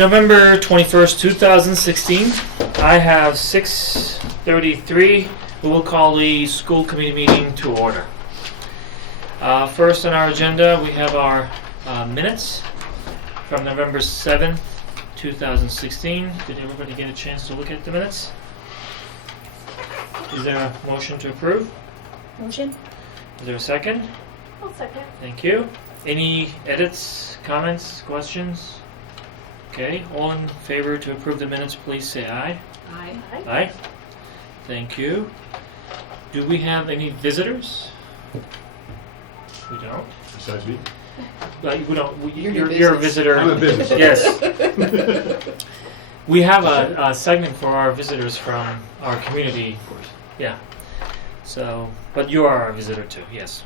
November 21st, 2016. I have 6:33. We will call the school committee meeting to order. First on our agenda, we have our minutes from November 7th, 2016. Did everybody get a chance to look at the minutes? Is there a motion to approve? Motion. Is there a second? I'll second. Thank you. Any edits, comments, questions? Okay, all in favor to approve the minutes, please say aye. Aye. Aye. Thank you. Do we have any visitors? We don't. Besides me? Like, we don't. You're a visitor. I'm a business. Yes. We have a segment for our visitors from our community. Of course. Yeah. So, but you are our visitor too. Yes.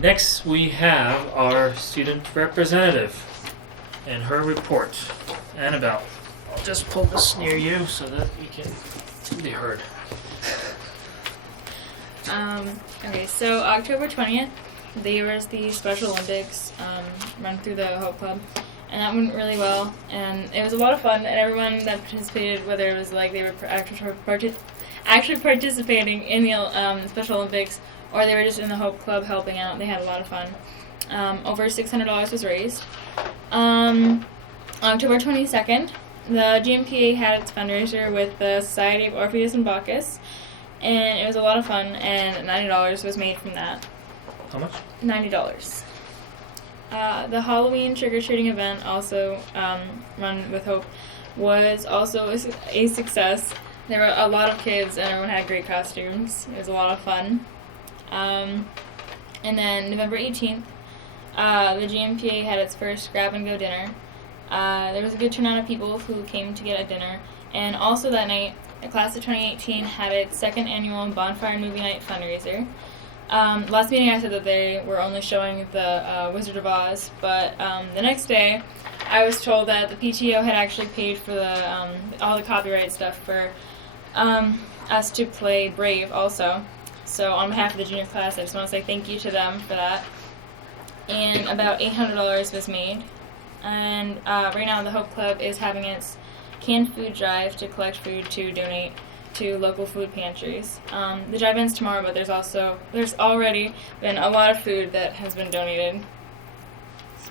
Next, we have our student representative and her report. Annabelle, I'll just pull this near you so that you can be heard. Okay, so October 20th, there was the Special Olympics run through the Hope Club, and that went really well, and it was a lot of fun, and everyone that participated, whether it was like they were actually participating in the Special Olympics, or they were just in the Hope Club helping out, they had a lot of fun. Over $600 was raised. October 22nd, the GMPA had its fundraiser with the Society of Orpheus and Bacchus, and it was a lot of fun, and $90 was made from that. How much? $90. The Halloween trick-or-treating event, also run with Hope, was also a success. There were a lot of kids, and everyone had great costumes. It was a lot of fun. And then November 18th, the GMPA had its first grab-and-go dinner. There was a good turnout of people who came to get a dinner. And also that night, the class of 2018 had its second annual Bonfire Movie Night fundraiser. Last meeting I said that they were only showing the Wizard of Oz, but the next day I was told that the PTO had actually paid for the all the copyright stuff for us to play Brave also. So on behalf of the junior class, I just want to say thank you to them for that. And about $800 was made. And right now the Hope Club is having its canned food drive to collect food to donate to local food pantries. The drive ends tomorrow, but there's already been a lot of food that has been donated. So.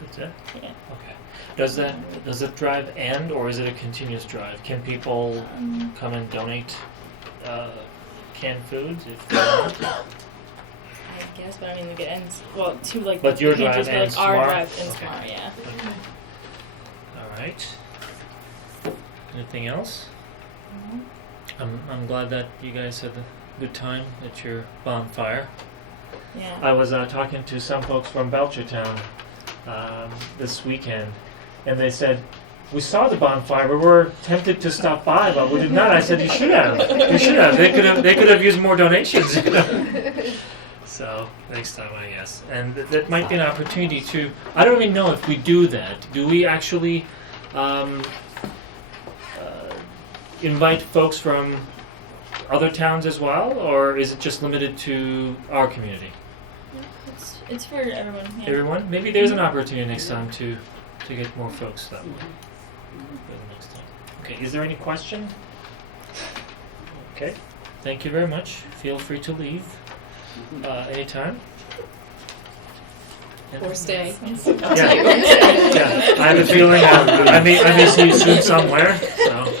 That's it? Yeah. Okay. Does the drive end, or is it a continuous drive? Can people come and donate canned foods if they want? I guess, but I mean, it ends, well, to like But your drive pantries, but, ends like, our tomorrow? drive ends Okay. tomorrow, yeah. Okay. All right. Anything else? I'm glad that you guys had a good time at your bonfire. Yeah. I was talking to some folks from Belchertown this weekend, and they said, we saw the bonfire, we were tempted to stop by, but we did not. I said, you should have. You should have. They could have used more donations. You know? So next time, I guess. And that might be an opportunity to, I don't even know if we do that. Do we actually invite folks from other towns as well, or is it just limited to our community? It's for everyone. Yeah. Everyone? Maybe there's an opportunity next time to get more folks that way. For the next time. Okay, is there any question? Okay, thank you very much. Feel free to leave anytime. Or stay. Yeah. Yeah, I have a feeling I may see you soon somewhere. So.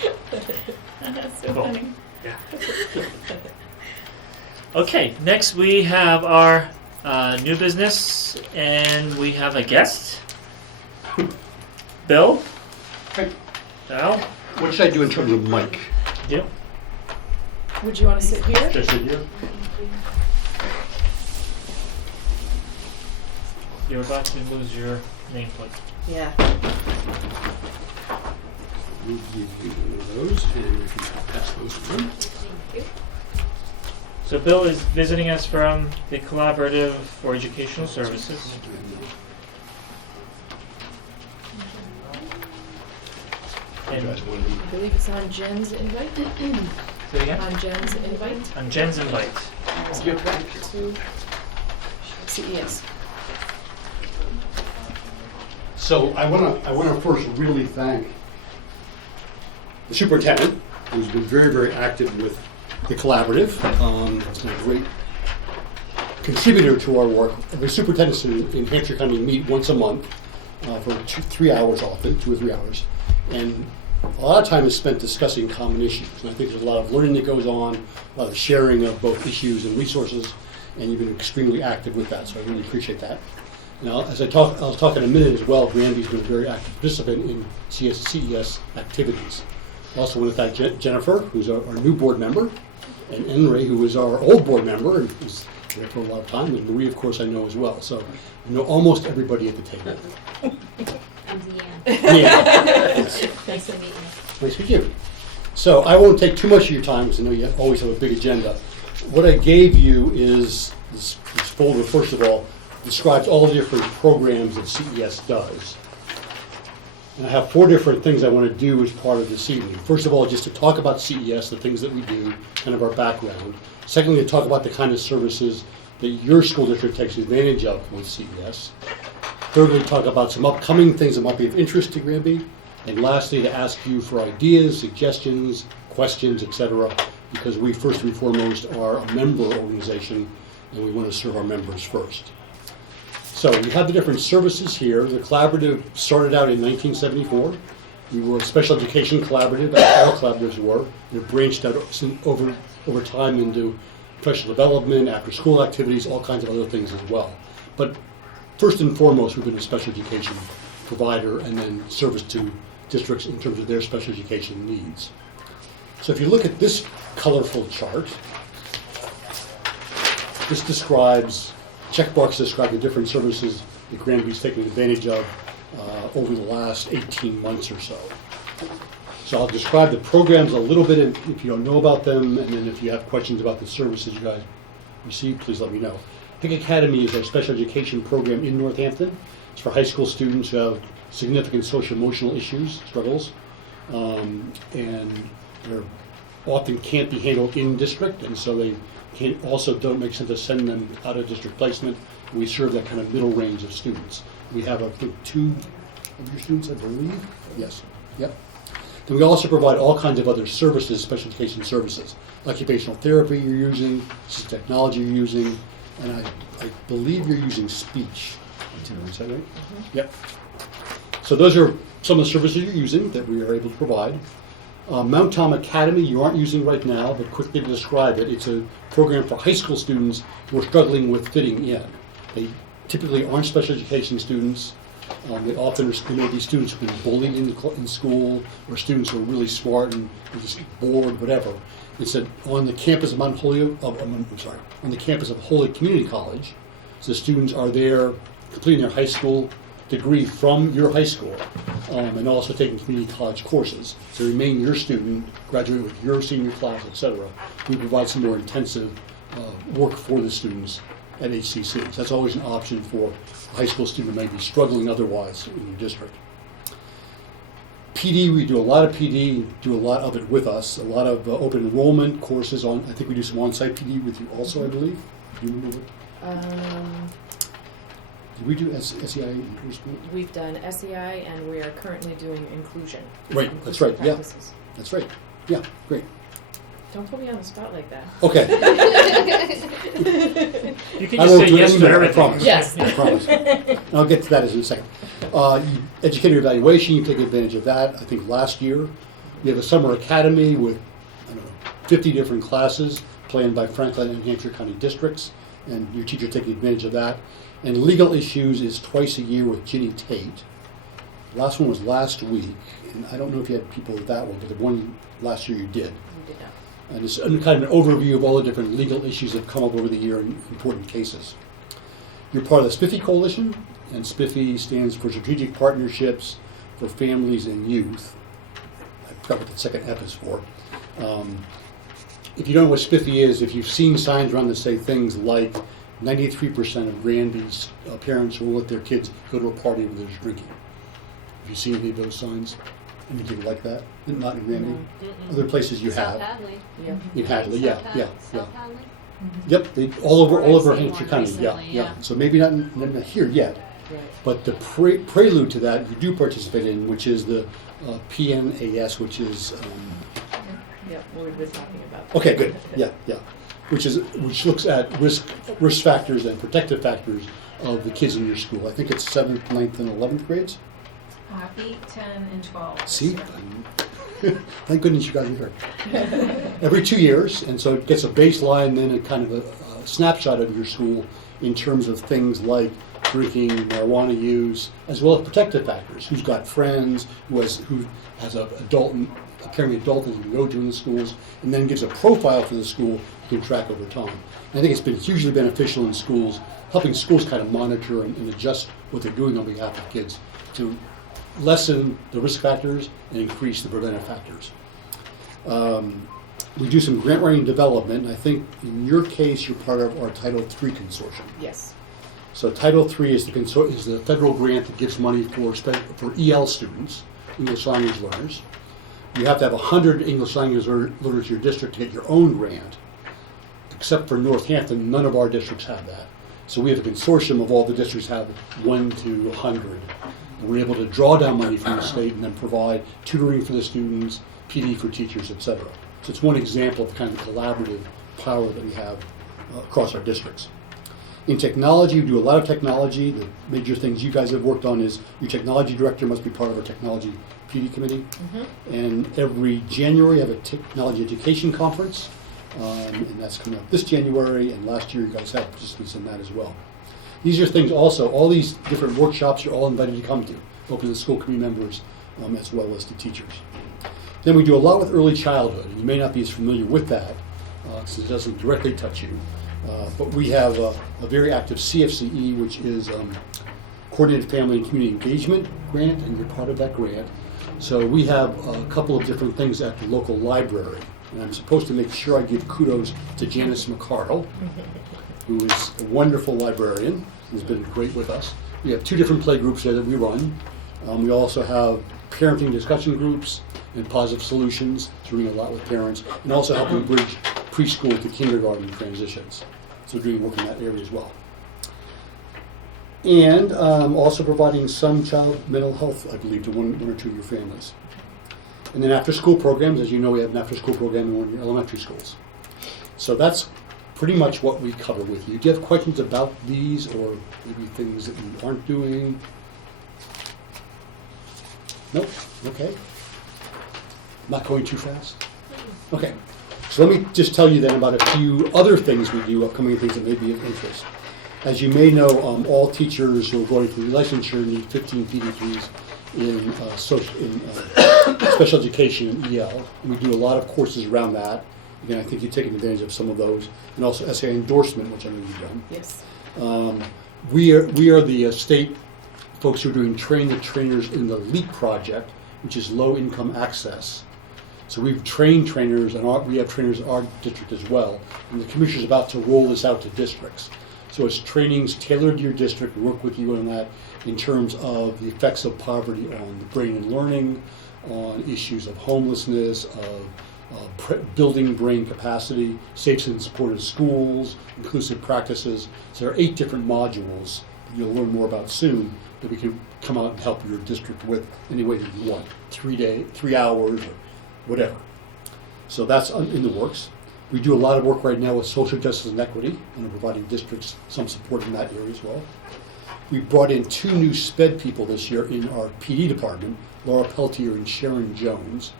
That's so Cool. funny. Yeah. Okay, next we have our new business, and we have a guest. Bill? Hi. Al? What should I do in terms of mic? Yep. Would you want to sit here? Should I sit here? You're about to lose your nameplate. Yeah. We'll give you one of those, and we can pass those around. So Bill is visiting us from the Collaborative for Educational Services. And I believe it's on Jen's invite. say again? On Jen's invite. On Jen's invite. Back to CES. So I want to first really thank the superintendent, who's been very, very active with the collaborative. It's been a great contributor to our work. The superintendents in Hampshire County meet once a month for 3 hours often, 2 or 3 hours. And a lot of time is spent discussing common issues. And I think there's a lot of learning that goes on, a lot of sharing of both issues and resources, and you've been extremely active with that, so I really appreciate that. Now, I'll talk in a minute as well. Granby's been a very active participant in CES activities. I also want to thank Jennifer, who's our new board member, and Enri, who is our old board member and was there for a lot of time, and Marie, of course, I know as well. So I know almost everybody at the table. I'm Deanne. Yes. Nice to meet you. Nice to meet you. So I won't take too much of your time because I know you always have a big agenda. What I gave you is this folder, first of all, describes all the different programs that CES does. And I have 4 different things I want to do as part of this evening. First of all, just to talk about CES, the things that we do, kind of our background. Secondly, to talk about the kind of services that your school district takes advantage of with CES. Thirdly, talk about some upcoming things that might be of interest to Granby. And lastly, to ask you for ideas, suggestions, questions, etc. Because we first and foremost are a member organization and we want to serve our members first. So we have the different services here. The collaborative started out in 1974. We were a special education collaborative, as all collaboratives were, and it branched out over time into professional development, after-school activities, all kinds of other things as well. But first and foremost, we've been a special education provider and then service to districts in terms of their special education needs. So if you look at this colorful chart, this checkbox describe the different services that Granby's taken advantage of over the last 18 months or so. So I'll describe the programs a little bit if you don't know about them, and then if you have questions about the services you guys receive, please let me know. Pick Academy is our special education program in Northampton. It's for high school students who have significant social emotional issues, struggles, and they're often can't be handled in district, and so they also don't make sense to send them out of district placement. We serve that kind of middle range of students. We have, I think, 2 of your students, I believe. Yes. Yep. Then we also provide all kinds of other services, special education services. Occupational therapy you're using, assistive technology you're using, and I believe you're using speech. Is that right? Mm-hmm. Yep. So those are some of the services you're using that we are able to provide. Mount Tom Academy you aren't using right now, but quickly to describe it, it's a program for high school students who are struggling with fitting in. They typically aren't special education students. They often may be students who've been bullied in school, or students who are really smart and just bored, whatever. It's on the campus of on the campus of Holy Community College. So the students are there completing their high school degree from your high school, and also taking community college courses. So remain your student, graduate with your senior class, etc. We provide some more intensive work for the students at HCC. So that's always an option for a high school student who may be struggling otherwise in your district. PD, we do a lot of PD, do a lot of it with us, a lot of open enrollment courses I think we do some on-site PD with you also, I believe. Do you remember what? Did we do SEI endorsement? We've done SEI and we are currently doing inclusion. Right, that's right, yeah. Practices. That's right. Yeah, great. Don't put me on the spot like that. Okay. You can just say yes to everything. I promise. Yes. I promise. I'll get to that in a second. Educator evaluation, you take advantage of that. I think last year we have a summer academy with 50 different classes planned by Franklin and Hampshire County districts, and your teacher taking advantage of that. And legal issues is twice a year with Ginny Tate. Last one was last week, and I don't know if you had people with that one, but the one last year you did. We did not. And it's kind of an overview of all the different legal issues that have come up over the year in important cases. You're part of the SPIFFY Coalition, and SPIFFY stands for Strategic Partnerships for Families and Youth. I forgot what the second F is for. If you don't know what SPIFFY is, if you've seen signs around that say things like 93% of Granby's parents will let their kids go to a party where there's drinking. Have you seen any of those signs? Anything like that? Not in Granby? No. Other places you have. South Hadley. Yeah. In Hadley, yeah. South Hadley. Yep, all over I've seen Hampshire one County, recently, yeah. So maybe not here yet, Right. But the prelude to that you do participate in, which is the PNAS, which is Yeah, we've been talking about that. okay, good, yeah, which looks at risk factors and protective factors of the kids in your school. I think it's 7th, 9th, and 11th grades. 8, 10, and 12. See, thank goodness you guys are here. Every 2 years, and so it gets a baseline, then a kind of a snapshot of your school in terms of things like drinking, marijuana use, as well as protective factors. Who's got friends? Who has a caring adult that can go to in the schools, and then gives a profile for the school you can track over time. And I think it's been hugely beneficial in schools, helping schools kind of monitor and adjust what they're doing on behalf of kids to lessen the risk factors and increase the preventive factors. We do some grant writing development, and I think in your case you're part of our Title III consortium. Yes. So Title III is the federal grant that gives money for EL students, English language learners. You have to have 100 English language learners in your district to get your own grant. Except for Northampton, none of our districts have that. So we have a consortium of all the districts have 1 to 100. And we're able to draw down money from the state and then provide tutoring for the students, PD for teachers, etc. So it's one example of the kind of collaborative power that we have across our districts. In technology, we do a lot of technology. The major things you guys have worked on is your technology director must be part of our technology PD committee. Mm-hmm. And every January, we have a technology education conference. And that's coming up this January, and last year you guys had participants in that as well. These are things also, all these different workshops you're all invited to come to, open to the school committee members as well as to teachers. Then we do a lot with early childhood, and you may not be as familiar with that since it doesn't directly touch you. But we have a very active CFCE, which is Coordinated Family and Community Engagement Grant, and you're part of that grant. So we have a couple of different things at the local library. And I'm supposed to make sure I give kudos to Janice McCardle, who is a wonderful librarian, who's been great with us. We have 2 different play groups there that we run. We also have parenting discussion groups and positive solutions, doing a lot with parents, and also helping bridge preschool to kindergarten transitions. So doing work in that area as well. And also providing some child mental health, I believe, to one or 2 of your families. And then after-school programs, as you know, we have an after-school program in one of your elementary schools. So that's pretty much what we cover with you. Do you have questions about these, or maybe things that you aren't doing? Nope? Okay. Not going too fast? Okay. So let me just tell you then about a few other things we do, upcoming things that may be of interest. As you may know, all teachers who are going through licensure need 15 PD3s in special education and EL. And we do a lot of courses around that. Again, I think you've taken advantage of some of those. And also SA endorsement, which I know you've done. Yes. We are the state folks who are doing Train the Trainers in the LEAP project, which is low income access. So we've trained trainers, and we have trainers in our district as well. And the commissioner's about to roll this out to districts. So it's trainings tailored to your district. We work with you on that in terms of the effects of poverty on the brain and learning, on issues of homelessness, of building brain capacity, safe and supportive schools, inclusive practices. So there are 8 different modules that you'll learn more about soon that we can come out and help your district with any way that you want, 3 hours, or whatever. So that's in the works. We do a lot of work right now with social justice and equity, and are providing districts some support in that area as well. We brought in 2 new SPED people this year in our PD department, Laura Peltier and Sharon Jones.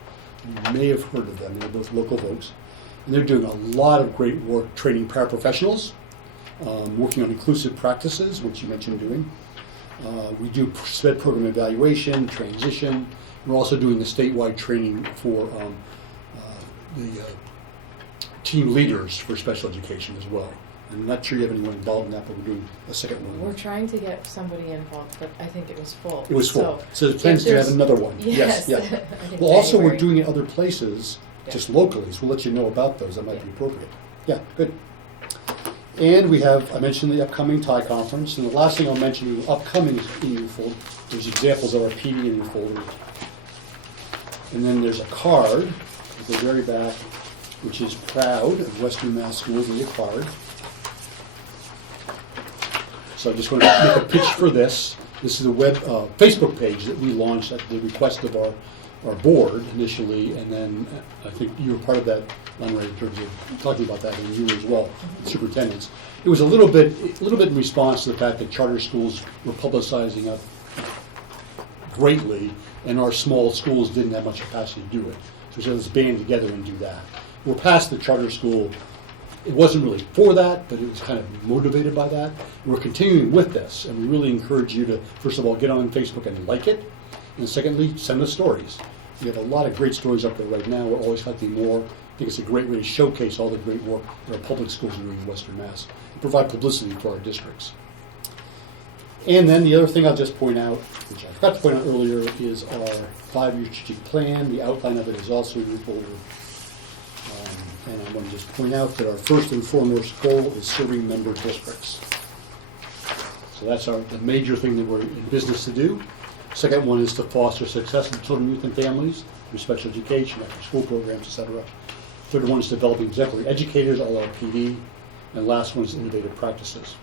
You may have heard of them. They're both local folks. And they're doing a lot of great work training paraprofessionals, working on inclusive practices, which you mentioned doing. We do SPED program evaluation, transition. We're also doing the statewide training for the team leaders for special education as well. I'm not sure you have anyone involved in that, but we're doing a second one. We're trying to get somebody involved, but I think it was full. It was full. So it plans to have another one. Yes. Yeah. I think Well, also we're January. doing it other places, just locally, so we'll let you know about those. That might be appropriate. Yeah, good. And we have, I mentioned the upcoming TIE conference, and the last thing I'll mention is upcoming in your folder. There's examples of our PD in your folder. And then there's a card at the very back, which is proud of Western Mass Schools, and a card. So I just want to make a pitch for this. This is a Facebook page that we launched at the request of our board initially, and then I think you were part of that, Lenray, in terms of talking about that, and you as well, the superintendents. It was a little bit in response to the fact that charter schools were publicizing up greatly, and our small schools didn't have much capacity to do it. So we said, let's band together and do that. We're past the charter school. It wasn't really for that, but it was kind of motivated by that. We're continuing with this, and we really encourage you to, first of all, get on Facebook and like it, and secondly, send us stories. We have a lot of great stories up there right now. We're always collecting more. I think it's a great way to showcase all the great work that our public schools are doing in Western Mass and provide publicity for our districts. And then the other thing I'll just point out, which I forgot to point out earlier, is our 5-year strategic plan. The outline of it is also in your folder. And I want to just point out that our first and foremost goal is serving member districts. So that's the major thing that we're in business to do. Second one is to foster success in children, youth, and families through special education, after-school programs, etc. Third one is developing exemplary educators, LLPD. And last one is innovative practices.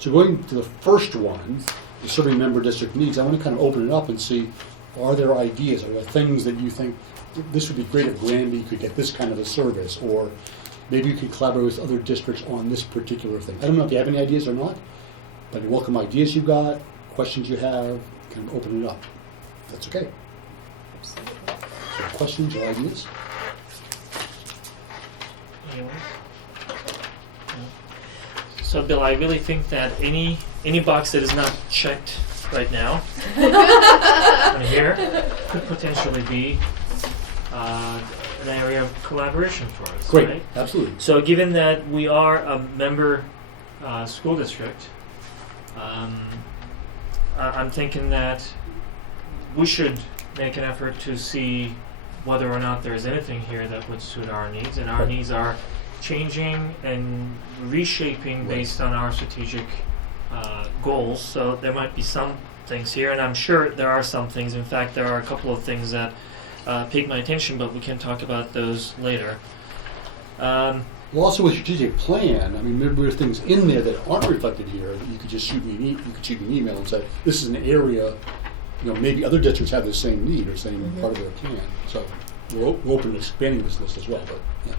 So going to the first one, the serving member district needs, I want to kind of open it up and see, are there ideas, are there things that you think, this would be great if Granby could get this kind of a service, or maybe you could collaborate with other districts on this particular thing. I don't know if you have any ideas or not, but I welcome ideas you've got, questions you have, kind of open it up. That's okay. So questions or ideas? Anyone? So, Bill, I really think that any box that is not checked right now on here could potentially be an area of collaboration for us. Great, right? absolutely. So, given that we are a member school district, I'm thinking that we should make an effort to see whether or not there is anything here that would suit our needs, and our needs are changing and reshaping based on our strategic goals. So there might be some things here, and I'm sure there are some things. In fact, there are a couple of things that piqued my attention, but we can talk about those later. Well, also with strategic plan, I mean, maybe there's things in there that aren't reflected here that you could just shoot me an email and say, this is an area, maybe other districts have the same need or same part of their plan. So we're open to expanding this list as well, but yeah.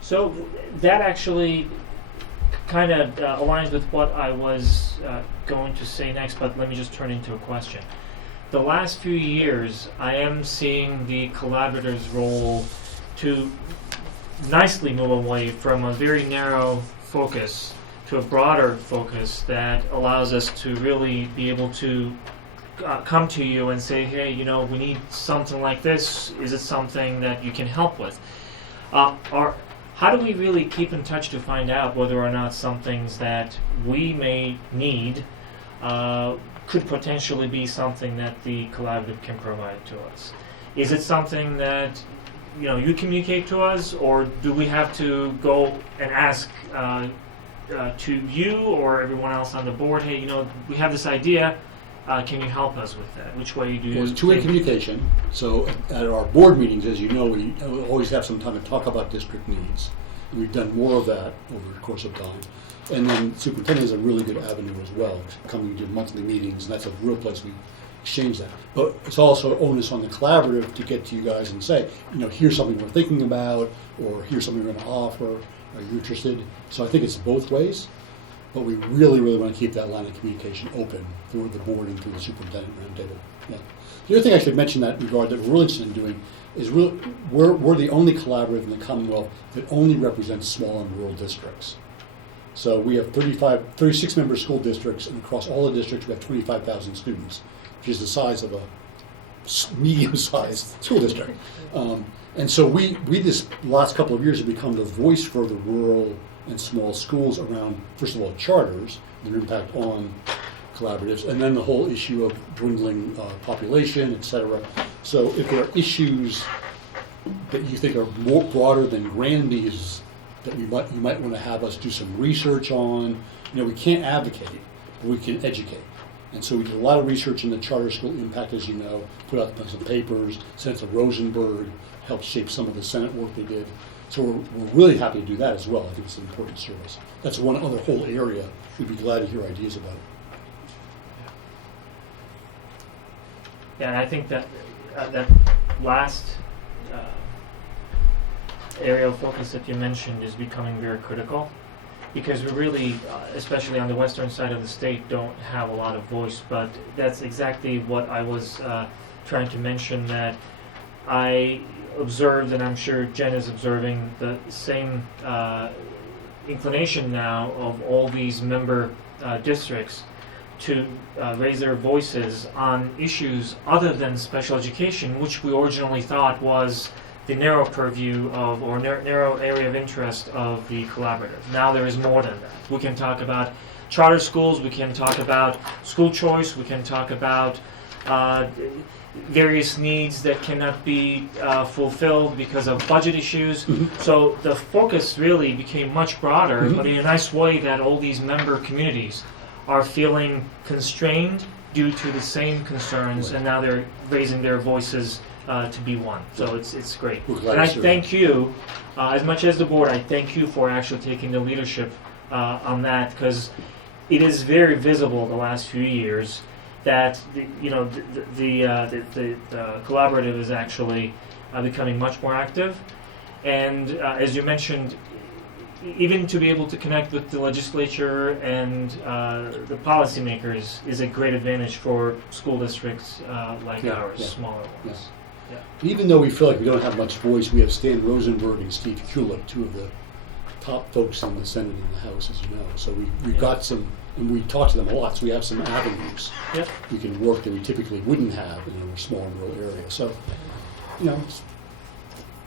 So that actually kind of aligns with what I was going to say next, but let me just turn into a question. The last few years, I am seeing the collaborator's role to nicely move away from a very narrow focus to a broader focus that allows us to really be able to come to you and say, hey, we need something like this. Is it something that you can help with? How do we really keep in touch to find out whether or not some things that we may need could potentially be something that the collaborative can provide to us? Is it something that you communicate to us, or do we have to go and ask to you or everyone else on the board, hey, we have this idea, can you help us with that? Which way do you Well, it's two-way communication. So at our board meetings, as you know, we always have some time to talk about district needs. And we've done more of that over the course of time. And then superintendent is a really good avenue as well, coming to monthly meetings, and that's a real place we exchange that. But it's also onus on the collaborative to get to you guys and say, here's something we're thinking about, or here's something we're going to offer. Are you interested? So I think it's both ways. But we really, really want to keep that line of communication open through the board and through the superintendent roundtable. Yeah. The other thing I should mention in that regard that we're really interested in doing is we're the only collaborative in the Commonwealth that only represents small and rural districts. So we have 36 member school districts, and across all the districts we have 25,000 students, which is the size of a medium-sized school district. And so we this last couple of years have become the voice for the rural and small schools around, first of all, charters, their impact on collaboratives, and then the whole issue of dwindling population, et cetera. So if there are issues that you think are more broader than Granby's that you might want to have us do some research on, we can't advocate, but we can educate. And so we did a lot of research into charter school impact, as you know, put out some papers, sent to Rosenberg, helped shape some of the Senate work they did. So we're really happy to do that as well. I think it's an important service. That's one other whole area we'd be glad to hear ideas about. Yeah, and I think that that last area of focus that you mentioned is becoming very critical, because we really, especially on the western side of the state, don't have a lot of voice. But that's exactly what I was trying to mention, that I observed, and I'm sure Jen is observing, the same inclination now of all these member districts to raise their voices on issues other than special education, which we originally thought was the narrow purview of, or narrow area of interest of the collaborative. Now there is more than that. We can talk about charter schools, we can talk about school choice, we can talk about various needs that cannot be fulfilled because of budget issues. So the focus really became much broader, but in a nice way, that all these member communities are feeling constrained due to the same concerns, and now they're raising their voices to be one. So it's great. And I thank you, as much as the board, I thank you for actually taking the leadership on that, because it is very visible the last few years that the collaborative is actually becoming much more active, and as you mentioned, even to be able to connect with the legislature and the policymakers is a great advantage for school districts like ours, smaller ones. Yeah. Even though we feel like we don't have much voice, we have Stan Rosenberg and Steve Kulik, two of the top folks in the Senate and the House, as you know. So we've got some, and we talk to them a lot, so we have some avenues we can work that we typically wouldn't have in a small and rural area. So, just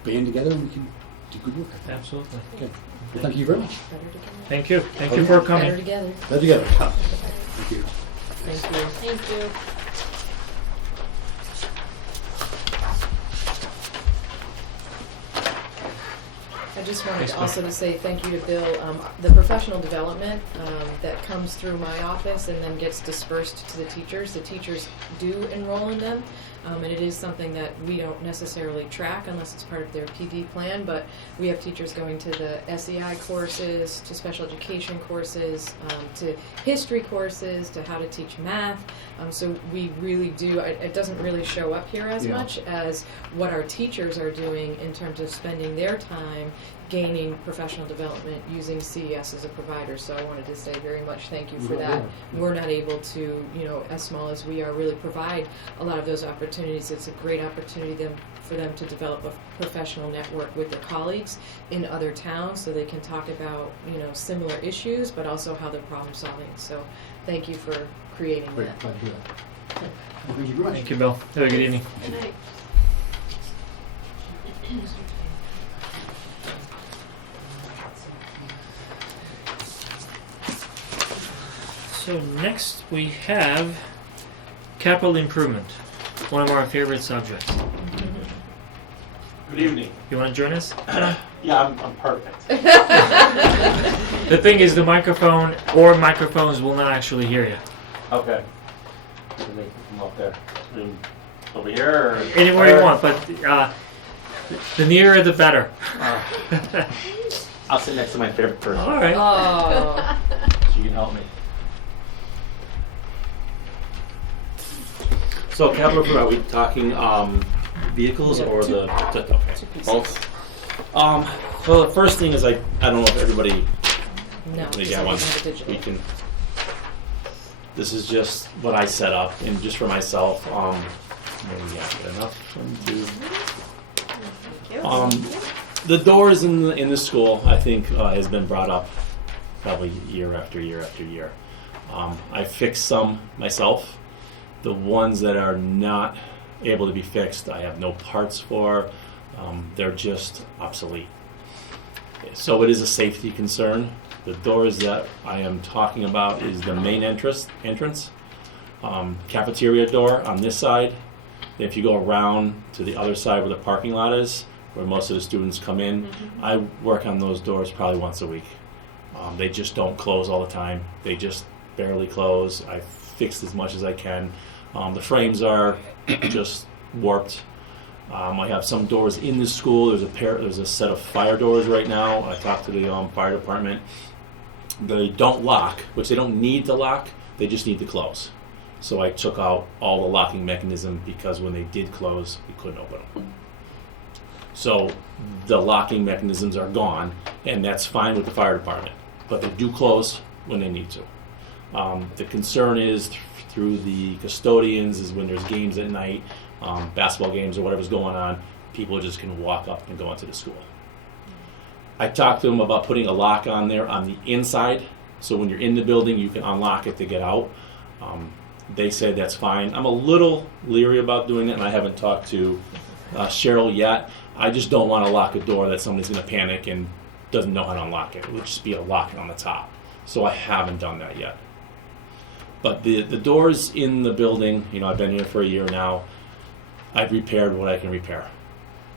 band together and we can do good work. Absolutely. Okay. Well, thank you very much. Thank you. Thank you for coming. Better together. Better together. Thank you. Thank you. Thank you. I just wanted also to say thank you to Bill. The professional development that comes through my office and then gets dispersed to the teachers do enroll in them. And it is something that we don't necessarily track unless it's part of their PD plan, but we have teachers going to the SEI courses, to special education courses, to history courses, to how to teach math. So we really do, it doesn't really show up here as much as what our teachers are doing in terms of spending their time gaining professional development using CES as a provider. So I wanted to say very much thank you for that. We're not able to, as small as we are, really provide a lot of those opportunities. It's a great opportunity for them to develop a professional network with their colleagues in other towns so they can talk about, similar issues, but also how they're problem solving. So thank you for creating that. Glad to do that. Okay. Well, thank you very much. Thank you, Bill. Have a good evening. Good night. So next we have capital improvement, one of our favorite subjects. Good evening. You want to join us? Yeah, I'm perfect. The thing is, the microphone or microphones will not actually hear you. Okay. Let me come up there. Over here or Anywhere you want, but the nearer the better. I'll sit next to my favorite person. All right. Oh. She can help me. So capital improvement, are we talking vehicles or the okay, both? So the first thing is I don't know if everybody No, maybe just I like want we have it we digitally. can. This is just what I set up and just for myself. Maybe I get enough. 1, 2. The doors in the school, I think, has been brought up probably year after year after year. I fixed some myself. The ones that are not able to be fixed, I have no parts for. They're just obsolete. So it is a safety concern. The doors that I am talking about is the main entrance, cafeteria door on this side. If you go around to the other side where the parking lot is, where most of the students come in, I work on those doors probably once a week. They just don't close all the time. They just barely close. I fixed as much as I can. The frames are just warped. I have some doors in the school. There's a set of fire doors right now. I talked to the fire department. They don't lock, which they don't need to lock. They just need to close. So I took out all the locking mechanism because when they did close, we couldn't open them. So the locking mechanisms are gone, and that's fine with the fire department. But they do close when they need to. The concern is through the custodians is when there's games at night, basketball games or whatever's going on, people just can walk up and go into the school. I talked to them about putting a lock on there on the inside, so when you're in the building, you can unlock it to get out. They said that's fine. I'm a little leery about doing it, and I haven't talked to Cheryl yet. I just don't want to lock a door that somebody's going to panic and doesn't know how to unlock it. It would just be a lock on the top. So I haven't done that yet. But the doors in the building, I've been here for a year now. I've repaired what I can repair.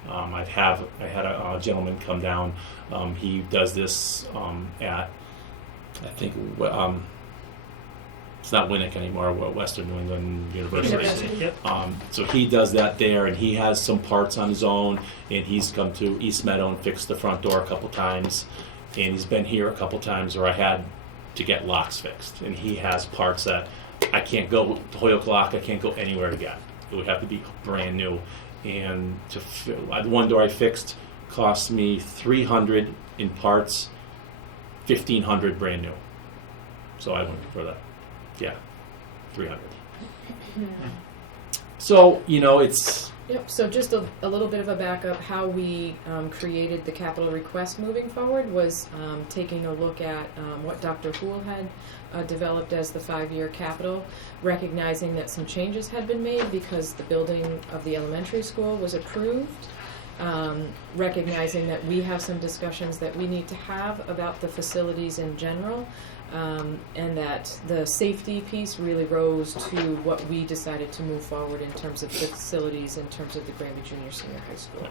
I had a gentleman come down. He does this at, I think, it's not Winnick anymore, Western New England University. Yep. So he does that there, and he has some parts on his own, and he's come to East Meadow and fixed the front door a couple times, and he's been here a couple times where I had to get locks fixed, and he has parts that I can't go to Hoyle Clock, I can't go anywhere to get. It would have to be brand new, and the one door I fixed cost me $300 in parts, $1,500 brand new. So I went for that. Yeah, 300. So, it's... Yep, so just a little bit of a backup. How we created the capital request moving forward was taking a look at what Dr. Houle had developed as the 5-year capital, recognizing that some changes had been made because the building of the elementary school was approved, recognizing that we have some discussions that we need to have about the facilities in general, and that the safety piece really rose to what we decided to move forward in terms of the facilities, in terms of the Granby Junior Senior High School.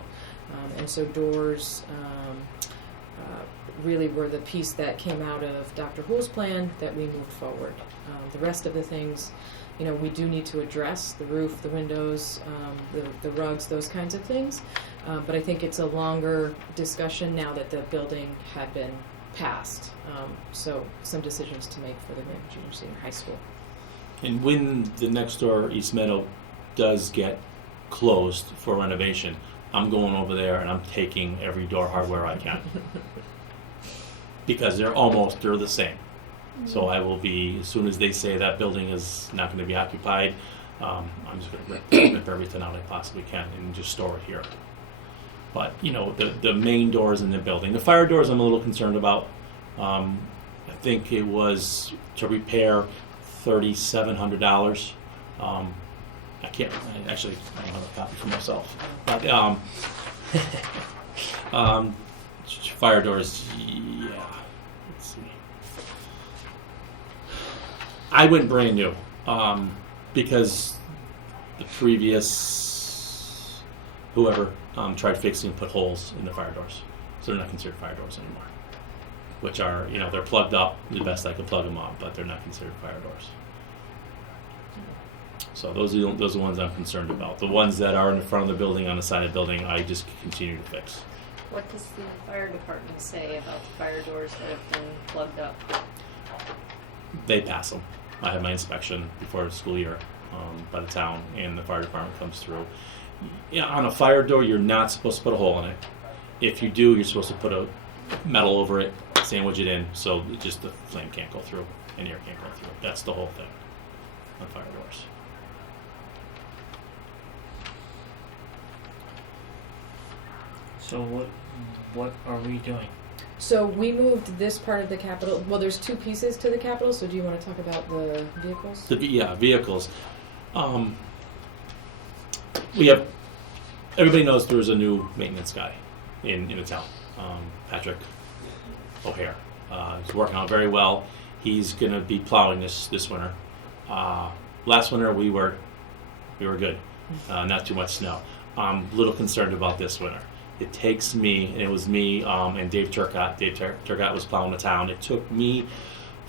And so doors really were the piece that came out of Dr. Houle's plan that we moved forward. The rest of the things, we do need to address the roof, the windows, the rugs, those kinds of things. But I think it's a longer discussion now that the building had been passed. So some decisions to make for the Granby Junior Senior High School. And when the next door, East Meadow, does get closed for renovation, I'm going over there and I'm taking every door hardware I can. Because they're the same. So I will be, as soon as they say that building is not going to be occupied, I'm just going to rip everything out I possibly can and just store it here. But, the main doors in the building. The fire doors I'm a little concerned about. I think it was to repair $3,700. I don't have a copy for myself. But fire doors, yeah. Let's see. I went brand new because the previous whoever tried fixing and put holes in the fire doors, so they're not considered fire doors anymore. Which are, they're plugged up the best I can plug them up, but they're not considered fire doors. So those are the ones I'm concerned about. The ones that are in the front of the building, on the side of the building, I just continue to fix. What does the fire department say about the fire doors that have been plugged up? They pass them. I have my inspection before the school year by the town, and the fire department comes through. On a fire door, you're not supposed to put a hole in it. If you do, you're supposed to put a metal over it, sandwich it in, so just the flame can't go through and air can't go through. That's the whole thing on fire doors. So what are we doing? So we moved this part of the capital. Well, there's two pieces to the capital. So do you want to talk about the vehicles? Vehicles. We have. Everybody knows there's a new maintenance guy in the town, Patrick O'Hare. He's working out very well. He's going to be plowing this winter. Last winter we were good, not too much snow. I'm a little concerned about this winter. It takes me, and it was me and Dave Turcott. Dave Turcott was plowing the town. It took me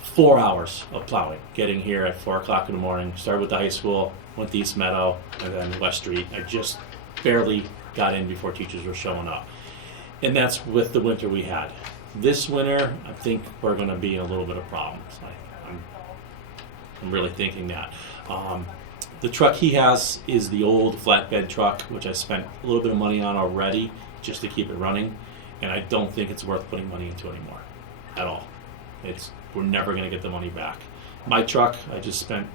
4 hours of plowing, getting here at 4 o'clock in the morning. Started with the high school, went to East Meadow, and then West Street. I just barely got in before teachers were showing up. And that's with the winter we had. This winter, I think we're going to be in a little bit of problems. I'm really thinking that. The truck he has is the old flatbed truck, which I spent a little bit of money on already just to keep it running, and I don't think it's worth putting money into anymore at all. We're never going to get the money back. My truck, I just spent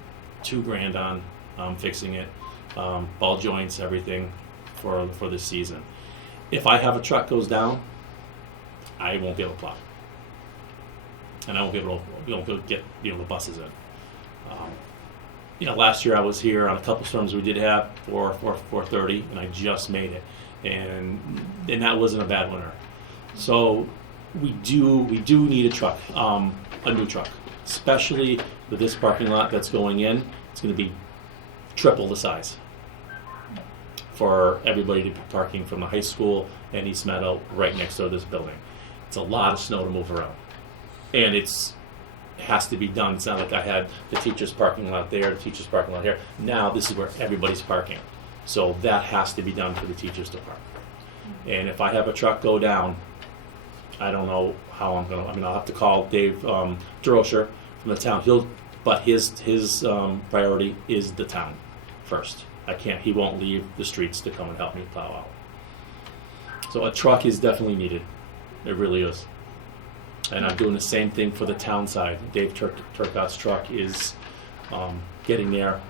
$2,000 on fixing it, ball joints, everything for this season. If I have a truck goes down, I won't be able to plow, and I won't be able to get the buses in. Last year I was here on a couple storms we did have, 430, and I just made it, and that wasn't a bad winter. So we do need a truck, a new truck, especially with this parking lot that's going in. It's going to be triple the size for everybody to be parking from the high school and East Meadow right next to this building. It's a lot of snow to move around, and it has to be done. It's not like I had the teachers' parking lot there, the teachers' parking lot here. Now this is where everybody's parking, so that has to be done for the teachers to park. And if I have a truck go down, I don't know how I'm gonna. I'll have to call Dave Droscher from the town. But his priority is the town first. He won't leave the streets to come and help me plow out. So a truck is definitely needed. It really is. And I'm doing the same thing for the town side. Dave Turcott's truck is getting there,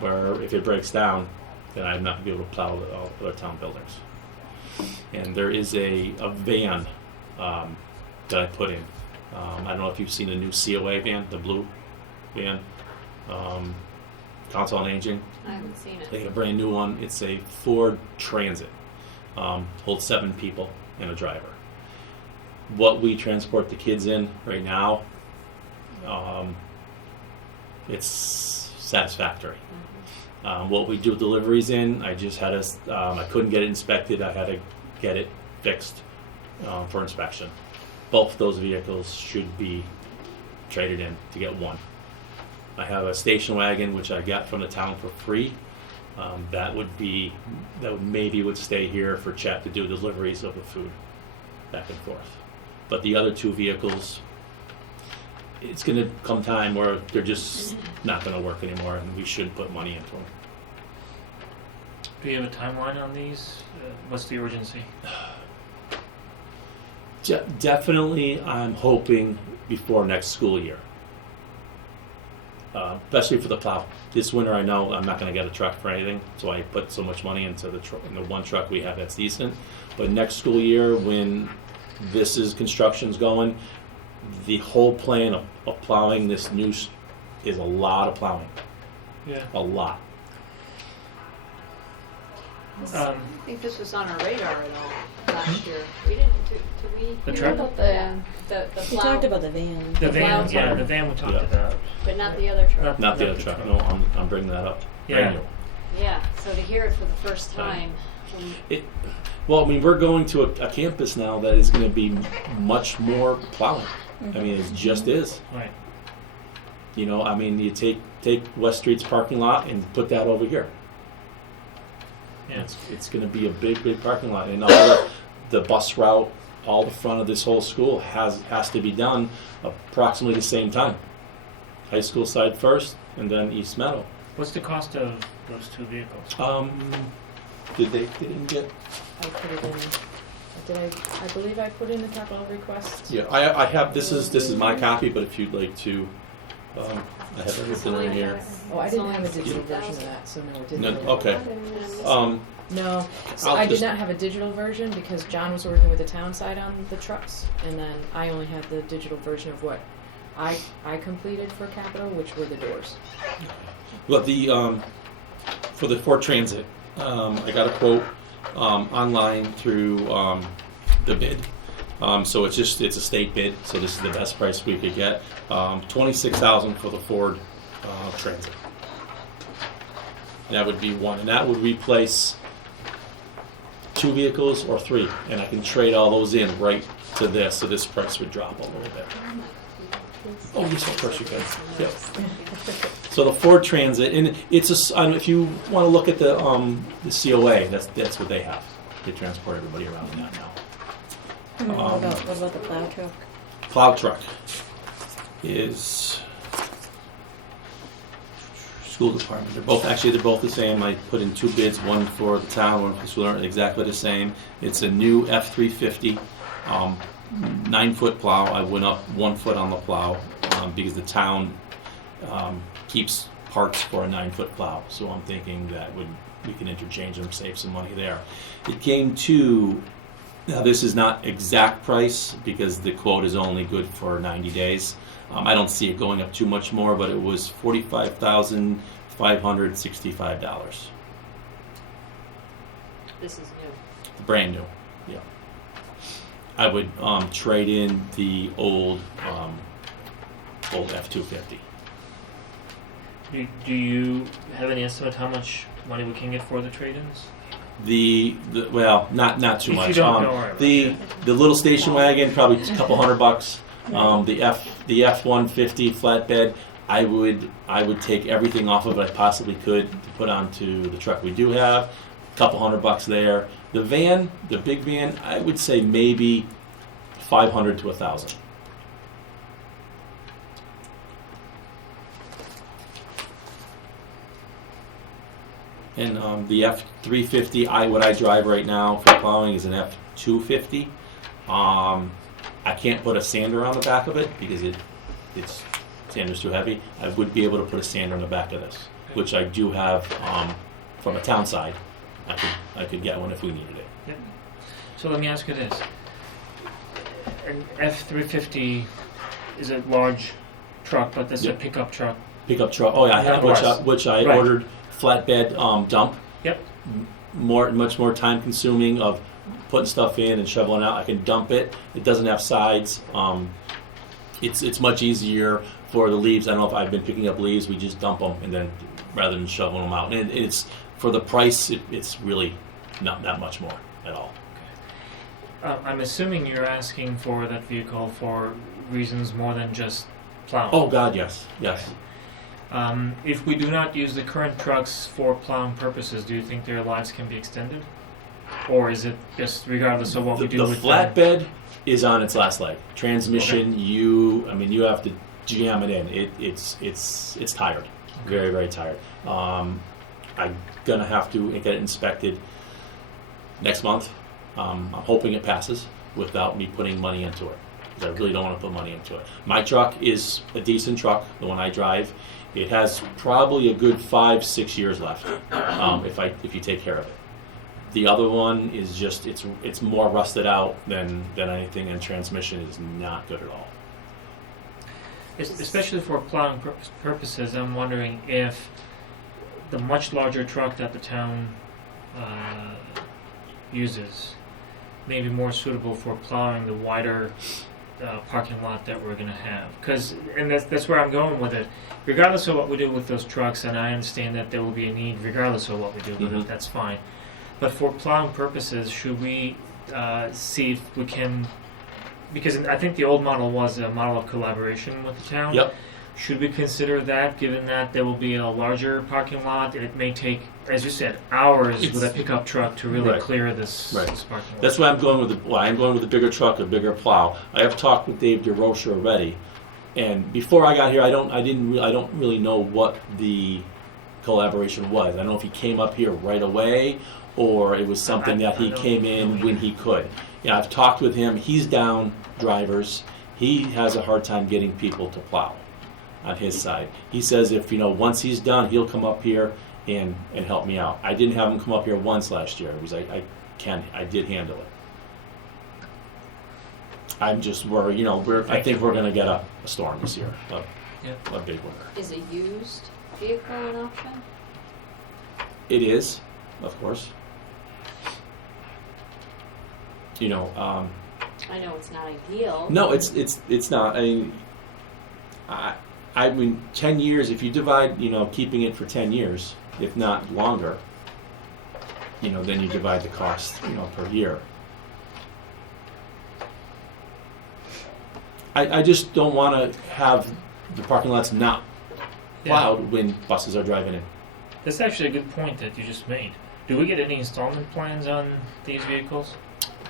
where if it breaks down, then I'm not going to be able to plow all the other town buildings. And there is a van that I put in. I don't know if you've seen the new COA van, the blue van, Council on Aging. I haven't seen it. They got a brand new one. It's a Ford Transit. Holds 7 people and a driver. What we transport the kids in right now, it's satisfactory. What we do deliveries in, I just had I couldn't get it inspected. I had to get it fixed for inspection. Both those vehicles should be traded in to get one. I have a station wagon which I got from the town for free. That would maybe stay here for Chet to do deliveries of the food back and forth. But the other 2 vehicles, it's going to come time where they're just not going to work anymore, and we should put money into them. Do you have a timeline on these? What's the urgency? Definitely, I'm hoping before next school year. Especially for the plow. This winter, I know I'm not going to get a truck for anything, so I put so much money into the one truck we have that's decent. But next school year, when construction's going, the whole plan of plowing this new is a lot of plowing. Yeah. A lot. I don't think this was on our radar at all last year. We didn't. Did we? The truck? About the We plow, talked about the van. The van, plow yeah, truck. the van we talked Yeah. about. but not the other truck. Not the other truck. No, I'm bringing that up. Yeah. Brand new. Yeah. So to hear it for the first time. Well, we're going to a campus now that is going to be much more plowing. It just is. Right. You take West Street's parking lot and put that over here. Yeah. It's going to be a big parking lot, and all the bus route, all the front of this whole school has to be done approximately the same time. High school side first, and then East Meadow. What's the cost of those 2 vehicles? They didn't get? I put it in. I believe I put in the capital request. Yeah, I have. This is my copy, but if you'd like to, I have everything in here. Oh, I didn't have a digital version of that, so no, it didn't. No, okay. No, so I'll I did just- not have a digital version because John was working with the town side on the trucks, and then I only had the digital version of what I completed for capital, which were the doors. But for the Ford Transit, I got a quote online through the bid. So it's a state bid. So this is the best price we could get. $26,000 for the Ford Transit. That would be one, and that would replace 2 vehicles or 3, and I can trade all those in right to this. So this price would drop a little bit. please? Oh, yes, of course you can. Yep. So the Ford Transit, and it's if you want to look at the COA, that's what they have. They transport everybody around in that now. What about the plow truck? Plow truck is school department. They're both the same. I put in 2 bids, one for the town, one for the school, exactly the same. It's a new F-350, 9-foot plow. I went up 1 foot on the plow because the town keeps parts for a 9-foot plow. So I'm thinking that we can interchange them, save some money there. It came to, now this is not exact price because the quote is only good for 90 days. I don't see it going up too much more, but it was $45,565. This is new. Brand new, yeah. I would trade in the old F-250. Do you have any estimate how much money we can get for the trade-ins? Well, not too If much. you don't know, the little station wagon, probably a couple $100. The F-150 flatbed, I would take everything off of it I possibly could to put onto the truck we do have. A couple $100 there. The van, the big van, I would say maybe $500 to $1,000. And the F-350, what I drive right now for plowing is an F-250. I can't put a sander on the back of it because it's sander's too heavy. I would be able to put a sander on the back of this, which I do have from a town side. I could get one if we needed it. Yep. So let me ask you this: an F-350 is a large truck, but that's a pickup truck. Pickup truck. Oh yeah, I have which I Right. ordered flatbed dump. Yep. Much more time consuming of putting stuff in and shoveling out. I can dump it. It doesn't have sides. It's much easier for the leaves. I don't know if I've been picking up leaves. We just dump them and then rather than shoveling them out. And it's for the price. It's really not that much more at all. I'm assuming you're asking for that vehicle for reasons more than just plowing. Oh God, yes. If we do not use the current trucks for plowing purposes, do you think their lives can be extended? Or is it just regardless of what we do The with flatbed is on its last leg. Transmission, you have to jam it in. It's tired, very very tired. I'm gonna have to get it inspected next month. I'm hoping it passes without me putting money into it. Because I really don't want to put money into it. My truck is a decent truck, the one I drive. It has probably a good 5-6 years left if you take care of it. The other one is just it's more rusted out than anything, and transmission is not good at all. Especially for plowing purposes, I'm wondering if the much larger truck that the town uses may be more suitable for plowing the wider parking lot that we're going to have. And that's where I'm going with it. Regardless of what we do with those trucks, and I understand that there will be a need regardless of what we do with it, that's fine. But for plowing purposes, should we see if we can, because I think the old model was a model of collaboration with the town. Yep. Should we consider that, given that there will be a larger parking lot, and it may take, as you said, hours with a pickup truck to really clear this parking lot? That's why I'm going with the bigger truck, a bigger plow. I have talked with Dave DeRocher already, and before I got here, I don't really know what the collaboration was. I don't know if he came up here right away, or it was something that he came in when he could. Yeah, I've talked with him. He's down drivers. He has a hard time getting people to plow on his side. He says if once he's done, he'll come up here and help me out. I didn't have him come up here once last year. It was I did handle it. I'm just worried. I think we're going to get a storm this year, a big one. Is a used vehicle an option? It is, of course. I know it's not ideal. No, it's not. I mean, 10 years. If you divide, keeping it for 10 years, if not longer, then you divide the cost, per year. I just don't want to have the parking lots not plowed when buses are driving in. That's actually a good point that you just made. Do we get any installment plans on these vehicles?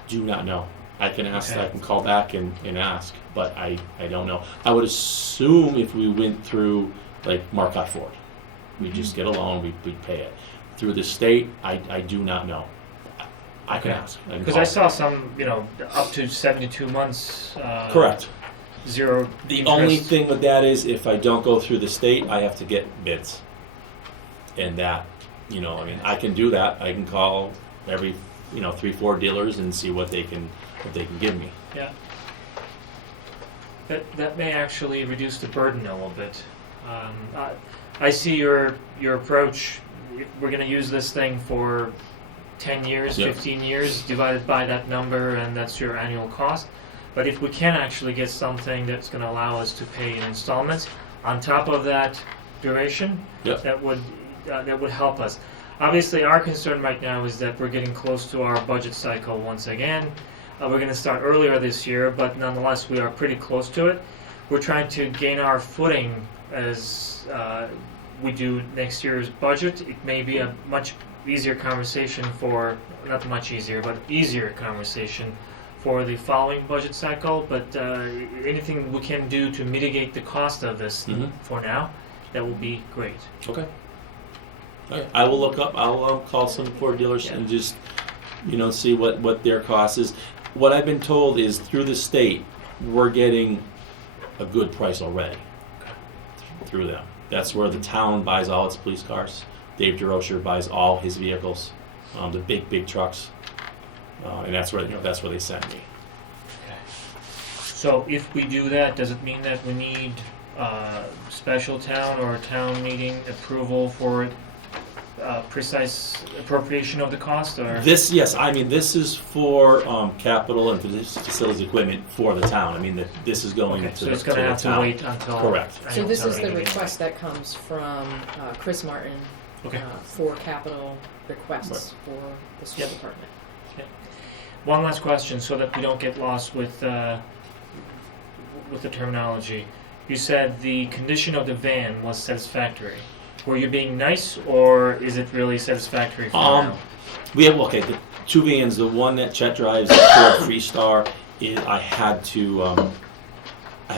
Do not know. I can ask. Okay. I can call back and ask, but I don't know. I would assume if we went through like Marcotte Ford, we'd just get a loan. We'd pay it. Through the state, I do not know. I can ask. Because I saw some, up to 72 months. Correct. Zero. The interest. only thing with that is if I don't go through the state, I have to get bids. And that, I can do that. I can call every, 3-4 dealers and see what they can give me. Yeah. That may actually reduce the burden a little bit. I see your approach. We're going to use this thing for 10 years, Yep. 15 years, divided by that number, and that's your annual cost. But if we can actually get something that's going to allow us to pay in installments on top of that duration, Yep. that would help us. Obviously, our concern right now is that we're getting close to our budget cycle once again. We're going to start earlier this year, but nonetheless, we are pretty close to it. We're trying to gain our footing as we do next year's budget. It may be a much easier conversation not much easier, but easier conversation for the following budget cycle. But anything we can do to mitigate the cost of this Mhm. for now, that will be great. Okay. All right. I will look up. I'll call some Ford dealers Yeah. and just, see what their cost is. What I've been told is through the state, we're getting a good price already through them. That's where the town buys all its police cars. Dave DeRocher buys all his vehicles, the big trucks, and that's where they send me. So if we do that, does it mean that we need special town or town meeting approval for precise appropriation of the cost? Or This is for capital and facilities equipment for the town. This is going okay, to so the it's going to have town. to wait until Correct. So annual this town is the meeting. request that comes from Chris Martin Okay. for capital requests for the school Yep. department. One last question, so that we don't get lost with the terminology. You said the condition of the van was satisfactory. Were you being nice, or is it really satisfactory for now? We have the two vans. The one that Chet drives, the Ford Freestar, I had to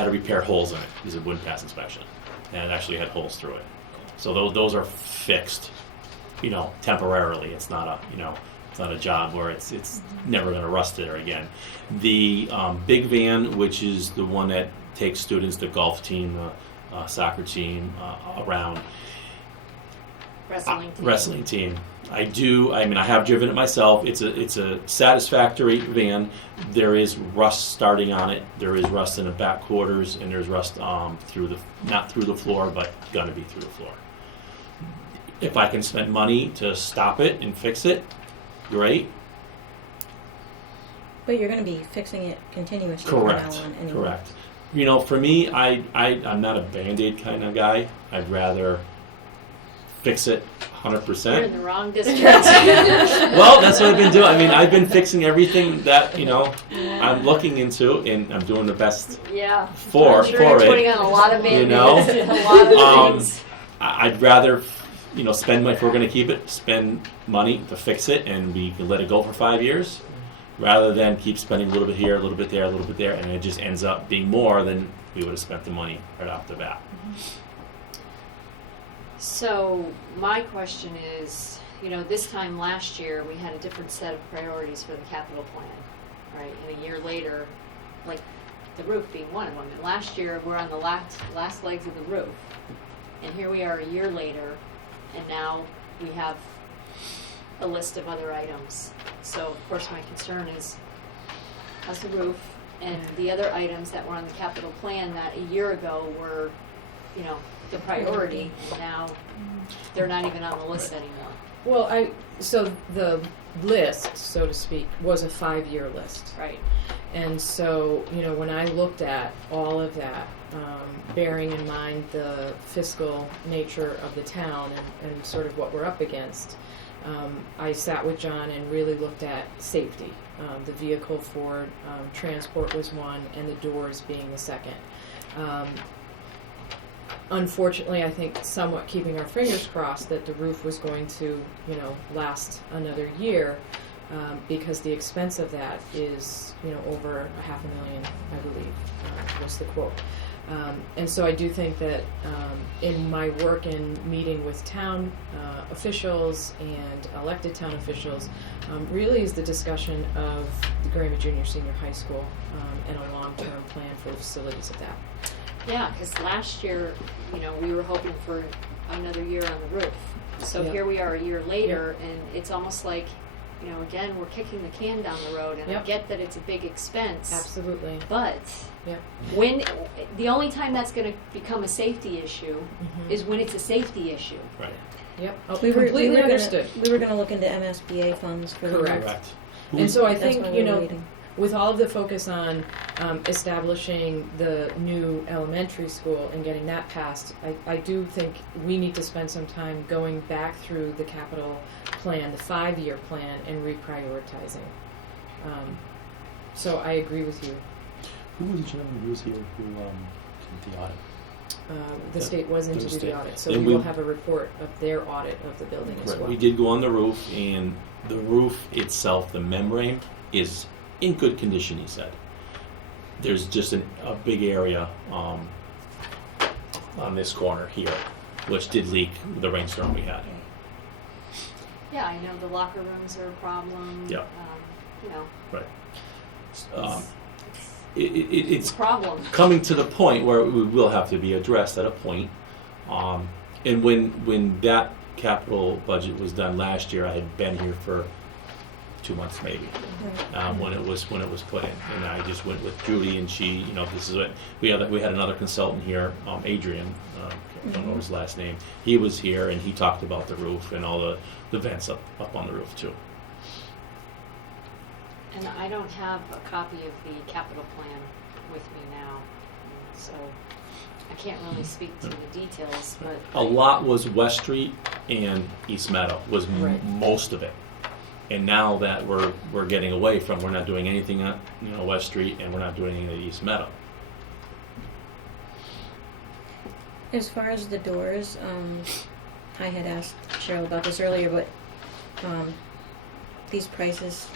repair holes in it. It was a wood pass inspection, and it actually had holes through it. So those are fixed, temporarily. It's not a job where it's never going to rust there again. The big van, which is the one that takes students, the golf team, soccer team, around. Wrestling team. I have driven it myself. It's a satisfactory van. There is rust starting on it. There is rust in the back quarters, and there's rust not through the floor, but gonna be through the floor. If I can spend money to stop it and fix it, great. But you're going to be fixing it continuously Correct. from now on anyway. Correct. For me, I'm not a Band-Aid kind of guy. I'd rather fix it 100%. You're in the wrong district. Well, that's what I've been doing. I've been fixing everything that I'm looking into, and I'm doing the best Yeah. for I'm sure you're it. putting on a lot of You Band-Aids know? and a lot of things. I'd rather, spend money if we're going to keep it. Spend money to fix it, and we can let it go for 5 years, rather than keep spending a little bit here, a little bit there, a little bit there, and it just ends up being more than we would have spent the money right off the bat. So my question is, this time last year we had a different set of priorities for the capital plan, right? And a year later, like the roof being one of them. And last year we're on the last legs of the roof, and here we are a year later, and now we have a list of other items. So of course my concern is, how's the roof and the other items that were on the capital plan that a year ago were, the priority, and now they're not even on the list anymore. Well, so the list, so to speak, was a 5-year list. Right. And so, when I looked at all of that, bearing in mind the fiscal nature of the town and sort of what we're up against, I sat with John and really looked at safety. The vehicle for transport was one, and the doors being the second. Unfortunately, I think somewhat keeping our fingers crossed that the roof was going to, last another year, because the expense of that is, over $500,000, I believe, was the quote. And so I do think that in my work in meeting with town officials and elected town officials, really is the discussion of the Granby Junior Senior High School and a long-term plan for the facilities of that. Yeah, because last year, we were hoping for another year on the roof. So Yep. here we are a year later, and it's almost like, again, we're kicking the can down the road. And I Yep. get that it's a big expense. Absolutely. But Yep. when the only time that's going to become a safety issue Mhm. is when it's a safety issue. Right. Yep. Oh, We were completely understood. We were gonna look into MSBA funds for the Correct. Correct. And so I That's think, why we were waiting. with all of the focus on establishing the new elementary school and getting that passed, I do think we need to spend some time going back through the capital plan, the 5-year plan, and reprioritizing. So I agree with you. Who was the gentleman who was here who did the audit? The Yeah, state was into the do the state. audit, so And we will we- have a report of their audit of the building as Right. well. We did go on the roof, and the roof itself, the membrane, is in good condition, he said. There's just a big area on this corner here, which did leak the rainstorm we had. Yeah, I know the locker rooms are a problem. Yeah. Right. It's It's a problem. coming to the point where it will have to be addressed at a point. And when that capital budget was done last year, I had been here for 2 months maybe. When it was put in, and I just went with Judy, and she, this is what we had another consultant here, Adrian, I don't know his last name. He was here, and he talked about the roof and all the vents up on the roof too. And I don't have a copy of the capital plan with me now, so I can't really speak to the details, but. A lot was West Street and East Meadow was Right. most of it. And now that we're getting away from, we're not doing anything on West Street, and we're not doing anything at East Meadow. As far as the doors, I had asked Cheryl about this earlier, but these prices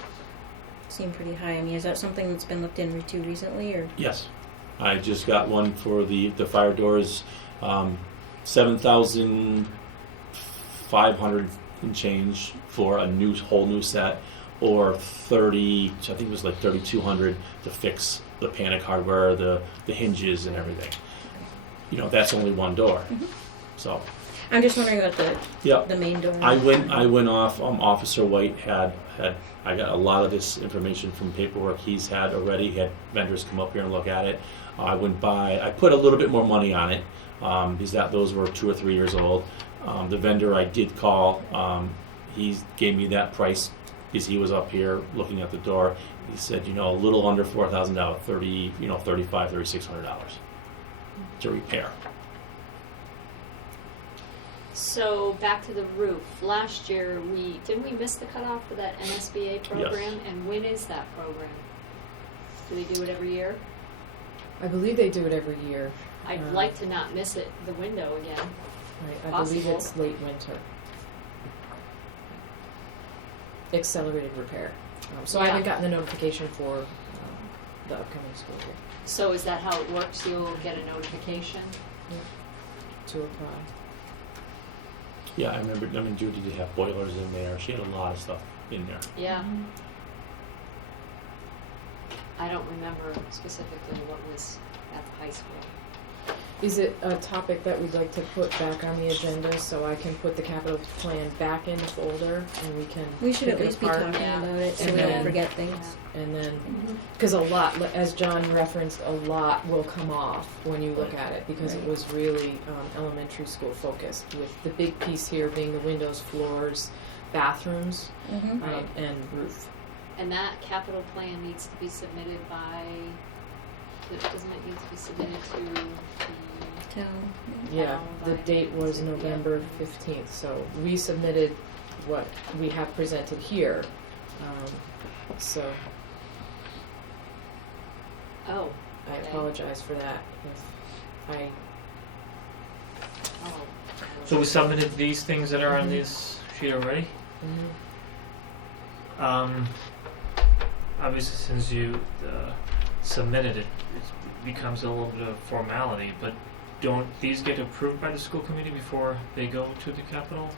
seem pretty high. I mean, is that something that's been looked into recently, or? Yes, I just got one for the fire doors, 7,500 and change for a whole new set, or 30. I think it was like 3,200 to fix the panic hardware, the hinges and everything. That's only one door. Mhm. So. I'm just wondering about Yep. the main door. I went off. Officer White had. I got a lot of this information from paperwork he's had already. He had vendors come up here and look at it. I went by. I put a little bit more money on it because those were 2 or 3 years old. The vendor I did call. He gave me that price because he was up here looking at the door. He said, a little under $4,000, $3,500, $3,600 to repair. So back to the roof. Last year, didn't we miss the cutoff for that MSBA program? Yes. And when is that program? Do they do it every year? I believe they do it every year. I'd like to not miss it, the window again. Right, I believe Possible. it's late winter. Accelerated repair. So I Yeah. haven't gotten the notification for the upcoming school year So is that how it works? You'll get a notification? to apply. Yeah, I remember. Judy did have boilers in there. She had a lot of stuff in there. Yeah. I don't remember specifically what was at the high school. Is it a topic that we'd like to put back on the agenda so I can put the capital plan back in the folder and we can We should pick at it least be apart? talking Yeah. about it so And we then- don't forget things. And then, because a lot, as John referenced, a lot will come off when you look at it because it Right. was really elementary school focused, with the big piece here being the windows, floors, bathrooms, Mm-hmm. Right. and roof. And that capital plan needs to be submitted by, doesn't it need to be submitted to the, Town. Yeah, Town the by- date was yeah. November 15th, so we submitted what we have presented here. So Oh, I Okay. apologize for that. If I oh. So we submitted these things that are on this sheet already. Obviously, since you submitted it, it becomes a little bit of formality. But don't these get approved by the school committee before they go to the capital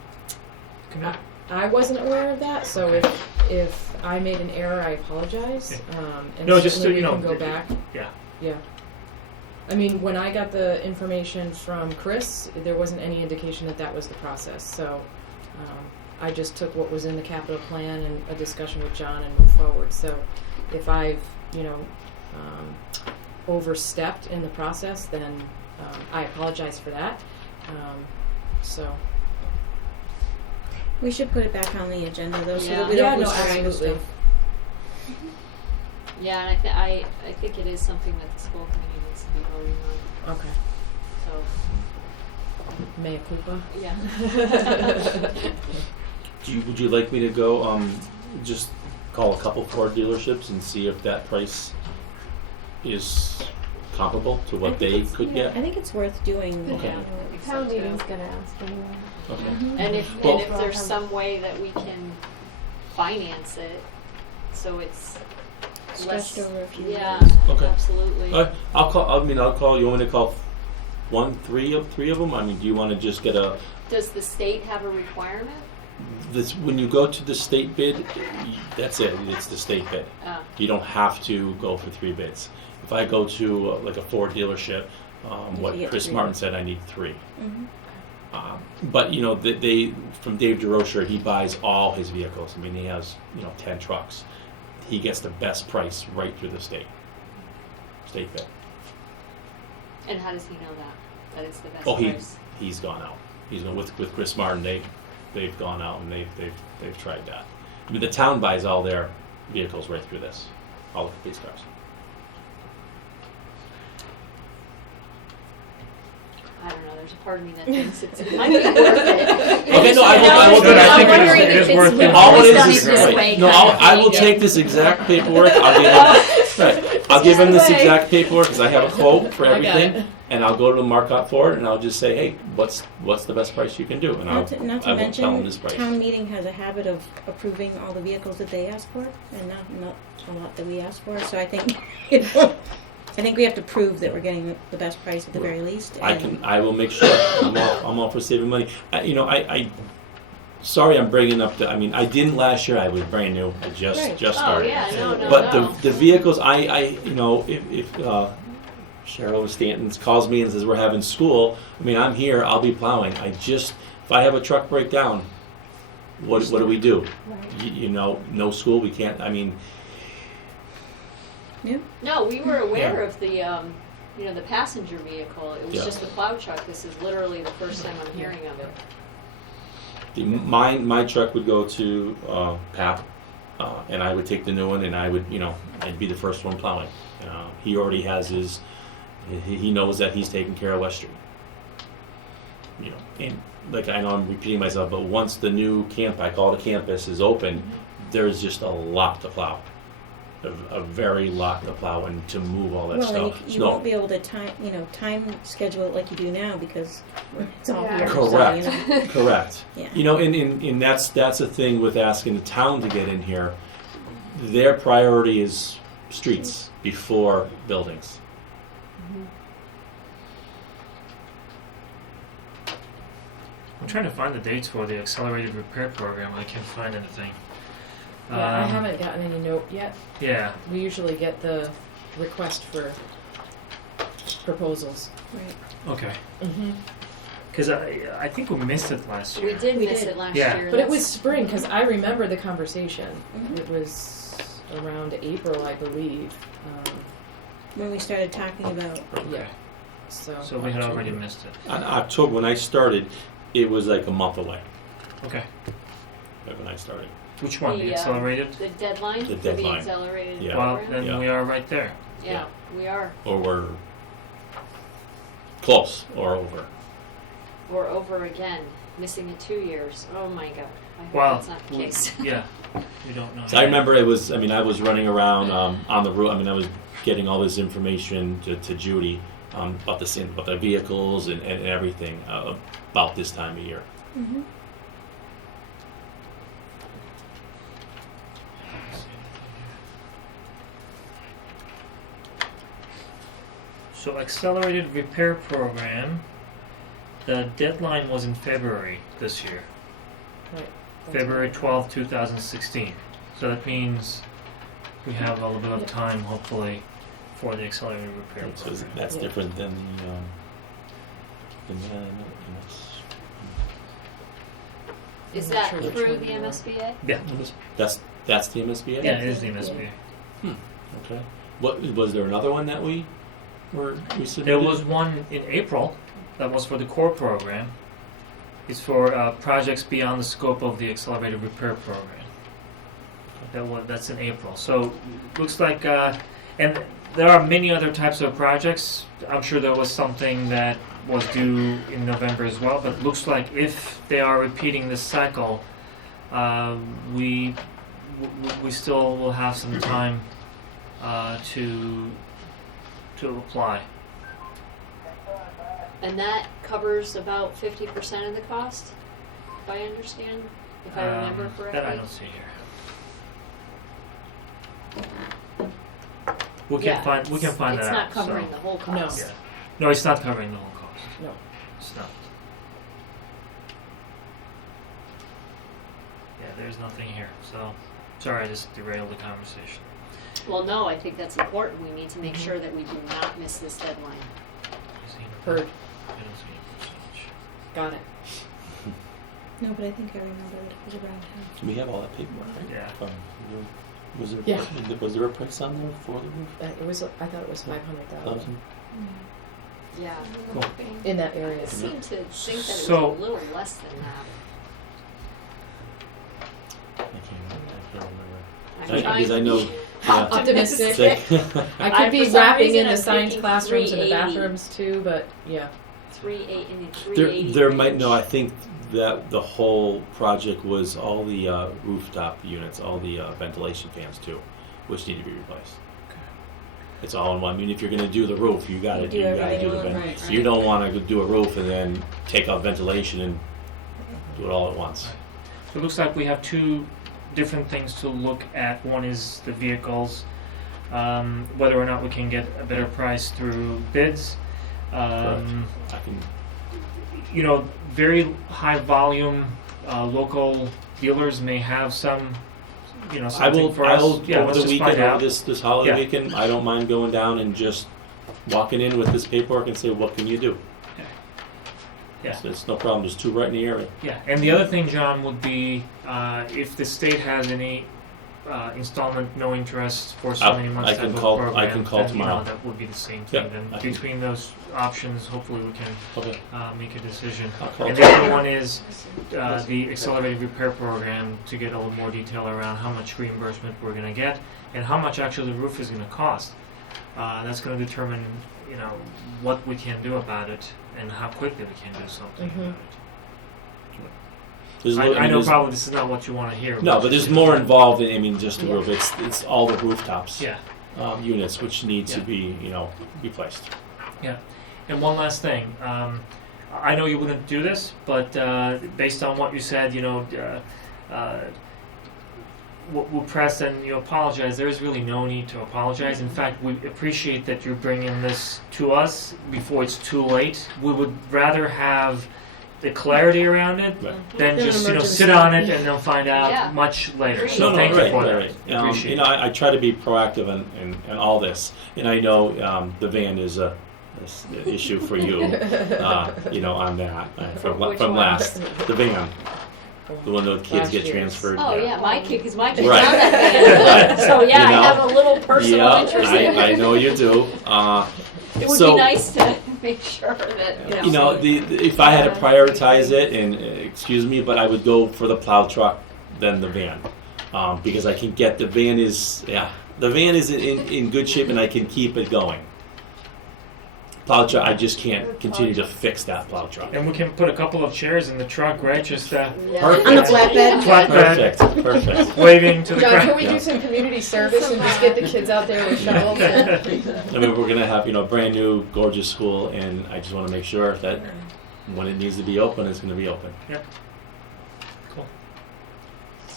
committee? I wasn't aware of that, so if I made an error, I apologize. And No, just so certainly you we know, can go back. Yeah. Yeah. I mean, when I got the information from Chris, there wasn't any indication that that was the process. So I just took what was in the capital plan and a discussion with John and moved forward. So if I've, overstepped in the process, then I apologize for that. So. We should put it back on the agenda though, so Yeah. that we Yeah, don't no, lose track of absolutely. stuff. Yeah, and I think it is something that the school committee needs to be voting on. Okay. So, Mea culpa. yeah. Would you like me to go just call a couple Ford dealerships and see if that price is comparable to I what think they it's- could yeah, get? I think it's worth doing. Okay. Yeah, I think so Town too. meeting's gonna ask anyway. Okay. And if Well- there's some way that we can finance it, so it's Stretched less, over a few yeah, years. Okay. absolutely. I'll call. You want me to call three of them? I mean, do you want to just get a? Does the state have a requirement? This when you go to the state bid, that's it. It's the state bid. You don't have to go for 3 bids. If I go to like a Ford dealership, what get Chris 3. Martin said, I need 3. Mhm. But they from Dave DeRocher, he buys all his vehicles. I mean, he has 10 trucks. He gets the best price right through the state bid. And how does he know that it's the best Oh, price? he's gone out. He's gone with Chris Martin. They've gone out and they've tried that. I mean, the town buys all their vehicles right through this, all of these cars. I don't know. There's a part of me that thinks it might be worth it. Okay, no, I will. But I think I'm it is- wondering it is if it's worth worth it. All it done is this right. way No, kind of I will thing. take this exact paperwork. I'll give him this exact paperwork because I have a quote for I got everything, it. and I'll go to the markup for it, and I'll just say, hey, what's the best price you can do, and Not to I won't tell him mention, this price. town meeting has a habit of approving all the vehicles that they ask for, and not a lot that we ask for. So I think, I think we have to prove that we're getting the best price at the very least. I will make sure. I'm all for saving money. Sorry, I'm bringing up I mean, I didn't last year. I was brand new. I just Right. started. Oh yeah, no. But the vehicles, if Cheryl Stanton calls me and says we're having school, I mean, I'm here. I'll be plowing. If I have a truck break down, what do we do? Right. No school. We can't. I mean, No, we were aware Yeah. of the passenger vehicle. It was Yeah. just the plow truck. This is literally the first time I'm hearing of it. my truck would go to PAP, and I would take the new one, and I'd be the first one plowing. He already has his. He knows that he's taking care of West Street. And like I know I'm repeating myself, but once the new I call it a campus, is open, there's just a lot to plow. A very lot to plow and to move all that well, stuff. and you won't be able to time schedule it like you do now because it's all Yeah. here. Correct. So, Correct. Yeah. And that's a thing with asking the town to get in here. Their priority is streets before buildings. I'm trying to find the dates for the accelerated repair program. I can't find anything. Yeah, I haven't gotten any note yet. Yeah. We usually get the request for proposals. Right. Okay. Mm-hmm. Because I think we missed it last year. We did We miss did. it last Yeah. year. But it was spring because I remember the conversation. Mhm. It was around April, I believe. When we started talking about Okay. So So we had already missed it. On October, when I started, it was like a month away. Okay. Like when I started. Which one? The The, accelerated? the deadline The for deadline. the accelerated Yeah. Well, program. then Yeah. we are right there. Yeah, we are. Or we're close or over. Or over again, missing it 2 years. Oh my God. I hope Well, that's not the case. yeah, we don't know. So I remember it was, I mean, I was running around on the route. I mean, I was getting all this information to Judy about the vehicles and everything about this time of year. Mm-hmm. So accelerated repair program, the deadline was in February this year. Right. February 12th, 2016. So that means we have a little bit of Yep. time, hopefully, for the accelerated repair So program. that's Yeah. different than the Is I'm not that sure which through one the you are. MSBA? Yeah, that's the MSBA. yeah, it is the MSBA. Okay. What was there another one that we submitted? There was one in April that was for the core program. It's for projects beyond the scope of the accelerated repair program. That's in April. So looks like, and there are many other types of projects. I'm sure there was something that was due in November as well. But looks like if they are repeating this cycle, we still will have some time to apply. And that covers about 50% of the cost, if I understand, if I remember correctly. That I don't see here. We can Yeah, find that out. It's not covering so. the whole No. cost. Yeah. No, it's not covering the whole cost. No. It's not. Yeah, there's nothing here. So, sorry, I just derailed the conversation. Well, no, I think that's important. We need to make sure that we do not miss this deadline. Heard. I don't see any percentage. Got it. No, but I think I remember it was around half. We have all that paperwork, right? Yeah. Was there Yeah. was there a price on there for the roof? It was. I thought it was 500,000 Yeah. Cool. in that area. I seem to think that it was So- a little less than that. I can't remember. I'm trying Because I to know. be Yeah. Optimistic. It's I I- could be for some wrapping reason in the I'm science thinking classrooms and the 380. bathrooms too, but yeah. 380. There might no. I think that the whole project was all the rooftop units, all the ventilation fans too, which need to be replaced. It's all in one. I mean, if you're going to do the roof, you got to You do do the everything vent. all at once, You right. don't want to do a roof and then take out ventilation and do it all at once. So it looks like we have two different things to look at. One is the vehicles, whether or not we can get a better price through bids. I can. You know, very high volume local dealers may have some, you know, I something will. for I us. will Yeah, over let's the just weekend, find over out. this holiday Yeah. weekend. I don't mind going down and just walking in with this paperwork and say, what can you do? Yeah. So it's no problem. There's two right in the area. Yeah, and the other thing, John, would be if the state has any installment no interest for so many months I type can of call. program, I can call then, tomorrow. You know, that would be the same thing. Yep, Then I can- between those options, hopefully we can Okay. make a decision. I'll call And the tomorrow. other one is the accelerated repair program to get a little more detail around how much reimbursement we're going to get and how much actually the roof is going to cost. That's going to determine, you know, what we can do about it and how quickly we can do something Mhm. about it. There's I mean, know there's- probably this is not what you want to hear. No, but there's more involved in. I mean, just the Yeah. roof. It's all the rooftops. Yeah, Units which need to Yeah. be replaced. yeah. And one last thing. I know you wouldn't do this, but based on what you said, you know, we'll press and you apologize. There is really no need to apologize. In fact, we appreciate that you're bringing this to us before it's too late. We would rather have the clarity around it Right. than An just sit emergency. on it and then find out Yeah. much later. Agreed. So No, thank you right, for right, that. right. Appreciate it. I try to be proactive in all this, and I know the van is a issue for you. On that from Which from one? last the van, the one that the kids Last get year's. transferred. Oh yeah, my kid, because my kid's Right. on that van. Right. So yeah, You know? I have a little personal Yeah, interest in I it. know you do. It would so, be nice to make sure that You know, if I had to prioritize it, and excuse me, but I would go for the plow truck than the van, because I can get the van is in good shape and I can keep it going. plow truck, I just can't continue to fix that plow truck. And we can put a couple of chairs in the trunk, right? Just Perfect. On the flatbed. flatbed, Perfect. waving to the John, crowd. can we do some community service and just get the kids out there with shovels? I mean, we're gonna have, a brand new, gorgeous school, and I just want to make sure that when it needs to be open, it's gonna be open. Cool.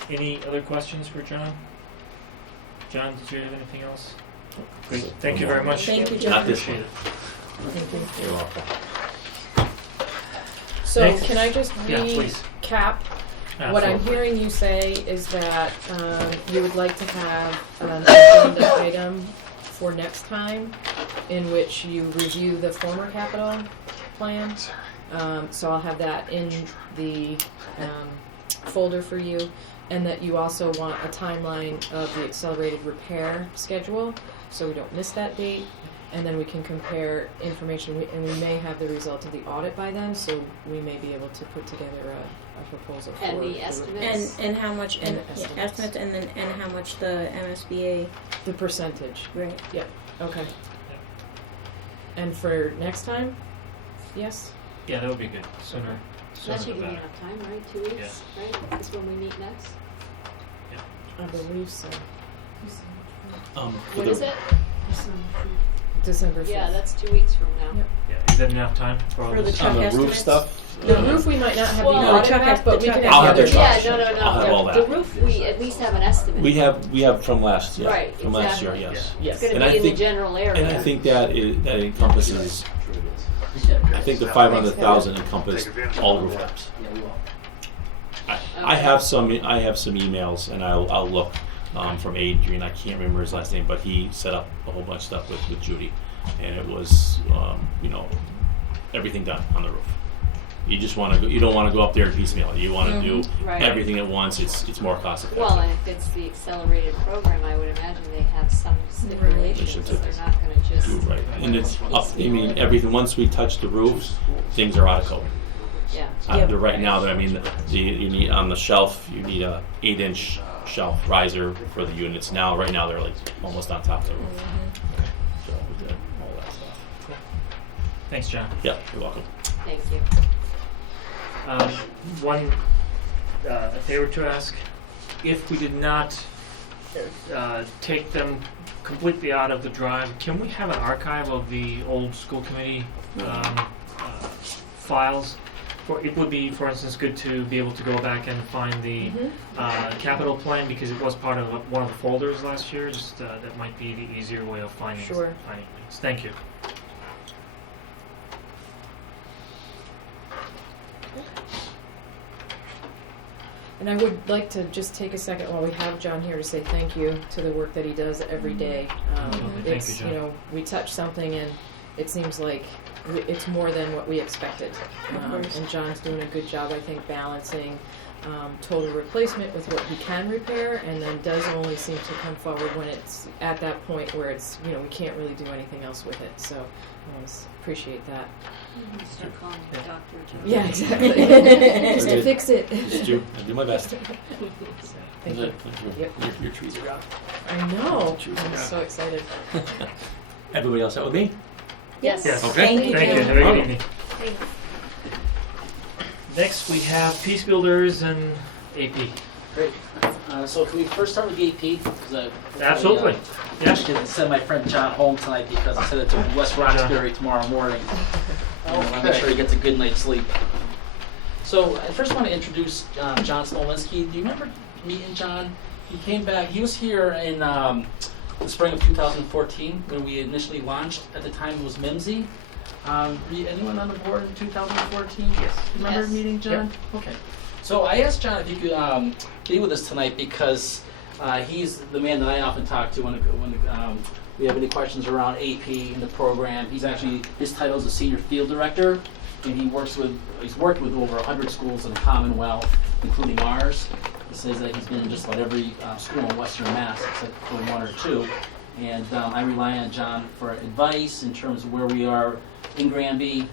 Any other questions for John? John, did you have anything else? Great. Thank you very much. Thank you, John. Not this Appreciate one. it. Thank you. You're welcome. So Thanks. can I just Yeah, please. recap? What I'm Absolutely. hearing you say is that you would like to have an agenda item for next time in which you review the former capital plan. So I'll have that in the folder for you, and that you also want a timeline of the accelerated repair schedule, so we don't miss that date. And then we can compare information, and we may have the result of the audit by then, so we may be able to put together a proposal for And the estimates. And how much, And and estimates. estimates, and how much the MSBA, the percentage. right? Okay. And for next time? Yes? Yeah, that would be good. Sooner That should the give you better. enough time, right? 2 weeks, right? That's when we meet next. I believe so. For What the- is it? December 5th. Yeah, that's 2 weeks from now. Yep. Yeah, is that enough time for all For the this? truck On the roof estimates? stuff? The roof we might not have Well, the the audit truck back, has- but the we can truck I'll have have the their other. truck. Yeah, no. I'll have all The that. roof, we at least have an estimate. We have from last year. Right, From last year, exactly. yes. Yes. It's And gonna I be in the think- general area. And I think that encompasses. I think the 500,000 encompassed all the rooftops. I have some emails, and I'll look from Adrian. I can't remember his last name, but he set up a whole bunch of stuff with Judy, and it was everything done on the roof. You just want to go. You don't want to go up there and piecemeal. You want to do Right. everything at once. It's more cost effective. Well, and if it's the accelerated program, I would imagine they have some stipulations. Right. They're not gonna just. Do right, and it's up. I mean, everything. Once we touch the roofs, things are out of code. Yeah. Yep. Right now, you need on the shelf. You need a 8-inch shelf riser for the units. Right now they're like almost on top of the roof. So we did all that stuff. Thanks, John. Yeah, you're welcome. Thank you. One a favor to ask: if we did not take them completely out of the drive, can we have an archive of the old school committee files? It would be, for instance, good to be able to go back and find the capital plan, because it was part of one of the folders last year. Just that might be the easier way of finding Sure. things. Thank you. And I would like to just take a second while we have John here to say thank you to the work that he does every day. Thank you, It's, John. we touch something and it seems like it's more than what we expected. And John's doing a good job, I think, balancing total replacement with what he can repair, and then does only seem to come forward when it's at that point where it's, we can't really do anything else with it. So I always appreciate that. Start calling the doctor too. Yeah, exactly. Just to fix it. I do my best. Thank you. Yep. Your trees are out. I know. Choose I'm it. so excited. Everybody else out with me? Yes. Yes. Okay. Thank you, Thank you. John. Have a good evening. Next, we have Peace Builders and AP. Great. So can we first start with the AP? 'Cause Absolutely. I Yes. should send my friend John home tonight because I said it to West Roxbury tomorrow morning. I want to make sure he gets a good night's sleep. So I first want to introduce John Smolinski. Do you remember meeting John? He came back. He was here in the spring of 2014 when we initially launched. At the time it was MIMSI. Anyone on the board in 2014? Yes. Remember Yes. meeting John? Okay. So I asked John if he could be with us tonight because he's the man that I often talk to when we have any questions around AP and the program. His title is a senior field director, and he's worked with over 100 schools in the Commonwealth, including ours. He says that he's been in just about every school in Western Mass except for one or two. And I rely on John for advice in terms of where we are in Granby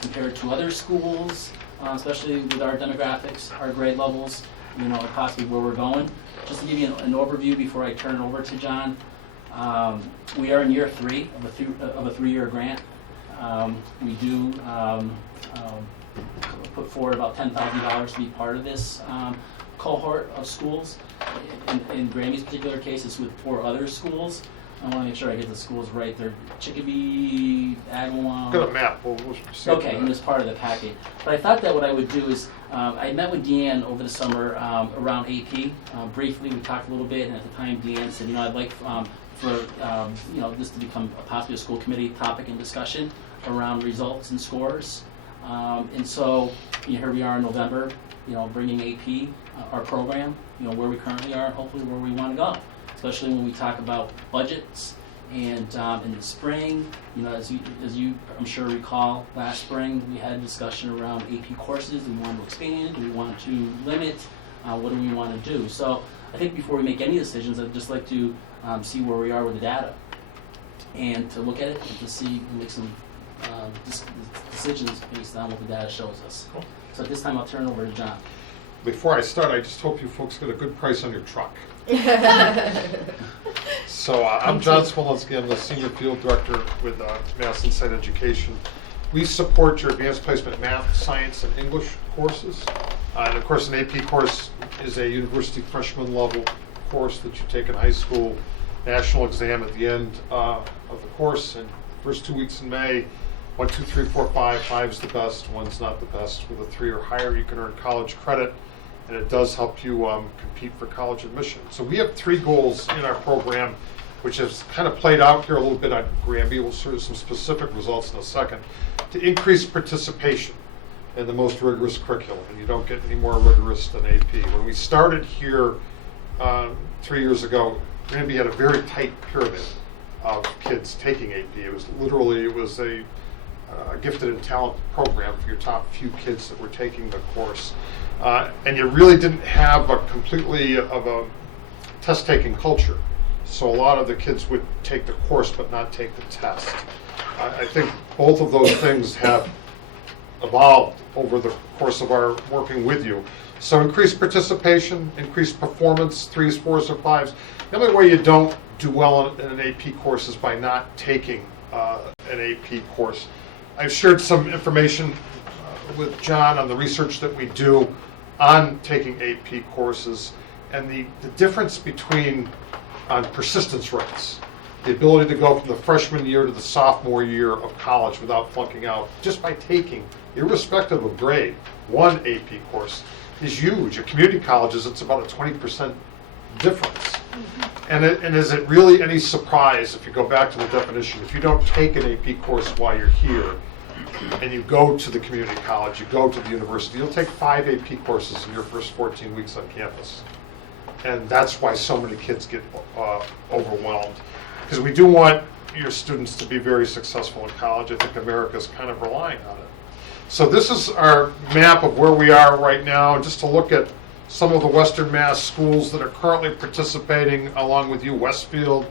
compared to other schools, especially with our demographics, our grade levels, and possibly where we're going. Just to give you an overview before I turn it over to John, we are in year 3 of a 3-year grant. We do put forward about $10,000 to be part of this cohort of schools. In Granby's particular case, it's with 4 other schools. I want to make sure I get the schools right. They're Chicopee, Agawam. Got a map. We'll see Okay, that. and it's part of the packet. But I thought that what I would do is, I met with Deanne over the summer around AP. Briefly, we talked a little bit, and at the time, Deanne said, I'd like for this to become possibly a school committee topic and discussion around results and scores. And so here we are in November, bringing AP, our program, where we currently are, and hopefully where we want to go. Especially when we talk about budgets, and in the spring, as you I'm sure recall, last spring we had a discussion around AP courses. Do we want to expand? Do we want to limit? What do we want to do? So I think before we make any decisions, I'd just like to see where we are with the data, and to look at it and to see and make some decisions based on what the data shows us. Cool. So at this time, I'll turn it over to John. Before I start, I just hope you folks get a good price on your truck. So I'm John Smolinski. I'm the Senior Field Director with Mass Insight Education. We support your advanced placement math, science, and English courses. And of course, an AP course is a university freshman level course that you take in high school. National exam at the end of the course. And first 2 weeks in May, 1, 2, 3, 4, 5. 5 is the best, 1's not the best. With a 3 or higher, you can earn college credit. And it does help you compete for college admission. So we have 3 goals in our program, which has kind of played out here a little bit on Granby. We'll show you some specific results in a second. To increase participation in the most rigorous curriculum, and you don't get any more rigorous than AP. When we started here 3 years ago, Granby had a very tight pyramid of kids taking AP. It was a gifted and talented program for your top few kids that were taking the course. And you really didn't have a completely of a test-taking culture. So a lot of the kids would take the course but not take the test. I think both of those things have evolved over the course of our working with you. So increased participation, increased performance, 3s, 4s, or 5s. The only way you don't do well in an AP course is by not taking an AP course. I've shared some information with John on the research that we do on taking AP courses, and the difference between on persistence rates, the ability to go from the freshman year to the sophomore year of college without flunking out, just by taking, irrespective of grade, 1 AP course is huge. At community colleges, it's about a 20% difference. And is it really any surprise, if you go back to the definition, if you don't take an AP course while you're here, and you go to the community college, you go to the university, you'll take 5 AP courses in your first 14 weeks on campus. And that's why so many kids get overwhelmed. Because we do want your students to be very successful in college. I think America's kind of relying on it. So this is our map of where we are right now, just to look at some of the Western Mass schools that are currently participating along with you. Westfield,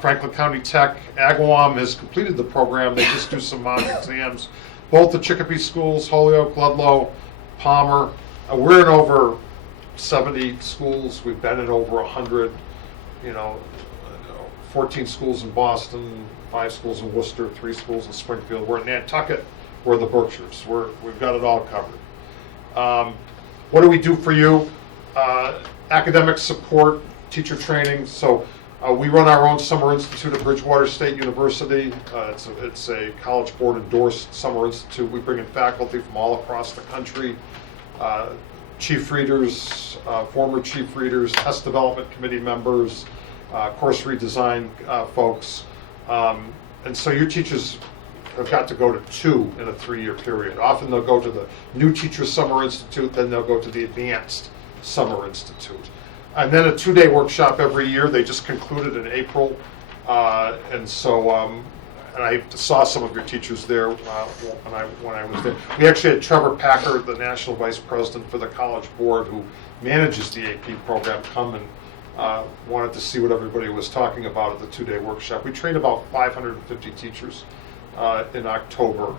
Franklin County Tech, Agawam has completed the program. They just do some mock exams. Both the Chicopee schools, Holyoke, Ludlow, Palmer. We're in over 70 schools. We've been in over 100. 14 schools in Boston, 5 schools in Worcester, 3 schools in Springfield. We're in Nantucket. We're the Berkshires. We've got it all covered. What do we do for you? Academic support, teacher training. So we run our own summer institute at Bridgewater State University. It's a College Board endorsed summer institute. We bring in faculty from all across the country, chief readers, former chief readers, test development committee members, course redesign folks. And so your teachers have got to go to 2 in a 3-year period. Often they'll go to the New Teacher Summer Institute, then they'll go to the Advanced Summer Institute. And then a 2-day workshop every year. They just concluded in April. And I saw some of your teachers there when I was there. We actually had Trevor Packer, the National Vice President for the College Board, who manages the AP program, come and wanted to see what everybody was talking about at the 2-day workshop. We trained about 550 teachers in October.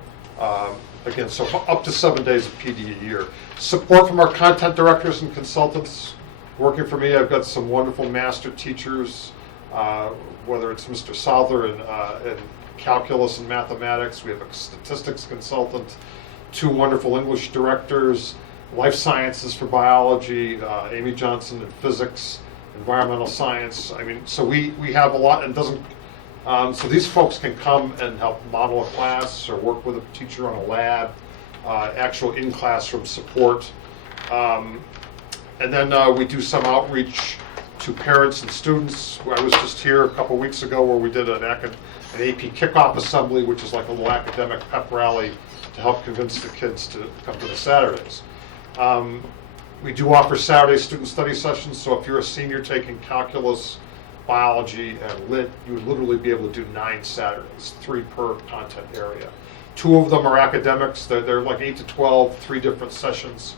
Again, so up to 7 days of PD a year. Support from our content directors and consultants. Working for me, I've got some wonderful master teachers, whether it's Mr. Souther and calculus and mathematics. We have a statistics consultant, 2 wonderful English directors, life sciences for biology, Amy Johnson in physics, environmental science. I mean, so we have a lot, and doesn't. So these folks can come and help model a class or work with a teacher on a lab, actual in-classroom support. And then we do some outreach to parents and students. I was just here a couple weeks ago where we did an AP kickoff assembly, which is like a little academic pep rally to help convince the kids to come to the Saturdays. We do offer Saturday student study sessions, so if you're a senior taking calculus, biology, and lit, you would literally be able to do 9 Saturdays, 3 per content area. 2 of them are academics. They're like 8 to 12, 3 different sessions.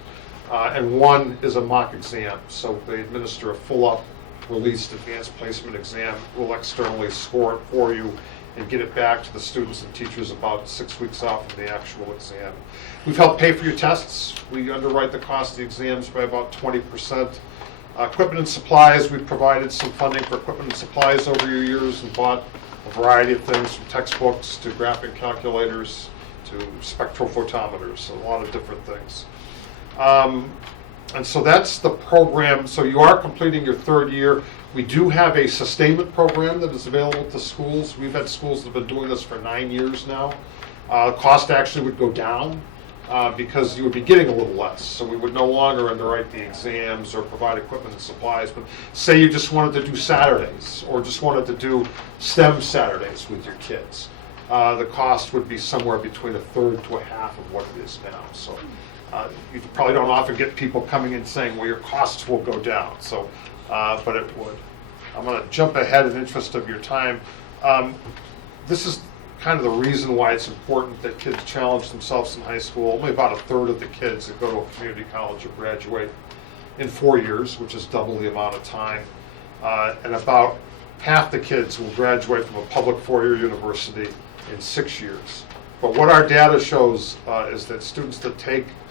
And 1 is a mock exam. So they administer a full-up released advanced placement exam. We'll externally score it for you and get it back to the students and teachers about 6 weeks out from the actual exam. We've helped pay for your tests. We underwrite the cost of the exams by about 20%. Equipment and supplies, we've provided some funding for equipment and supplies over your years and bought a variety of things from textbooks to graphing calculators to spectrophotometers, a lot of different things. And so that's the program. So you are completing your 3rd year. We do have a sustainment program that is available to schools. We've had schools that have been doing this for 9 years now. Cost actually would go down because you would be getting a little less. So we would no longer underwrite the exams or provide equipment and supplies. But say you just wanted to do Saturdays or just wanted to do STEM Saturdays with your kids. The cost would be somewhere between 1/3 to 1/2 of what it is now. So you probably don't often get people coming in saying, well, your costs will go down. So, but it would. I'm going to jump ahead in the interest of your time. This is kind of the reason why it's important that kids challenge themselves in high school. Only about 1/3 of the kids that go to a community college will graduate in 4 years, which is double the amount of time. And about half the kids will graduate from a public 4-year university in 6 years. But what our data shows is that students that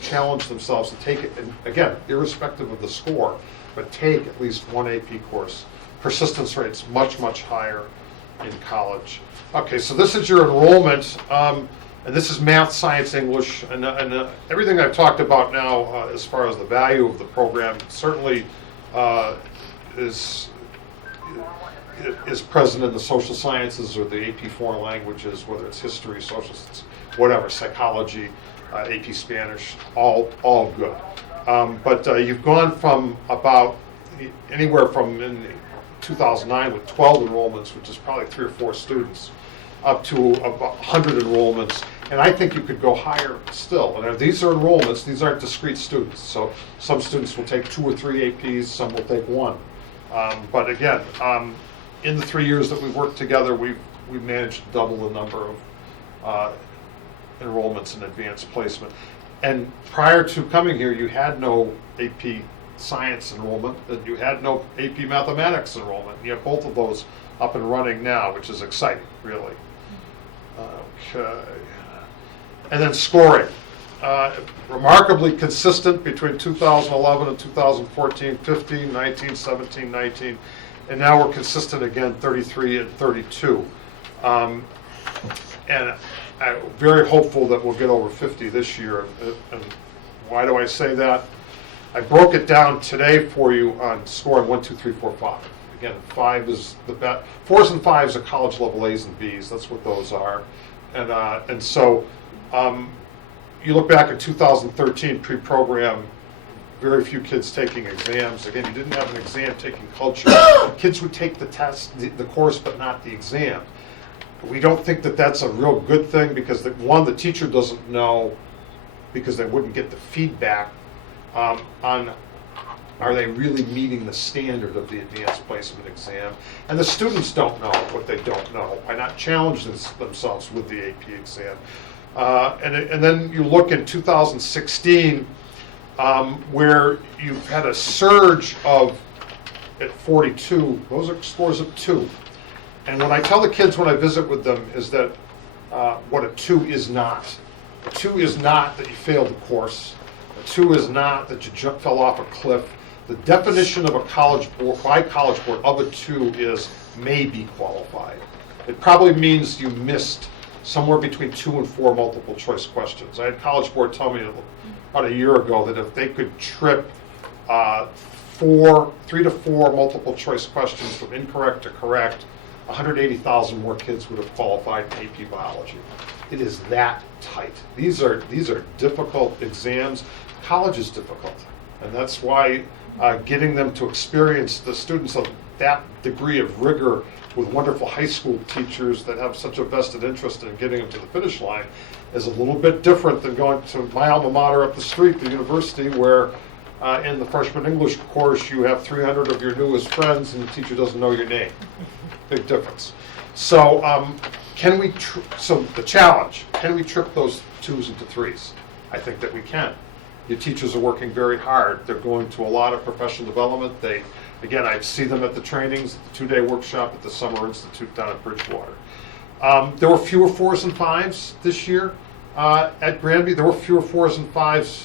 challenge themselves and take it, and again, irrespective of the score, but take at least 1 AP course, persistence rate's much, much higher in college. Okay, so this is your enrollment, and this is math, science, English, and everything I've talked about now as far as the value of the program certainly is present in the social sciences or the AP foreign languages, whether it's history, social science, whatever, psychology, AP Spanish, all good. But you've gone from about anywhere from in 2009 with 12 enrollments, which is probably 3 or 4 students, up to about 100 enrollments. And I think you could go higher still. And these are enrollments, these aren't discrete students. So some students will take 2 or 3 APs, some will take 1. But again, in the 3 years that we've worked together, we've managed to double the number of enrollments in advanced placement. And prior to coming here, you had no AP science enrollment, and you had no AP mathematics enrollment. You have both of those up and running now, which is exciting, really. Okay. And then scoring. Remarkably consistent between 2011 and 2014, 15, 19, 17, 19. And now we're consistent again, 33 and 32. And I'm very hopeful that we'll get over 50 this year. And why do I say that? I broke it down today for you on scoring 1, 2, 3, 4, 5. Again, 5 is the best. 4s and 5s are college level A's and B's. That's what those are. And so you look back at 2013 pre-program, very few kids taking exams. Again, you didn't have an exam taking culture. Kids would take the test, the course, but not the exam. We don't think that that's a real good thing because, one, the teacher doesn't know because they wouldn't get the feedback on are they really meeting the standard of the advanced placement exam. And the students don't know what they don't know by not challenging themselves with the AP exam. And then you look in 2016 where you've had a surge at 42, those are scores of 2. And what I tell the kids when I visit with them is that what a 2 is not. A 2 is not that you failed the course. A 2 is not that you fell off a cliff. The definition of a college board, by College Board, of a 2 is may be qualified. it probably means you missed somewhere between 2 and 4 multiple choice questions. I had College Board tell me about a year ago that if they could trip 3 to 4 multiple choice questions from incorrect to correct, 180,000 more kids would have qualified in AP Biology. It is that tight. These are difficult exams. College is difficult, and that's why getting them to experience, the students of that degree of rigor with wonderful high school teachers that have such a vested interest in getting them to the finish line is a little bit different than going to my alma mater up the street, the university, where in the freshman English course you have 300 of your newest friends and the teacher doesn't know your name. Big difference. So so the challenge, can we trip those 2s into 3s? I think that we can. Your teachers are working very hard. They're going to a lot of professional development. Again, I see them at the trainings, the 2-day workshop at the Summer Institute down at Bridgewater. There were fewer 4s and 5s this year at Granby. There were fewer 4s and 5s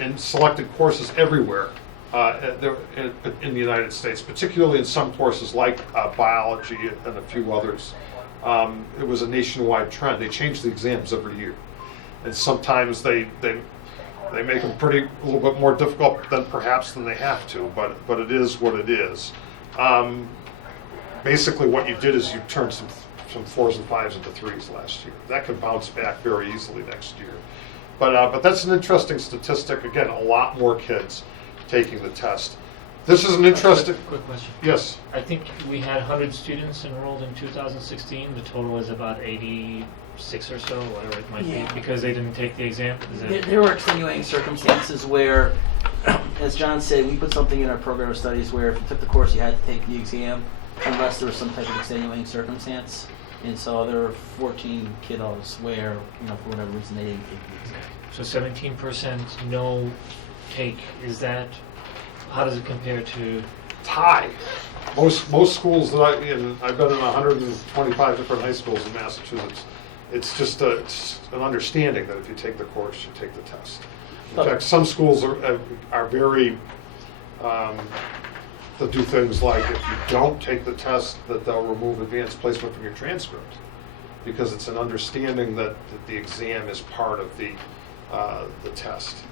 in selected courses everywhere in the United States, particularly in some courses like biology and a few others. It was a nationwide trend. They change the exams every year, and sometimes they make them a little bit more difficult than they have to, but it is what it is. Basically what you did is you turned some 4s and 5s into 3s last year. That can bounce back very easily next year. But that's an interesting statistic. Again, a lot more kids taking the test. This is an interesting... Quick question. Yes. I think we had 100 students enrolled in 2016. The total is about 86 or so, whatever it might be, because they didn't take the exam. There were extenuating circumstances where, as John said, we put something in our program of studies where if you took the course, you had to take the exam unless there was some type of extenuating circumstance. And so there were 14 kiddos where, for whatever reason, they didn't take the exam. So 17% no take. Is that, how does it compare to? High. Most schools that I've been in 125 different high schools in Massachusetts. It's just an understanding that if you take the course, you take the test. In fact, some schools are very, they'll do things like if you don't take the test, that they'll remove advanced placement from your transcript, because it's an understanding that the exam is part of the test.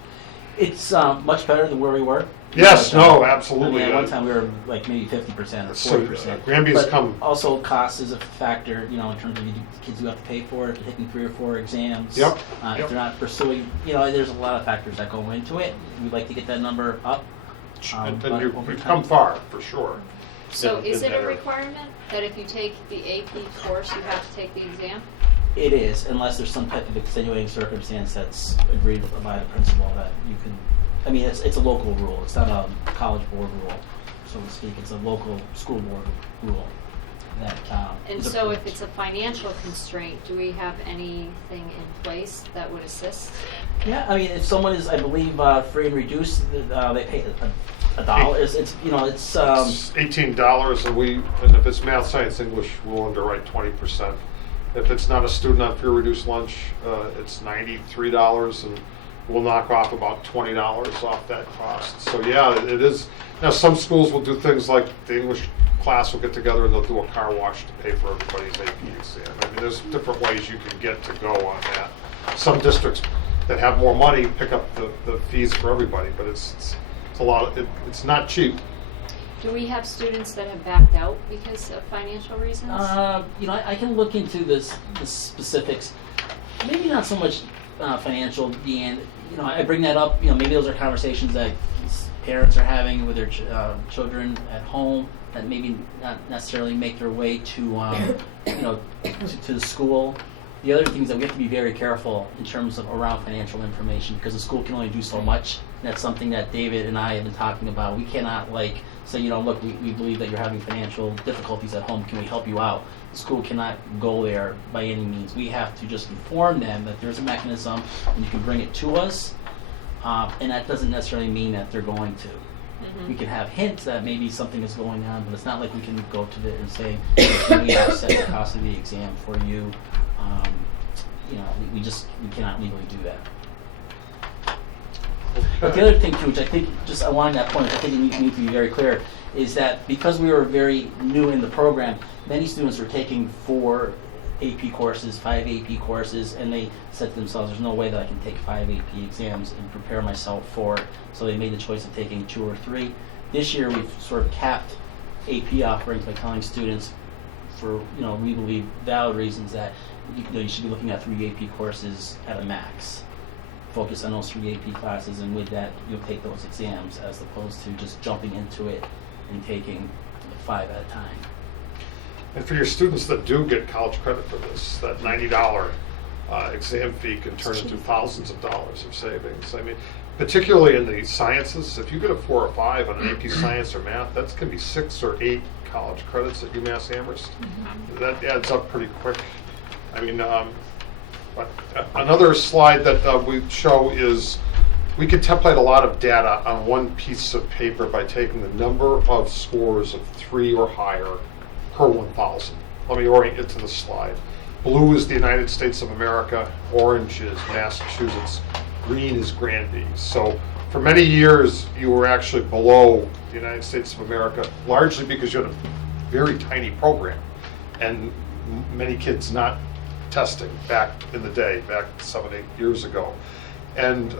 It's much better than where we were. Yes, no, absolutely. At one time we were like maybe 50% or 40%. Granby's come. Also, cost is a factor, in terms of kids who have to pay for it, taking 3 or 4 exams. Yep. If they're not pursuing, there's a lot of factors that go into it. We'd like to get that number up. And you've come far, for sure. So is it a requirement that if you take the AP course, you have to take the exam? It is, unless there's some type of extenuating circumstance that's agreed by the principal that you can. It's a local rule. It's not a college board rule, so to speak. It's a local school board rule. And so if it's a financial constraint, do we have anything in place that would assist? Yeah, if someone is, I believe, free and reduced, they pay $1. It's $18, and if it's math, science, English, we'll underwrite 20%. If it's not a student on free or reduced lunch, it's $93, and we'll knock off about $20 off that cost. So yeah, it is. Now some schools will do things like the English class will get together and they'll do a car wash to pay for everybody's AP exam. There's different ways you can get to go on that. Some districts that have more money pick up the fees for everybody, but it's a lot. It's not cheap. Do we have students that have backed out because of financial reasons? I can look into the specifics. Maybe not so much financial, Deanne. I bring that up. Maybe those are conversations that parents are having with their children at home that maybe not necessarily make their way to to the school. The other thing is that we have to be very careful in terms of around financial information, because the school can only do so much. And that's something that David and I have been talking about. We cannot say, look, we believe that you're having financial difficulties at home. Can we help you out? The school cannot go there by any means. We have to just inform them that there's a mechanism and you can bring it to us. And that doesn't necessarily mean that they're going to. We can have hints that maybe something is going on, but it's not like we can go to it and say, we have set the cost of the exam for you. We cannot legally do that. But the other thing too, which I think, just along that point, I think we need to be very clear, is that because we were very new in the program, many students were taking 4 AP courses, 5 AP courses, and they said to themselves, there's no way that I can take 5 AP exams and prepare myself for it. So they made the choice of taking 2 or 3. This year we've sort of capped AP offerings by telling students, for we believe valid reasons, that you should be looking at 3 AP courses at a max. Focus on those 3 AP classes, and with that you'll take those exams as opposed to just jumping into it and taking 5 at a time. And for your students that do get college credit for this, that $90 exam fee can turn into thousands of dollars of savings. I mean, particularly in the sciences, if you get a 4 or 5 on an AP Science or Math, that's going to be 6 or 8 college credits at UMass Amherst. That adds up pretty quick. I mean, but another slide that we show is we can template a lot of data on one piece of paper by taking the number of scores of 3 or higher per 1,000. Let me orient you to the slide. Blue is the United States of America, orange is Massachusetts, green is Granby. So for many years you were actually below the United States of America, largely because you had a very tiny program and many kids not testing back in the day, back 7, 8 years ago. And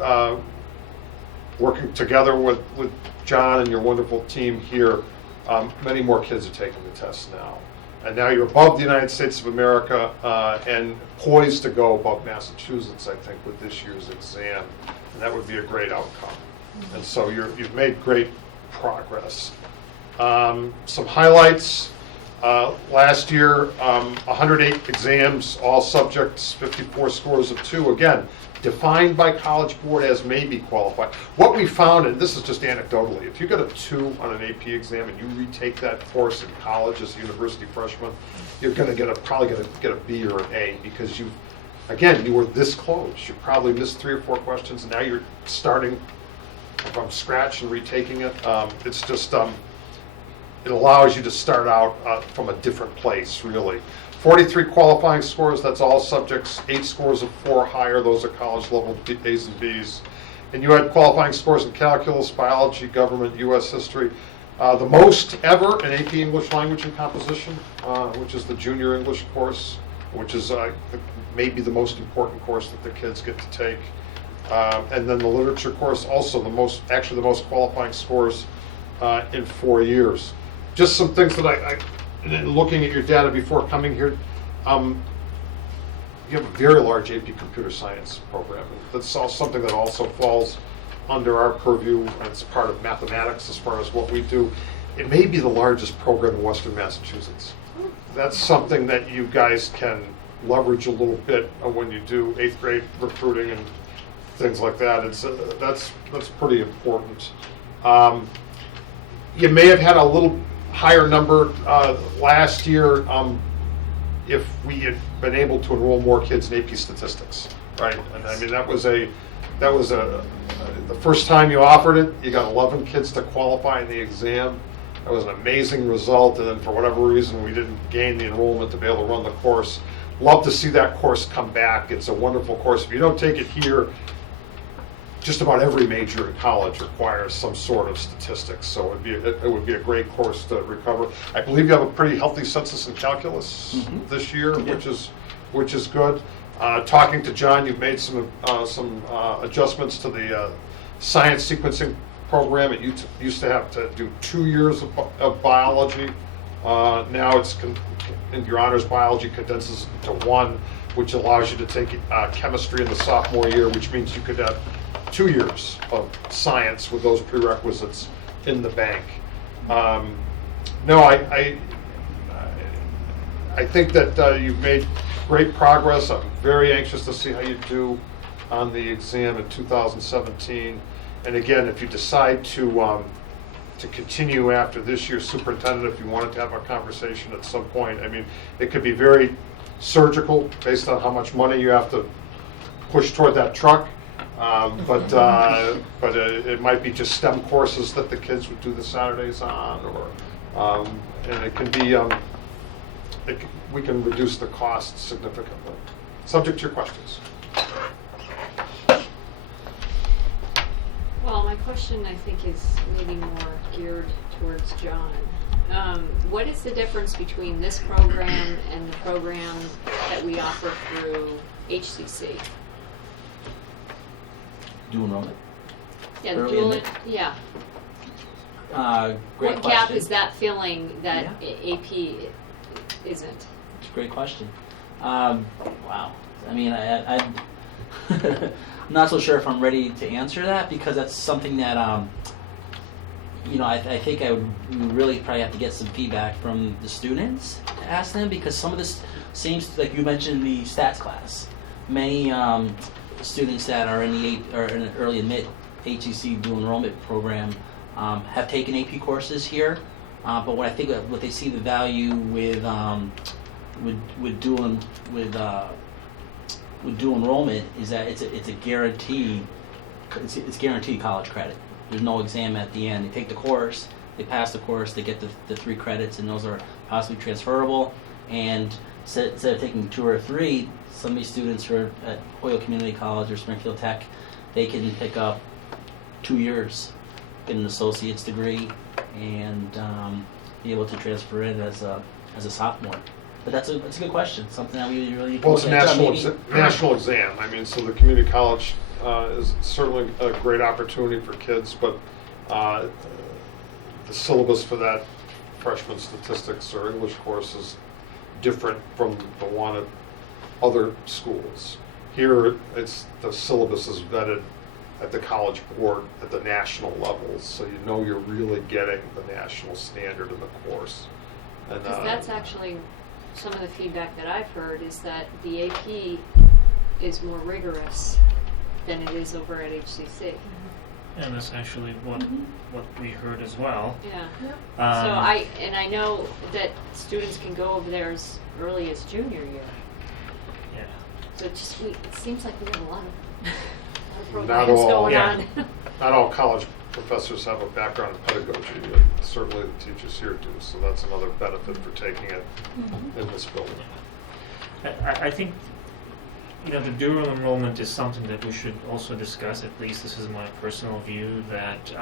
working together with John and your wonderful team here, many more kids are taking the test now. And now you're above the United States of America and poised to go above Massachusetts, I think, with this year's exam. And that would be a great outcome. And so you've made great progress. Some highlights. Last year, 108 exams, all subjects, 54 scores of 2. Again, defined by College Board as maybe qualified. What we found, and this is just anecdotally, if you get a 2 on an AP exam and you retake that course in college as a university freshman, you're going to probably going to get a B or an A, because you were this close. You probably missed 3 or 4 questions, and now you're starting from scratch and retaking it. It's just it allows you to start out from a different place, really. 43 qualifying scores, that's all subjects. 8 scores of 4 or higher, those are college level A's and B's. And you had qualifying scores in calculus, biology, government, U.S. history. The most ever in AP English Language and Composition, which is the junior English course, which is maybe the most important course that the kids get to take. And then the literature course, also the most qualifying scores in 4 years. Just some things that looking at your data before coming here, you have a very large AP Computer Science program. That's something that also falls under our purview, and it's part of mathematics as far as what we do. It may be the largest program in Western Massachusetts. That's something that you guys can leverage a little bit when you do 8th grade recruiting and things like that. That's pretty important. You may have had a little higher number last year if we had been able to enroll more kids in AP Statistics, right? And I mean, that was the first time you offered it, you got 11 kids to qualify in the exam. That was an amazing result, and then for whatever reason we didn't gain the enrollment to be able to run the course. Love to see that course come back. It's a wonderful course. If you don't take it here, just about every major in college requires some sort of statistics, so it would be a great course to recover. I believe you have a pretty healthy census in calculus this year, which is good. Talking to John, you've made some adjustments to the science sequencing program. It used to have to do 2 years of biology. Now in your honors biology condenses into 1, which allows you to take chemistry in the sophomore year, which means you could have 2 years of science with those prerequisites in the bank. No, I think that you've made great progress. I'm very anxious to see how you do on the exam in 2017. And again, if you decide to continue after this year's superintendent, if you wanted to have a conversation at some point, I mean, it could be very surgical based on how much money you have to push toward that truck. But it might be just STEM courses that the kids would do the Saturdays on, or and it can be we can reduce the cost significantly. Subject to your questions. Well, my question, I think, is maybe more geared towards John. What is the difference between this program and the program that we offer through HCC? Dual enrollment. Yeah, the Early dual, in yeah. Great What question. gap is that filling that Yeah. AP isn't? It's a great question. Wow. I mean, I'm not so sure if I'm ready to answer that, because that's something that, I think I would really probably have to get some feedback from the students to ask them, because some of this seems, like you mentioned, the stats class. Many students that are in an early and mid HCC dual enrollment program have taken AP courses here, but what they see the value with dual enrollment is that it's guaranteed college credit. There's no exam at the end. They take the course, they pass the course, they get the 3 credits, and those are possibly transferable. And instead of taking 2 or 3, some of these students who are at Hoyle Community College or Springfield Tech, they can pick up 2 years, get an associate's degree, and be able to transfer in as a sophomore. But that's a good question. Something that we really need to Well, it's a look at. national exam. I mean, so the community college is certainly a great opportunity for kids, but the syllabus for that freshman statistics or English course is different from the one at other schools. Here, the syllabus is vetted at the College Board at the national levels, so you know you're really getting the national standard in the course. And Because that's actually some of the feedback that I've heard, is that the AP is more rigorous than it is over at HCC. And that's actually what we heard as well. Yeah. Um, So I know that students can go over there as early as junior year. Yeah. So it seems like we have a lot of Not programs all, going yeah. on. not all college professors have a background in pedagogy, and certainly the teachers here do, so that's another benefit for taking it in this building. I think, the dual enrollment is something that we should also discuss. At least this is my personal view, that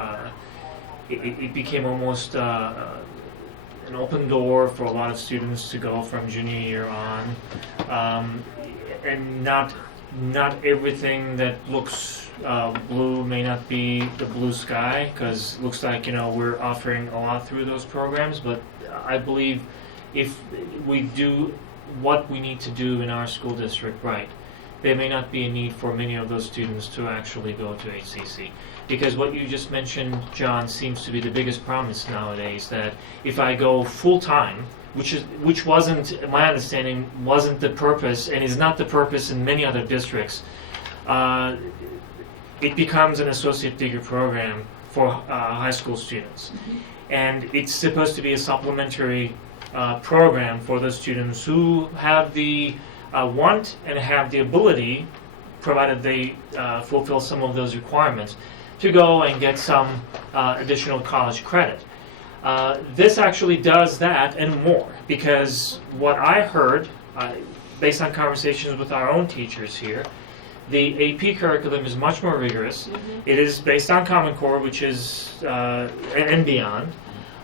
it became almost an open door for a lot of students to go from junior year on, and not everything that looks blue may not be the blue sky, because it looks like we're offering a lot through those programs. But I believe if we do what we need to do in our school district right, there may not be a need for many of those students to actually go to HCC. Because what you just mentioned, John, seems to be the biggest promise nowadays, that if I go full-time, which wasn't, my understanding, wasn't the purpose, and is not the purpose in many other districts, it becomes an associate degree program for high school students. And it's supposed to be a supplementary program for those students who have the want and have the ability, provided they fulfill some of those requirements, to go and get some additional college credit. This actually does that and more, because what I heard, based on conversations with our own teachers here, the AP curriculum is much more rigorous. It is based on Common Core, which is, and beyond,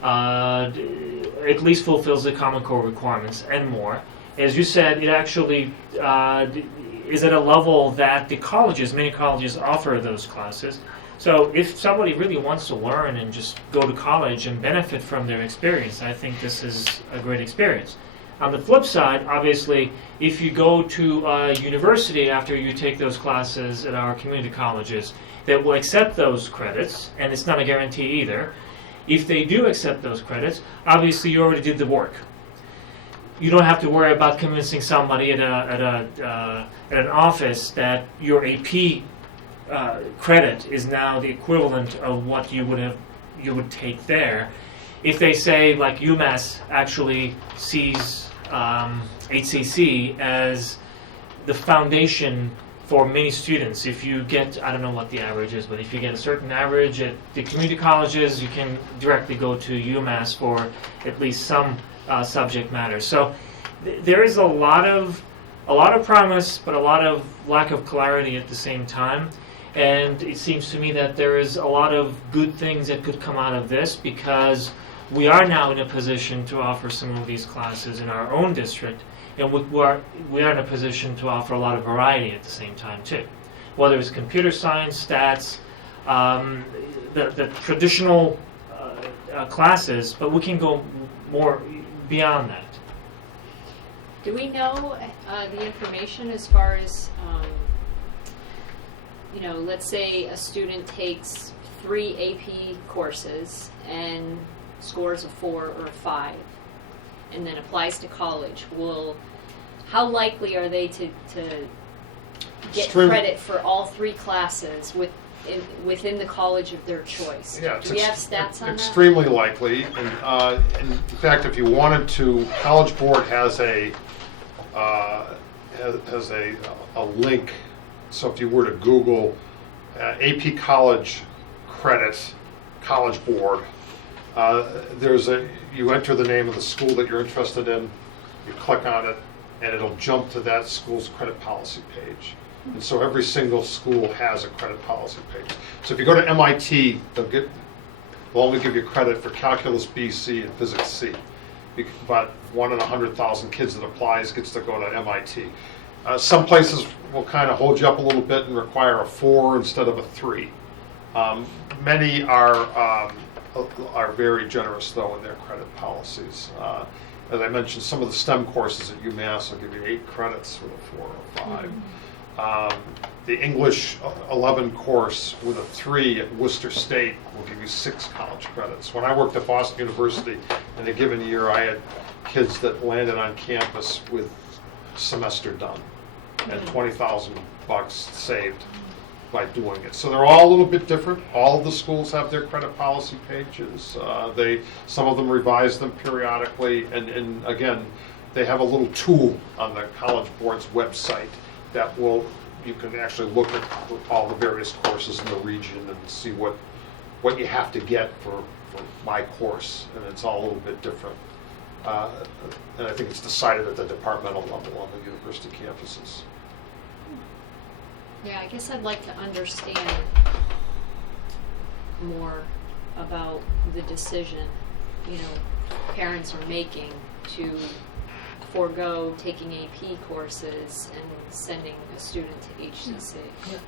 at least fulfills the Common Core requirements and more. As you said, it actually is at a level that many colleges offer those classes. So if somebody really wants to learn and just go to college and benefit from their experience, I think this is a great experience. On the flip side, obviously, if you go to a university after you take those classes at our community colleges that will accept those credits, and it's not a guarantee either, if they do accept those credits, obviously you already did the work. You don't have to worry about convincing somebody at an office that your AP credit is now the equivalent of what you would take there. If they say, like UMass actually sees HCC as the foundation for many students. If you get, I don't know what the average is, but if you get a certain average at the community colleges, you can directly go to UMass for at least some subject matter. So there is a lot of promise, but a lot of lack of clarity at the same time. And it seems to me that there is a lot of good things that could come out of this, because we are now in a position to offer some of these classes in our own district, and we are in a position to offer a lot of variety at the same time too. Whether it's computer science, stats, the traditional classes, but we can go more beyond that. Do we know the information as far as, let's say a student takes 3 AP courses and scores a 4 or a 5, and then applies to college? How likely are they to get credit for all 3 classes within the college of their choice? Yeah, Do we have stats on that? Extremely likely, and in fact, if you wanted to, College Board has a link. So if you were to Google AP College Credit, College Board, you enter the name of the school that you're interested in, you click on it, and it'll jump to that school's credit policy page. And so every single school has a credit policy page. So if you go to MIT, they'll only give you credit for Calculus B, C, and Physics C. But 1 in 100,000 kids that applies gets to go to MIT. Some places will kind of hold you up a little bit and require a 4 instead of a 3. Many are very generous, though, in their credit policies. As I mentioned, some of the STEM courses at UMass will give you 8 credits with a 4 or 5. The English 11 course with a 3 at Worcester State will give you 6 college credits. When I worked at Boston University, in a given year, I had kids that landed on campus with semester done and $20,000 saved by doing it. So they're all a little bit different. All of the schools have their credit policy pages. Some of them revise them periodically, and again, they have a little tool on the College Board's website that you can actually look at all the various courses in the region and see what you have to get for my course, and it's all a little bit different. And I think it's decided at the departmental level on the university campuses. Yeah, I guess I'd like to understand more about the decision, parents are making to forego taking AP courses and sending a student to HCC. Yeah.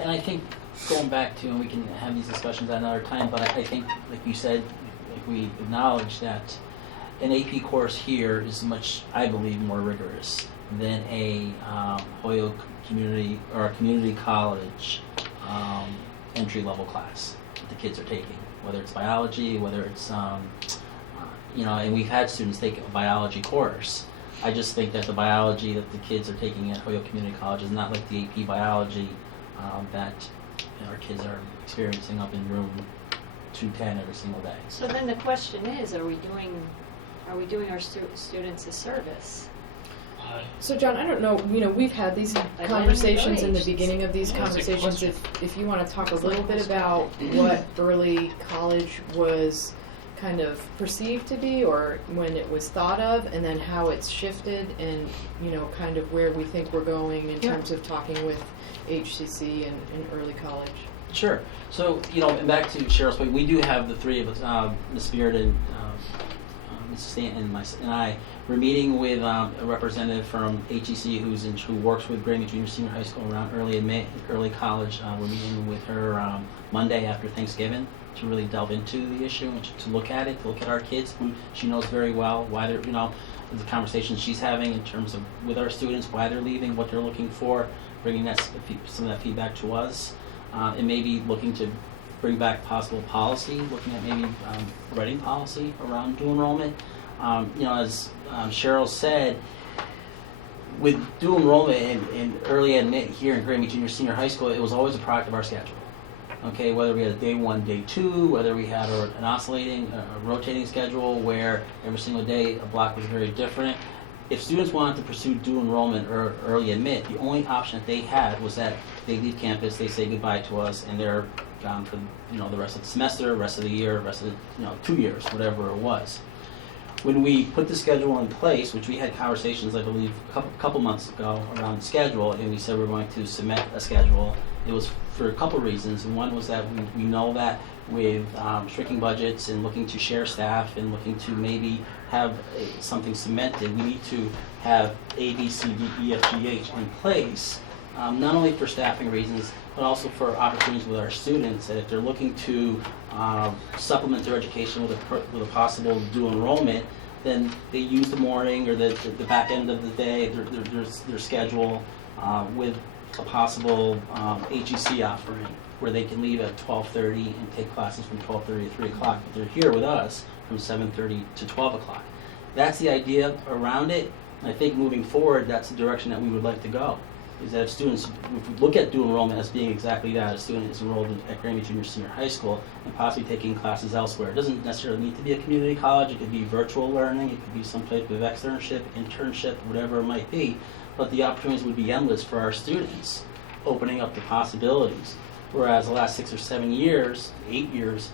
And I think going back to, and we can have these discussions at another time, but I think, like you said, we acknowledge that an AP course here is much, I believe, more rigorous than a Holyoke community or a community college entry-level class that the kids are taking, whether it's biology, whether it's and we've had students take a biology course. I just think that the biology that the kids are taking at Holyoke Community College is not like the AP biology that our kids are experiencing up in room 210 every single day. So then the question is, are we doing our students a service? So John, I don't know, we've had these conversations in the beginning of these conversations. If you want to talk a little bit about what early college was kind of perceived to be, or when it was thought of, and then how it's shifted, and kind of where we think we're going in terms of talking with HCC and early college. Sure. So, and back to Cheryl's point, we do have the three of us, Ms. Spirit and Mrs. Stanton and I. We're meeting with a representative from HEC who works with Granby Junior Senior High School around early college. We're meeting with her Monday after Thanksgiving to really delve into the issue and to look at it, to look at our kids, who she knows very well, why they're, the conversations she's having in terms of with our students, why they're leaving, what they're looking for, bringing some of that feedback to us, and maybe looking to bring back possible policy, looking at maybe writing policy around dual enrollment. As Cheryl said, with dual enrollment and early admit here in Granby Junior Senior High School, it was always a product of our schedule. Okay, whether we had a day 1, day 2, whether we had an oscillating, rotating schedule where every single day a block was very different. If students wanted to pursue dual enrollment or early admit, the only option that they had was that they leave campus, they say goodbye to us, and they're gone for the rest of the semester, rest of the year, rest of the 2 years, whatever it was. When we put the schedule in place, which we had conversations, I believe, a couple months ago around the schedule, and we said we're going to submit a schedule it was for a couple reasons. And one was that we know that with shrinking budgets and looking to share staff and looking to maybe have something cemented, we need to have A, B, C, D, E, F, G, H in place, not only for staffing reasons, but also for opportunities with our students, that if they're looking to supplement their education with a possible dual enrollment, then they use the morning or the back end of the day, their schedule, with a possible HEC offering, where they can leave at 12:30 and take classes from 12:30 to 3 o'clock. But they're here with us from 7:30 to 12 o'clock. That's the idea around it. And I think moving forward, that's the direction that we would like to go. Is that if students, if we look at dual enrollment as being exactly that, a student is enrolled at Granby Junior Senior High School and possibly taking classes elsewhere. It doesn't necessarily need to be a community college. It could be virtual learning. It could be some type of externship, internship, whatever it might be. But the opportunities would be endless for our students, opening up the possibilities. Whereas the last 6 or 7 years, 8 years,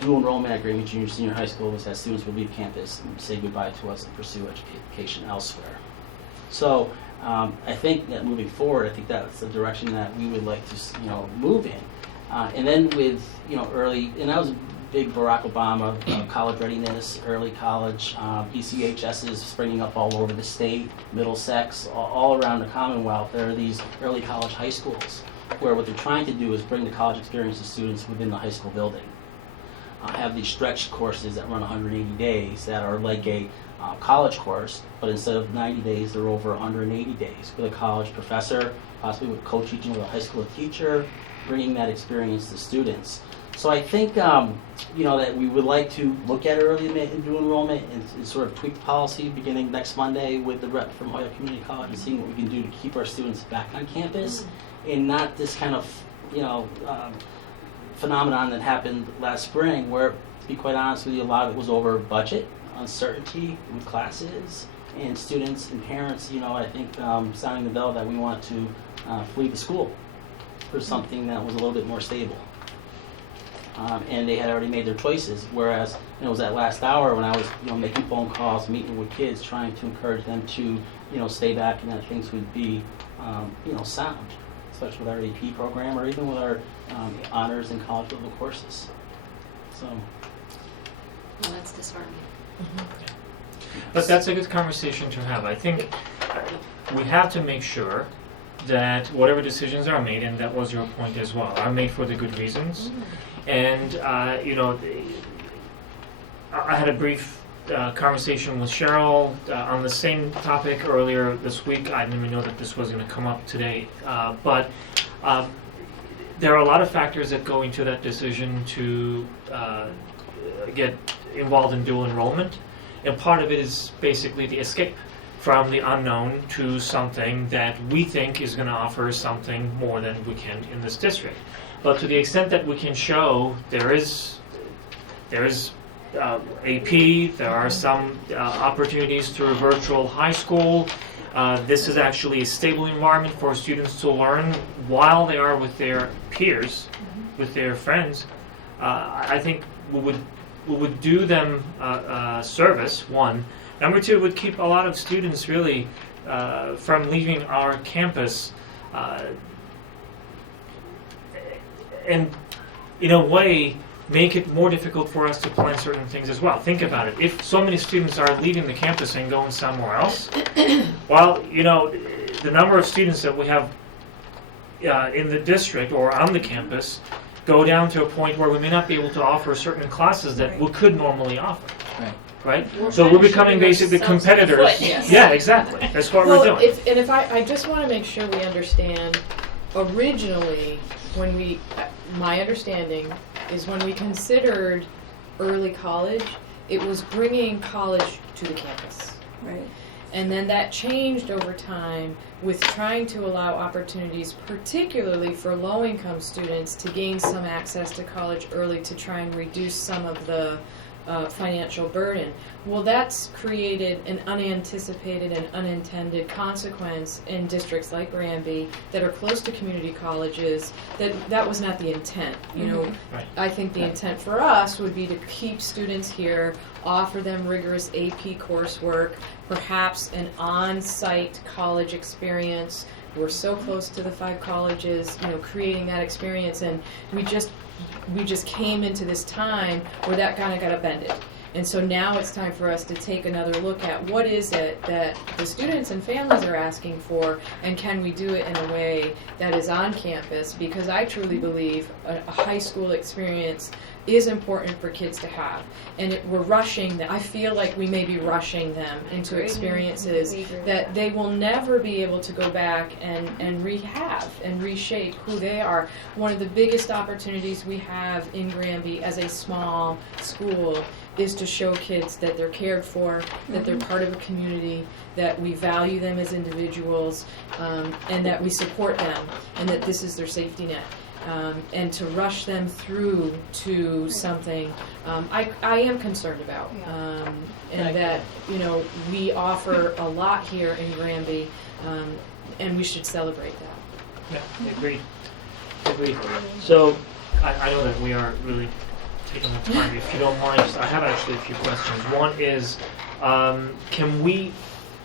dual enrollment at Granby Junior Senior High School was that students would leave campus and say goodbye to us and pursue education elsewhere. So I think that moving forward, I think that's the direction that we would like to, move in. And then with, early, and that was a big Barack Obama, college readiness, early college, ECHSs springing up all over the state, Middlesex, all around the Commonwealth. There are these early college high schools where what they're trying to do is bring the college experience to students within the high school building. Have these stretch courses that run 180 days that are like a college course, but instead of 90 days, they're over 180 days with a college professor, possibly with co-teaching with a high school teacher, bringing that experience to students. So I think, that we would like to look at early and dual enrollment and sort of tweak the policy beginning next Monday with the rep from Hoya Community College and seeing what we can do to keep our students back on campus and not this kind of, phenomenon that happened last spring where, to be quite honest with you, a lot of it was over budget, uncertainty with classes, and students and parents, I think sounding the bell that we want to flee the school for something that was a little bit more stable. And they had already made their choices, whereas it was that last hour when I was making phone calls, meeting with kids, trying to encourage them to stay back and that things would be sound, especially with our AP program or even with our honors and college level courses. So. Well, that's disheartening. But that's a good conversation to have. I think we have to make sure that whatever decisions are made, and that was your point as well, are made for the good reasons. And, I had a brief conversation with Cheryl on the same topic earlier this week. I didn't even know that this was going to come up today. But there are a lot of factors that go into that decision to get involved in dual enrollment. And part of it is basically the escape from the unknown to something that we think is going to offer something more than we can in this district. But to the extent that we can show there is AP, there are some opportunities through a virtual high school. This is actually a stable environment for students to learn while they are with their peers, with their friends. I think we would do them service, one. Number two, it would keep a lot of students really from leaving our campus. And in a way, make it more difficult for us to plan certain things as well. Think about it. If so many students are leaving the campus and going somewhere else, well, the number of students that we have in the district or on the campus go down to a point where we may not be able to offer certain classes that we could normally offer. Right? So we're becoming basically competitors. Yes. Yeah, exactly. That's what we're doing. If I just want to make sure we understand, originally, my understanding is when we considered early college, it was bringing college to the campus. Right. And then that changed over time with trying to allow opportunities, particularly for low-income students, to gain some access to college early to try and reduce some of the financial burden. Well, that's created an unanticipated and unintended consequence in districts like Granby that are close to community colleges. That was not the intent. Right. I think the intent for us would be to keep students here, offer them rigorous AP coursework, perhaps an on-site college experience, we're so close to the 5 colleges, creating that experience, and we just came into this time where that kind of got upended. And so now it's time for us to take another look at what is it that the students and families are asking for, and can we do it in a way that is on campus? Because I truly believe a high school experience is important for kids to have. And we're rushing them. I feel like we may be rushing them into experiences that they will never be able to go back and rehab and reshape who they are. One of the biggest opportunities we have in Granby as a small school is to show kids that they're cared for, that they're part of a community, that we value them as individuals, and that we support them, and that this is their safety net. And to rush them through to something I am concerned about. And that, we offer a lot here in Granby, and we should celebrate that. Yeah, agreed. So I know that we are really taking the time. If you don't mind, I have actually a few questions. One is, can we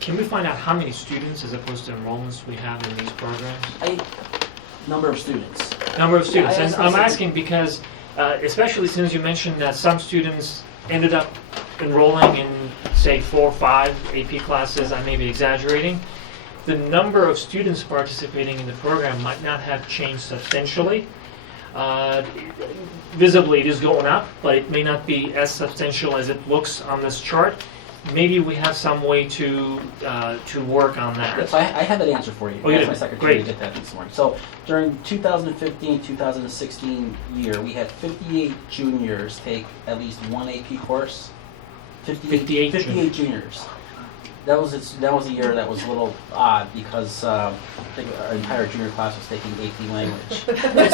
find out how many students as opposed to enrollments we have in these programs? Number of students. Number of students. Yeah, And I'm asking because, especially since you mentioned that some students ended up enrolling in, say, 4 or 5 AP classes, I may be exaggerating, the number of students participating in the program might not have changed substantially. Visibly, it is going up, but it may not be as substantial as it looks on this chart. Maybe we have some way to work on that. Yes, I have that answer for you. Oh, you I asked do? my secretary Great. to get that this morning. So during 2015-2016 year, we had 58 juniors take at least one AP course. 58 juniors. That was a year that was a little odd because I think our entire junior class was taking AP language. And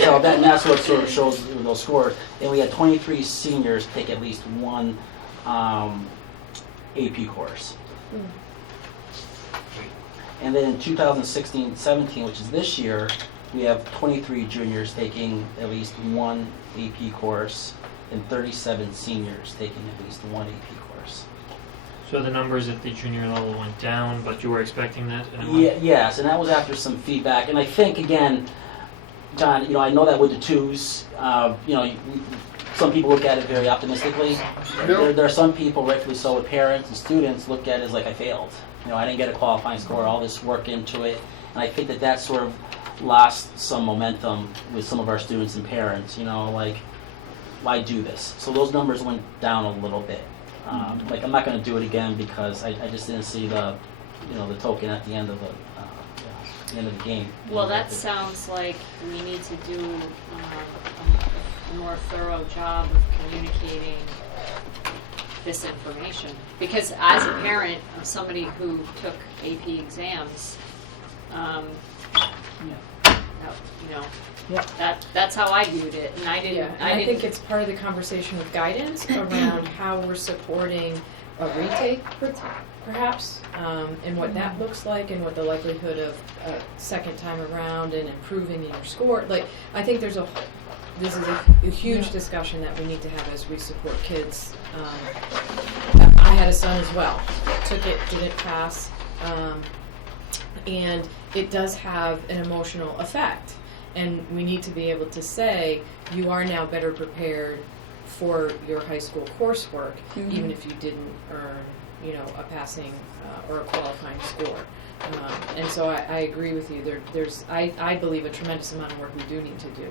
so that's what sort of shows those scores. And we had 23 seniors take at least one AP course. And then in 2016-17, which is this year, we have 23 juniors taking at least one AP course and 37 seniors taking at least one AP course. So the numbers at the junior level went down, but you were expecting that? In a month? Yes, and that was after some feedback. And I think, again, John, I know that with the twos, some people look at it very optimistically. There are some people, rightfully so, with parents and students, look at it as like I failed. I didn't get a qualifying score, all this work into it. And I think that sort of lost some momentum with some of our students and parents, like, why do this? So those numbers went down a little bit. I'm not going to do it again because I just didn't see the token at the end of the game. Well, that sounds like we need to do a more thorough job of communicating this information. Because as a parent of somebody who took AP exams, that's how I viewed it, and I didn't. I think it's part of the conversation with guidance around how we're supporting a retake, perhaps, and what that looks like, and what the likelihood of a second time around and improving in your score. I think this is a huge discussion that we need to have as we support kids. I had a son as well. Took it, didn't pass, and it does have an emotional effect. And we need to be able to say, you are now better prepared for your high school coursework, even if you didn't earn, a passing or a qualifying score. And so I agree with you. There's I believe a tremendous amount of work we do need to do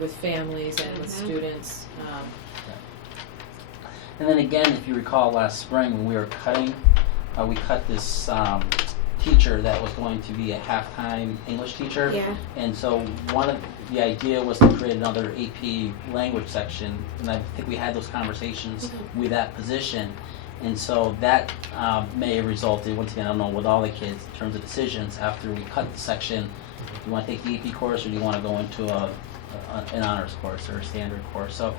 with families and with students. And then again, if you recall last spring when we were cutting, we cut this teacher that was going to be a half-time English teacher. Yeah. And so the idea was to create another AP language section, and I think we had those conversations with that position. And so that may have resulted, once again, I don't know, with all the kids in terms of decisions after we cut the section. Do you want to take the AP course or do you want to go into an honors course or a standard course? So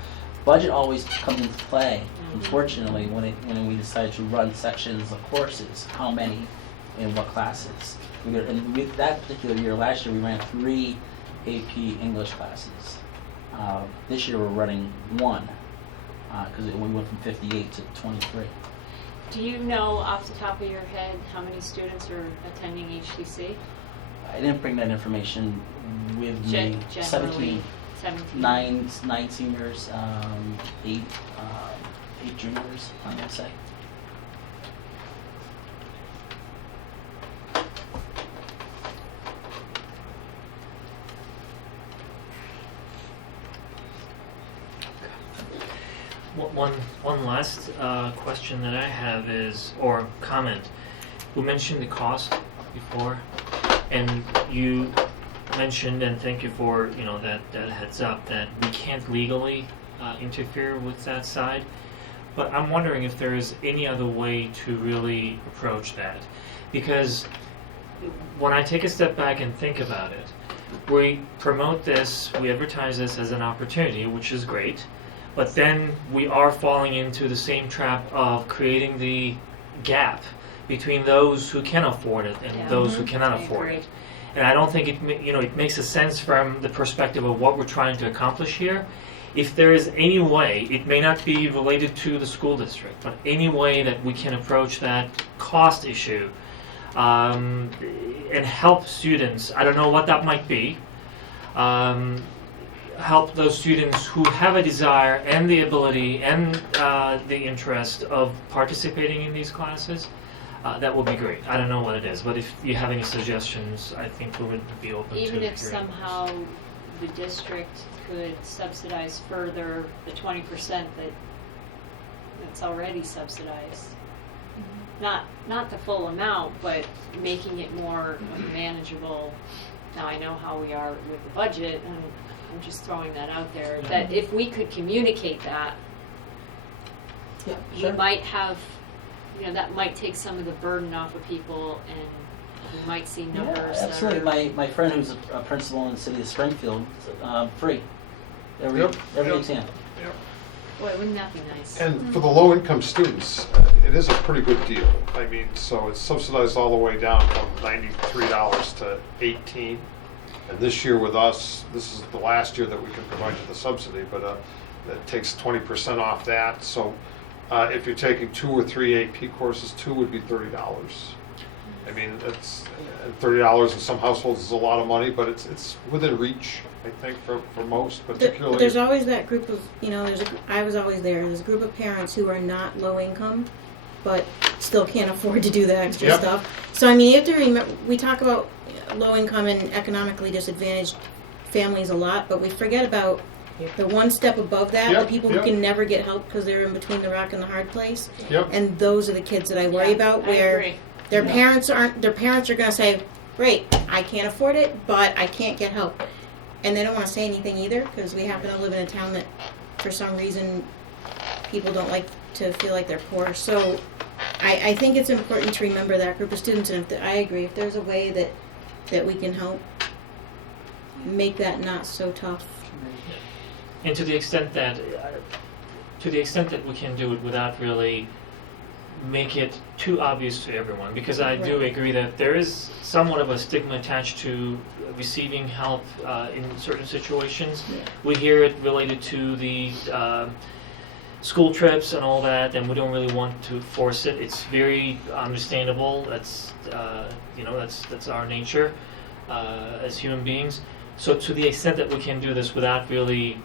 budget always comes into play, unfortunately, when we decide to run sections of courses. How many in what classes? That particular year, last year, we ran 3 AP English classes. This year we're running 1 because we went from 58 to 23. Do you know off the top of your head how many students are attending HTC? I didn't bring that information with me. Generally, 17, 9 seniors, 8 juniors, I'm gonna say. One last question that I have is, or comment. We mentioned the cost before, and you mentioned, and thank you for that heads up, that we can't legally interfere with that side. But I'm wondering if there is any other way to really approach that, because when I take a step back and think about it, we promote this, we advertise this as an opportunity, which is great. But then we are falling into the same trap of creating the gap between those who can afford it and those who cannot afford it. And I don't think it makes a sense from the perspective of what we're trying to accomplish here. If there is any way, it may not be related to the school district, but any way that we can approach that cost issue and help students, I don't know what that might be, help those students who have a desire and the ability and the interest of participating in these classes, that would be great. I don't know what it is, but if you have any suggestions, I think we would be open to even if hearing somehow the district could subsidize further the 20% that's already subsidized. Not the full amount, but making it more manageable. Now I know how we are with the budget, and I'm just throwing that out there, that if we could communicate that, we might have, that might take some of the burden off of people, and we might see numbers that absolutely. are... My friend who's a principal in the city of Springfield, free. Every exam. Boy, wouldn't that be nice? And for the low-income students, it is a pretty good deal. I mean, so it's subsidized all the way down from $93 to $18. And this year with us, this is the last year that we can provide you the subsidy, but that takes 20% off that. So if you're taking 2 or 3 AP courses, 2 would be $30. I mean, it's $30 in some households is a lot of money, but it's within reach, I think, for most, particularly. There's always that group of, I was always there. There's a group of parents who are not low income, but still can't afford to do the extra stuff. So, I mean, you have to remember, we talk about low income and economically disadvantaged families a lot, but we forget about the one step above that, the people who can never get help because they're in between the rock and the hard place. And those are the kids that I worry about, where their parents are going to say, great, I can't afford it, but I can't get help. And they don't want to say anything either, because we happen to live in a town that, for some reason, people don't like to feel like they're poor. So I think it's important to remember that group of students, and I agree, if there's a way that we can help make that not so tough. And to the extent that we can do it without really make it too obvious to everyone, because I do agree that there is somewhat of a stigma attached to receiving help in certain situations. We hear it related to the school trips and all that, and we don't really want to force it. It's very understandable. That's that's our nature as human beings. So to the extent that we can do this without really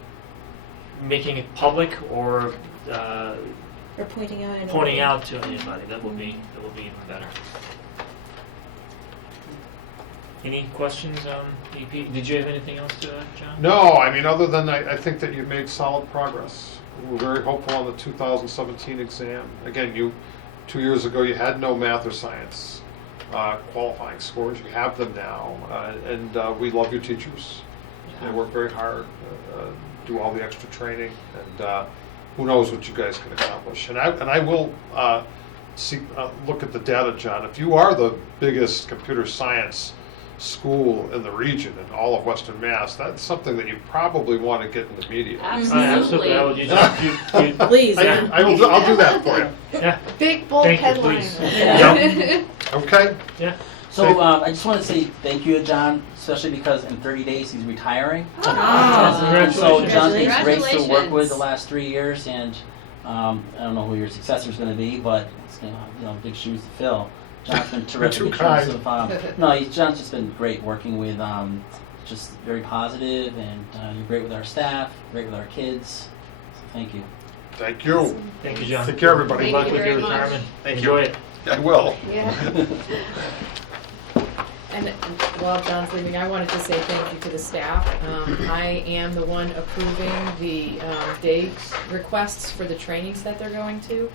making it public or pointing out to anybody, that will be even better. Any questions on EP? Did you have anything else to add, John? No, I mean, other than I think that you've made solid progress. We're very hopeful on the 2017 exam. Again, 2 years ago you had no math or science qualifying scores. You have them now, and we love your teachers. They work very hard, do all the extra training, and who knows what you guys can accomplish. And I will look at the data, John. If you are the biggest computer science school in the region in all of Western Mass, that's something that you probably want to get in the media. Absolutely. Please. I'll do that for you. Yeah. Big bold headline. Okay. Yeah. So I just want to say thank you to John, especially because in 30 days he's retiring. Congratulations. So John's been great to work Congratulations. with the last 3 years, and I don't know who your successor is going to be, but it's going to big shoes to fill. John's been terrific Too in terms kind. of John's just been great working with just very positive, and you're great with our staff, great with our kids. So thank you. Thank you. Thank you, John. Take care, everybody. Good Thank luck you with your very much. retirement. Thank Enjoy you. it. I will. Yeah. And while John's leaving, I wanted to say thank you to the staff. I am the one approving the day requests for the trainings that they're going to.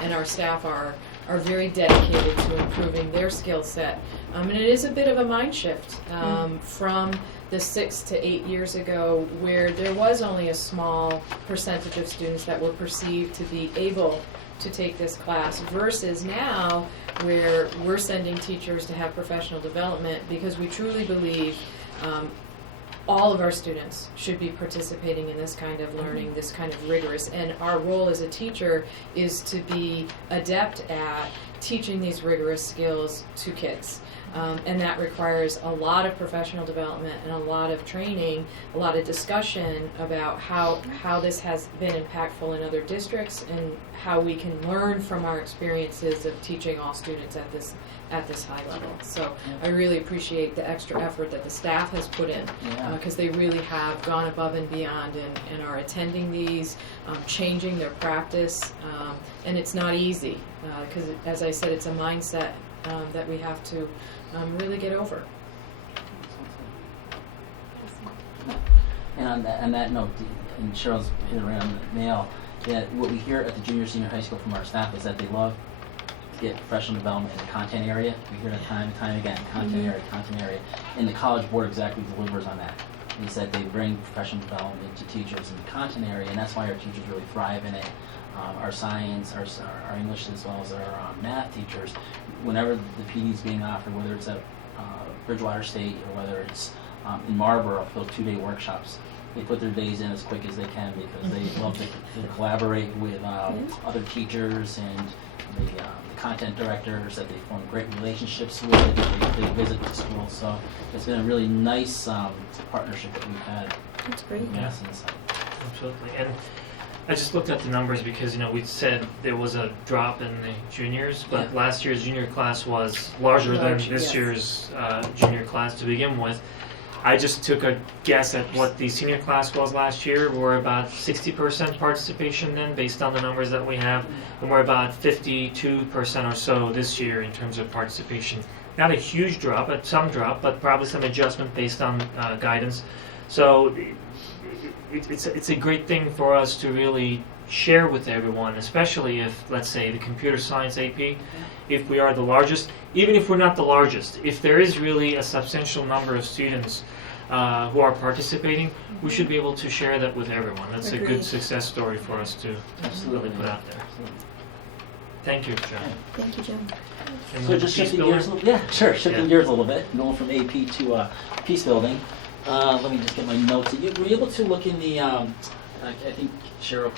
And our staff are very dedicated to improving their skill set. And it is a bit of a mind shift from the 6 to 8 years ago, where there was only a small percentage of students that were perceived to be able to take this class, versus now where we're sending teachers to have professional development because we truly believe all of our students should be participating in this kind of learning, this kind of rigorous, and our role as a teacher is to be adept at teaching these rigorous skills to kids. And that requires a lot of professional development and a lot of training, a lot of discussion about how this has been impactful in other districts and how we can learn from our experiences of teaching all students at this high level. So I really appreciate the extra effort that the staff has put in, because they really have gone above and beyond and are attending these, changing their practice, and it's not easy, because as I said, it's a mindset that we have to really get over. And on that note, and Cheryl's hit around the nail, that what we hear at the junior, senior high school from our staff is that they love to get professional development in the content area. We hear that time and time again, content area. And the College Board exactly delivers on that. Is that they bring professional development to teachers in the content area, and that's why our teachers really thrive in it. Our science, our English, as well as our math teachers, whenever the PD is being offered, whether it's at Bridgewater State or whether it's in Marlborough, those 2-day workshops, they put their days in as quick as they can because they love to collaborate with other teachers and the content directors that they form great relationships with. They visit the school, so it's been a really nice partnership that we've had. That's great. Yeah. Absolutely. And I just looked at the numbers because, we said there was a drop in the juniors, but last year's junior class was larger than this year's junior class to begin with. I just took a guess at what the senior class was last year. We're about 60% participation then, based on the numbers that we have, and we're about 52% or so this year in terms of participation. Not a huge drop, but some drop, but probably some adjustment based on guidance. So it's a great thing for us to really share with everyone, especially if, let's say, the computer science AP, if we are the largest, even if we're not the largest, if there is really a substantial number of students who are participating, we should be able to share that with everyone. That's a good success story for us to really put out there. Thank you, John. Thank you, John. And So with just Peace shifting Builder? gears a little, shifting gears a little bit, going from AP to peace building. Let me just get my notes. Were you able to look in the, I think Cheryl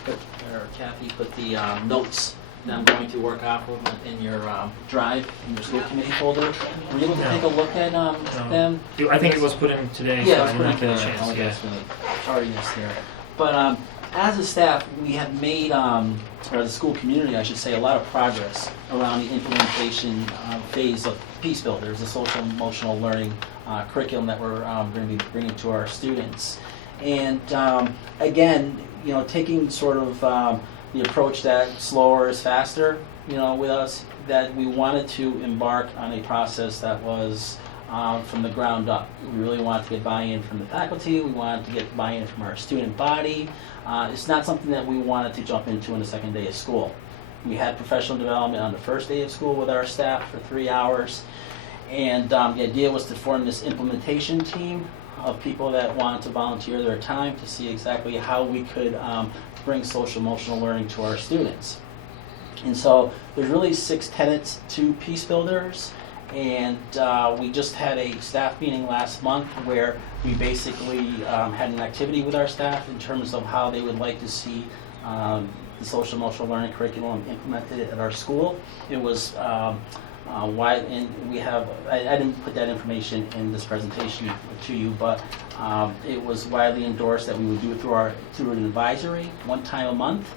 or Kathy put the notes that I'm going to work off of in your drive, in your school committee folder. Were you able to take a look at them? I think it was put in today, so I didn't get a chance. Okay, for the tardiness there. But as a staff, we have made, or the school community, I should say, a lot of progress around the implementation phase of Peace Builders, the social emotional learning curriculum that we're going to be bringing to our students. And again, taking sort of the approach that slower is faster, with us, that we wanted to embark on a process that was from the ground up. We really wanted to get buy-in from the faculty. We wanted to get buy-in from our student body. It's not something that we wanted to jump into on the second day of school. We had professional development on the first day of school with our staff for 3 hours. And the idea was to form this implementation team of people that wanted to volunteer their time to see exactly how we could bring social emotional learning to our students. And so there's really 6 tenets to Peace Builders. And we just had a staff meeting last month where we basically had an activity with our staff in terms of how they would like to see the social emotional learning curriculum implemented at our school. It was wide, and we have, I didn't put that information in this presentation to you, but it was widely endorsed that we would do it through an advisory 1 time a month,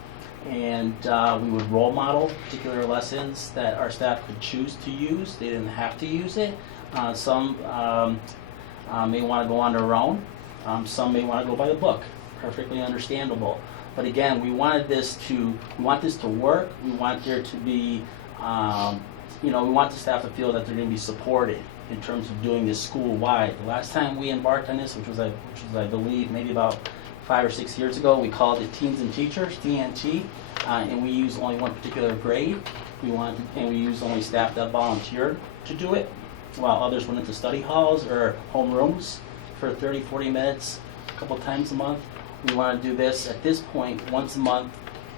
and we would role model particular lessons that our staff could choose to use. They didn't have to use it. Some may want to go on their own. Some may want to go by the book. Perfectly understandable. But again, we want this to work. We want there to be, we want the staff to feel that they're going to be supported in terms of doing this school-wide. The last time we embarked on this, which was I believe maybe about 5 or 6 years ago, we called it Teens and Teachers, TNT, and we used only one particular grade. We used only staff that volunteered to do it, while others went into study halls or homerooms for 30, 40 minutes a couple times a month. We want to do this at this point once a month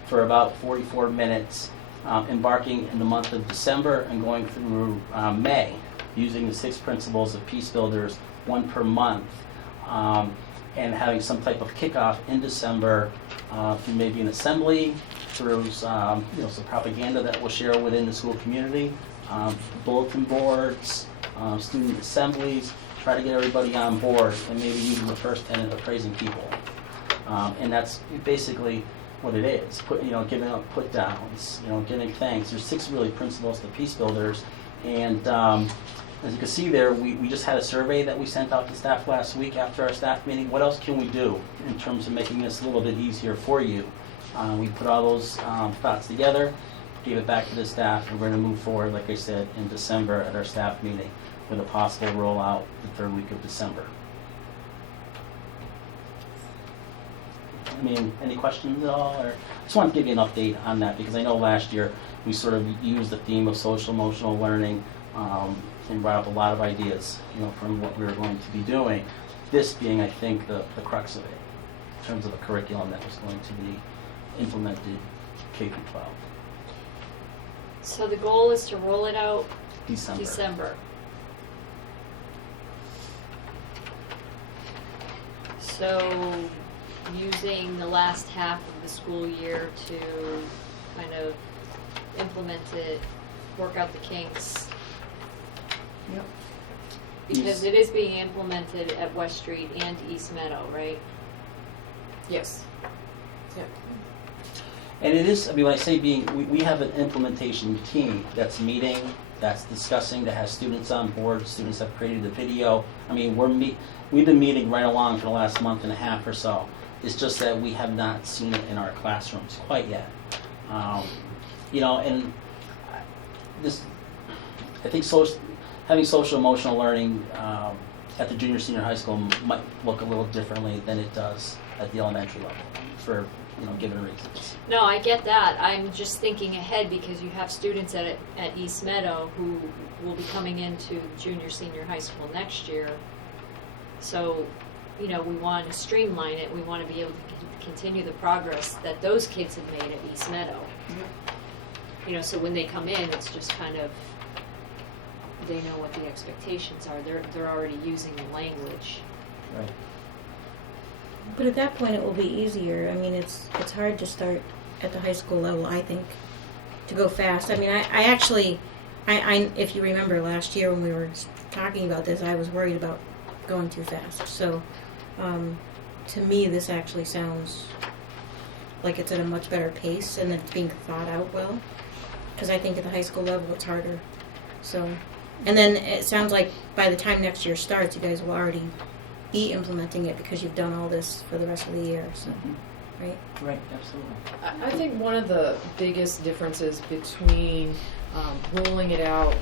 for about 44 minutes, embarking in the month of December and going through May, using the 6 principles of Peace Builders, 1 per month, and having some type of kickoff in December through maybe an assembly, through some propaganda that we'll share within the school community, bulletin boards, student assemblies, try to get everybody on board, and maybe using the first tenet of praising people. And that's basically what it is. Giving up put downs, giving thanks. There's 6 really principles to Peace Builders, and as you can see there, we just had a survey that we sent out to staff last week after our staff meeting. What else can we do in terms of making this a little bit easier for you? We put all those thoughts together, gave it back to the staff, and we're going to move forward, like I said, in December at our staff meeting with a possible rollout the 3rd week of December. Any questions at all? Or I just want to give you an update on that, because I know last year we sort of used the theme of social emotional learning and brought up a lot of ideas, from what we were going to be doing. This being, I think, the crux of it, in terms of a curriculum that was going to be implemented K through 12. So the goal is to roll it out December. So using the last half of the school year to kind of implement it, work out the kinks. Yep. Because it is being implemented at West Street and East Meadow, right? Yes. Yep. And it is, when I say we have an implementation team that's meeting, that's discussing, that has students on board. Students have created the video. We've been meeting right along for the last month and a half or so. It's just that we have not seen it in our classrooms quite yet. And this, I think having social emotional learning at the junior senior high school might look a little differently than it does at the elementary level for given reasons. No, I get that. I'm just thinking ahead because you have students at East Meadow who will be coming into junior senior high school next year. So, we want to streamline it. We want to be able to continue the progress that those kids have made at East Meadow. Mm-hmm. So when they come in, it's just kind of, they know what the expectations are. They're already using the language. Right. But at that point, it will be easier. It's hard to start at the high school level, I think, to go fast. I actually, if you remember last year when we were talking about this, I was worried about going too fast. So, to me, this actually sounds like it's at a much better pace and it's being thought out well. Because I think at the high school level, it's harder. So, and then it sounds like by the time next year starts, you guys will already be implementing it because you've done all this for the rest of the year. So, right? Right, absolutely. I think one of the biggest differences between rolling it out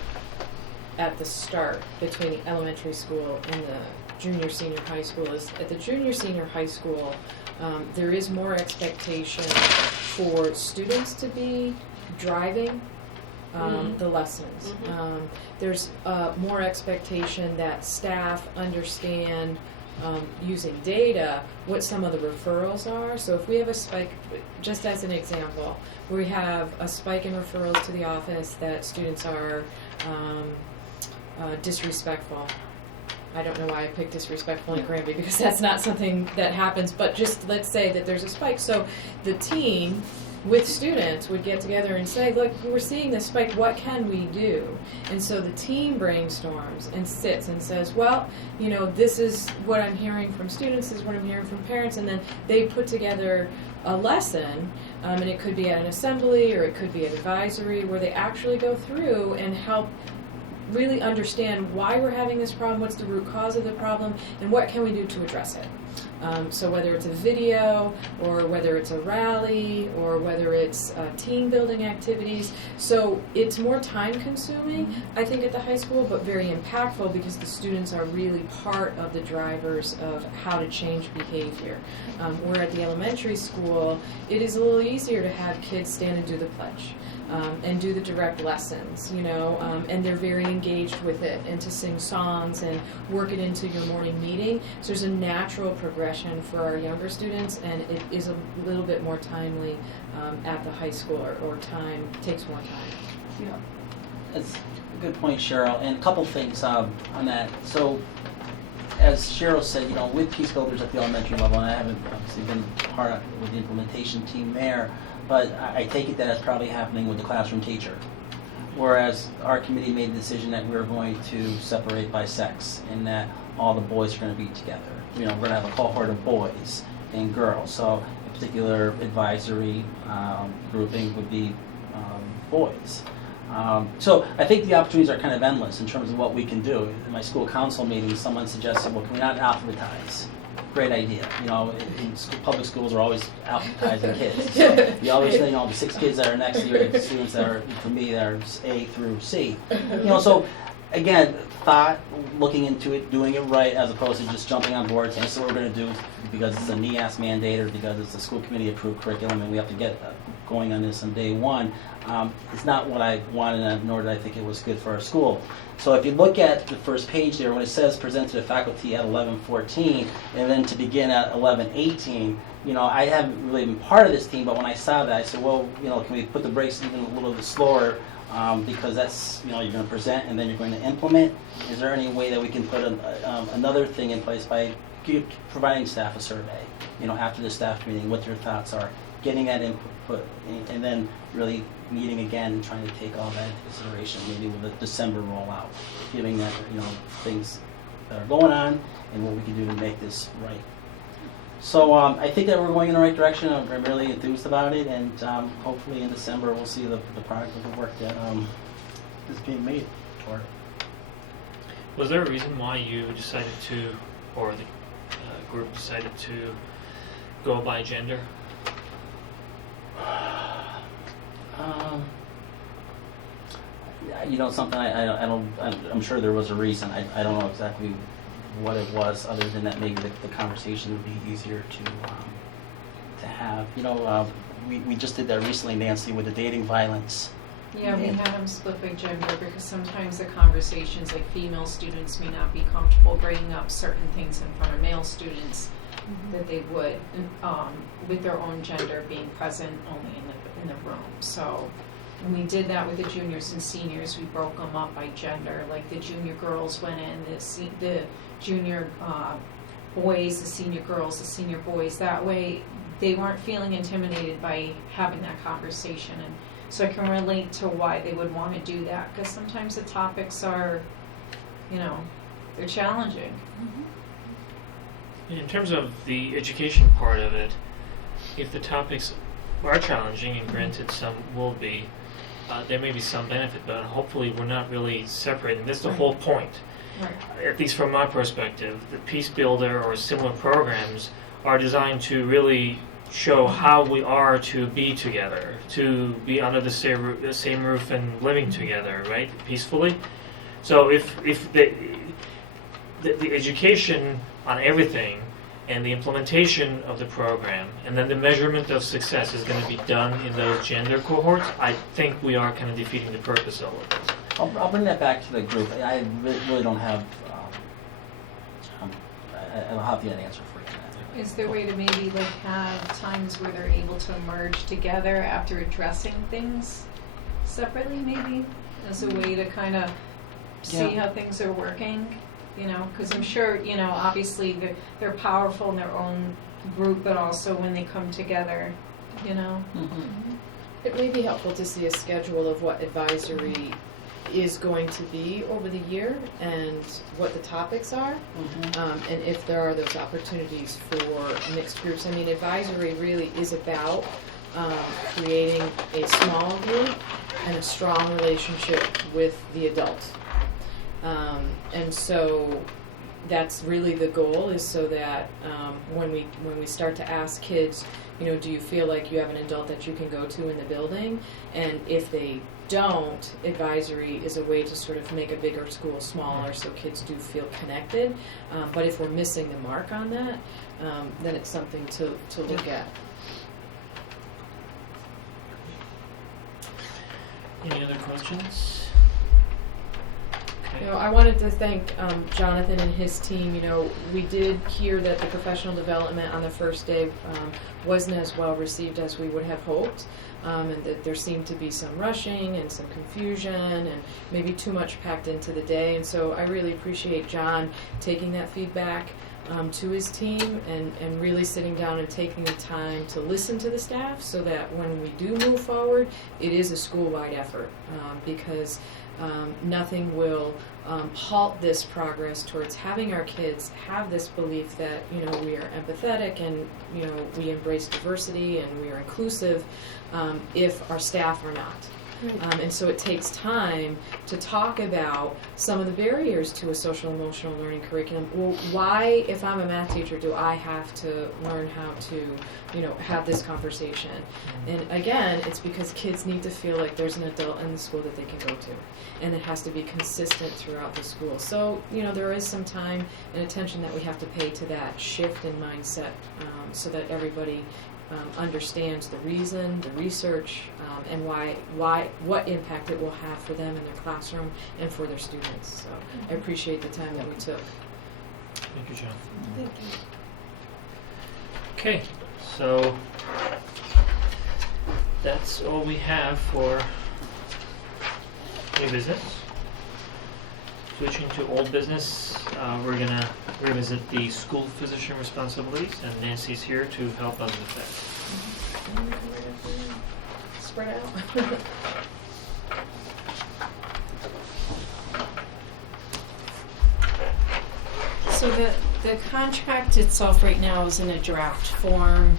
at the start between the elementary school and the junior senior high school is at the junior senior high school there is more expectation for students to be driving the lessons. Mm-hmm. There's more expectation that staff understand using data what some of the referrals are. So if we have a spike, just as an example, we have a spike in referrals to the office that students are disrespectful. I don't know why I picked disrespectful in Granby because that's not something that happens, but just let's say that there's a spike. So the team with students would get together and say, look, we're seeing this spike, what can we do? And so the team brainstorms and sits and says, well, this is what I'm hearing from students, this is what I'm hearing from parents, and then they put together a lesson, and it could be at an assembly or it could be an advisory, where they actually go through and help really understand why we're having this problem, what's the root cause of the problem, and what can we do to address it. So whether it's a video, or whether it's a rally, or whether it's team building activities. So it's more time consuming, I think, at the high school, but very impactful because the students are really part of the drivers of how to change behavior. Where at the elementary school, it is a little easier to have kids stand and do the pledge. And do the direct lessons, and they're very engaged with it, and to sing songs and work it into your morning meeting. So there's a natural progression for our younger students, and it is a little bit more timely at the high school, or time takes more time. Yeah, that's a good point, Cheryl. And a couple things on that. So, as Cheryl said, with Peace Builders at the elementary level, and I haven't obviously been part of with the implementation team there, but I take it that it's probably happening with the classroom teacher. Whereas our committee made the decision that we were going to separate by sex, and that all the boys are going to be together. We're going to have a cohort of boys and girls. So a particular advisory grouping would be boys. So I think the opportunities are kind of endless in terms of what we can do. In my school council meeting, someone suggested, well, can we not alphabetize? Great idea. In public schools are always alphabetizing kids. So you always say, the 6 kids that are next to you are the students that are, for me, that are A through C. So again, thought, looking into it, doing it right, as opposed to just jumping on board, saying, this is what we're going to do because it's a NEAS mandate, or because it's a school committee approved curriculum and we have to get going on this on day one. It's not what I wanted, nor did I think it was good for our school. So if you look at the first page there, when it says present to the faculty at 11:14, and then to begin at 11:18, I haven't really been part of this team, but when I saw that, I said, well, can we put the brakes even a little bit slower, because that's, you're going to present and then you're going to implement. Is there any way that we can put another thing in place by providing staff a survey, after the staff meeting, what their thoughts are, getting that input, and then really meeting again and trying to take all that into consideration, maybe with a December rollout, giving that, things that are going on and what we can do to make this right. So I think that we're going in the right direction. I'm really enthused about it, and hopefully in December we'll see the product of the work that is being made toward it. Was there a reason why you decided to, or the group decided to go by gender? Something I'm sure there was a reason. I don't know exactly what it was, other than that maybe the conversation would be easier to have. We just did that recently, Nancy, with the dating violence. Yeah, we had them split by gender because sometimes the conversations, like female students may not be comfortable bringing up certain things in front of male students that they would, with their own gender being present only in the room. So when we did that with the juniors and seniors, we broke them up by gender. Like the junior girls went in, the junior boys, the senior girls, the senior boys. That way they weren't feeling intimidated by having that conversation. And so I can relate to why they would want to do that, because sometimes the topics are, they're challenging. In terms of the education part of it, if the topics are challenging, and granted some will be, there may be some benefit, but hopefully we're not really separating. That's the whole point. Right. At least from my perspective, the Peace Builder or similar programs are designed to really show how we are to be together, to be under the same roof and living together, right, peacefully. So if the education on everything and the implementation of the program and then the measurement of success is going to be done in those gender cohorts, I think we are kind of defeating the purpose of it. I'll bring that back to the group. I really don't have, I'll have the answer for you. Is there a way to maybe have times where they're able to merge together after addressing things separately, maybe, as a way to kind of see how things are working? Because I'm sure, obviously they're powerful in their own group, but also when they come together, you know? It may be helpful to see a schedule of what advisory is going to be over the year and what the topics are, and if there are those opportunities for mixed groups. I mean, advisory really is about creating a small group and a strong relationship with the adult. And so that's really the goal, is so that when we start to ask kids, you know, do you feel like you have an adult that you can go to in the building? And if they don't, advisory is a way to sort of make a bigger school smaller so kids do feel connected. But if we're missing the mark on that, then it's something to look at. Any other questions? You know, I wanted to thank Jonathan and his team. You know, we did hear that the professional development on the first day wasn't as well received as we would have hoped, and that there seemed to be some rushing and some confusion and maybe too much packed into the day. And so I really appreciate John taking that feedback to his team and really sitting down and taking the time to listen to the staff, so that when we do move forward, it is a school-wide effort, because nothing will halt this progress towards having our kids have this belief that, you know, we are empathetic and, you know, we embrace diversity and we are inclusive, if our staff are not. And so it takes time to talk about some of the barriers to a social emotional learning curriculum. Well, why, if I'm a math teacher, do I have to learn how to, you know, have this conversation? And again, it's because kids need to feel like there's an adult in the school that they can go to. And it has to be consistent throughout the school. So, you know, there is some time and attention that we have to pay to that shift in mindset, so that everybody understands the reason, the research, and what impact it will have for them in their classroom and for their students. So I appreciate the time that we took. Thank you, John. Thank you. Okay, so that's all we have for new business. Switching to old business, we're gonna revisit the school physician responsibilities, and Nancy's here to help us with that. Spread out. So the contract itself right now is in a draft form.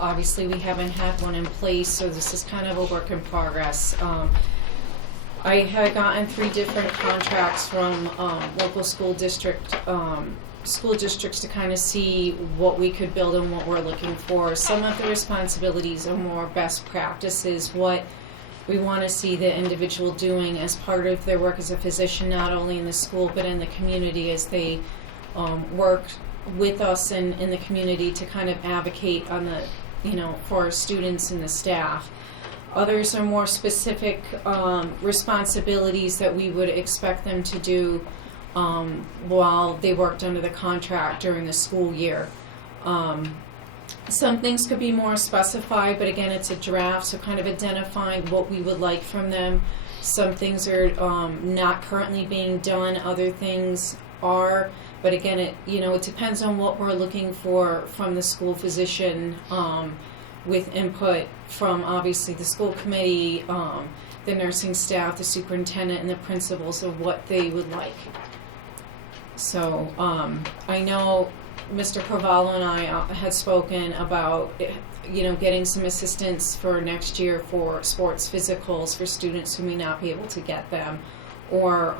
Obviously, we haven't had one in place, so this is kind of a work in progress. I had gotten 3 different contracts from local school districts to kind of see what we could build and what we're looking for. Some of the responsibilities are more best practices, what we want to see the individual doing as part of their work as a physician, not only in the school but in the community, as they work with us and in the community to kind of advocate on the, you know, for our students and the staff. Others are more specific responsibilities that we would expect them to do while they worked under the contract during the school year. Some things could be more specified, but again, it's a draft, so kind of identifying what we would like from them. Some things are not currently being done, other things are, but again, it depends on what we're looking for from the school physician, with input from obviously the school committee, the nursing staff, the superintendent, and the principals of what they would like. So I know Mr. Carvalho and I had spoken about, getting some assistance for next year for sports physicals for students who may not be able to get them, or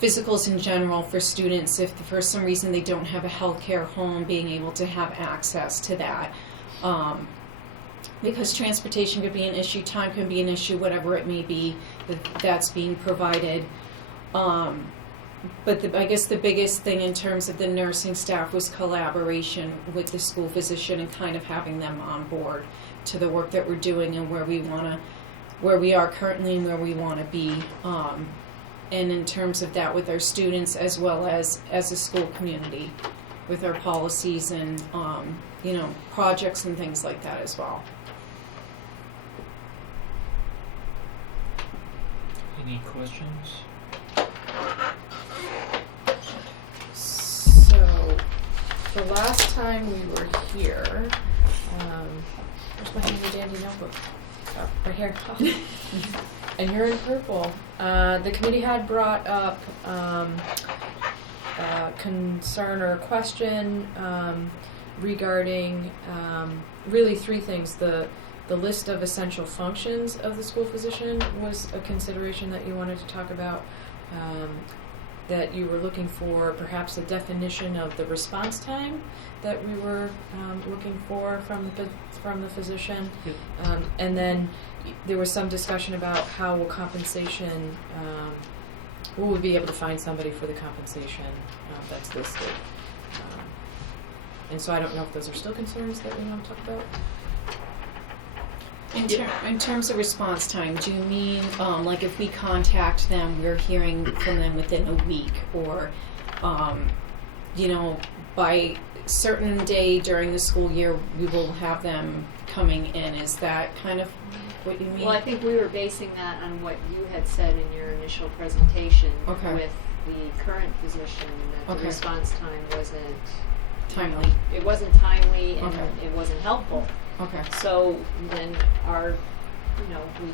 physicals in general for students if for some reason they don't have a healthcare home, being able to have access to that. Because transportation could be an issue, time can be an issue, whatever it may be, that's being provided. But I guess the biggest thing in terms of the nursing staff was collaboration with the school physician and kind of having them on board to the work that we're doing and where we are currently and where we want to be. And in terms of that with our students as well as a school community, with our policies and projects and things like that as well. Any questions? So, the last time we were here, Where's my handy dandy notebook? Oh, right here. And you're in purple. The committee had brought up concern or question regarding really three things. The list of essential functions of the school physician was a consideration that you wanted to talk about. That you were looking for perhaps a definition of the response time that we were looking for from the physician. And then there was some discussion about how will compensation, will we be able to find somebody for the compensation that's listed. And so I don't know if those are still concerns that we want to talk about. In terms of response time, do you mean like if we contact them, we're hearing from them within a week, or by certain day during the school year we will have them coming in? Is that kind of what you mean? Well, I think we were basing that on what you had said in your initial presentation with the current physician, that the response time wasn't timely. It wasn't timely and it wasn't helpful. Okay. So then we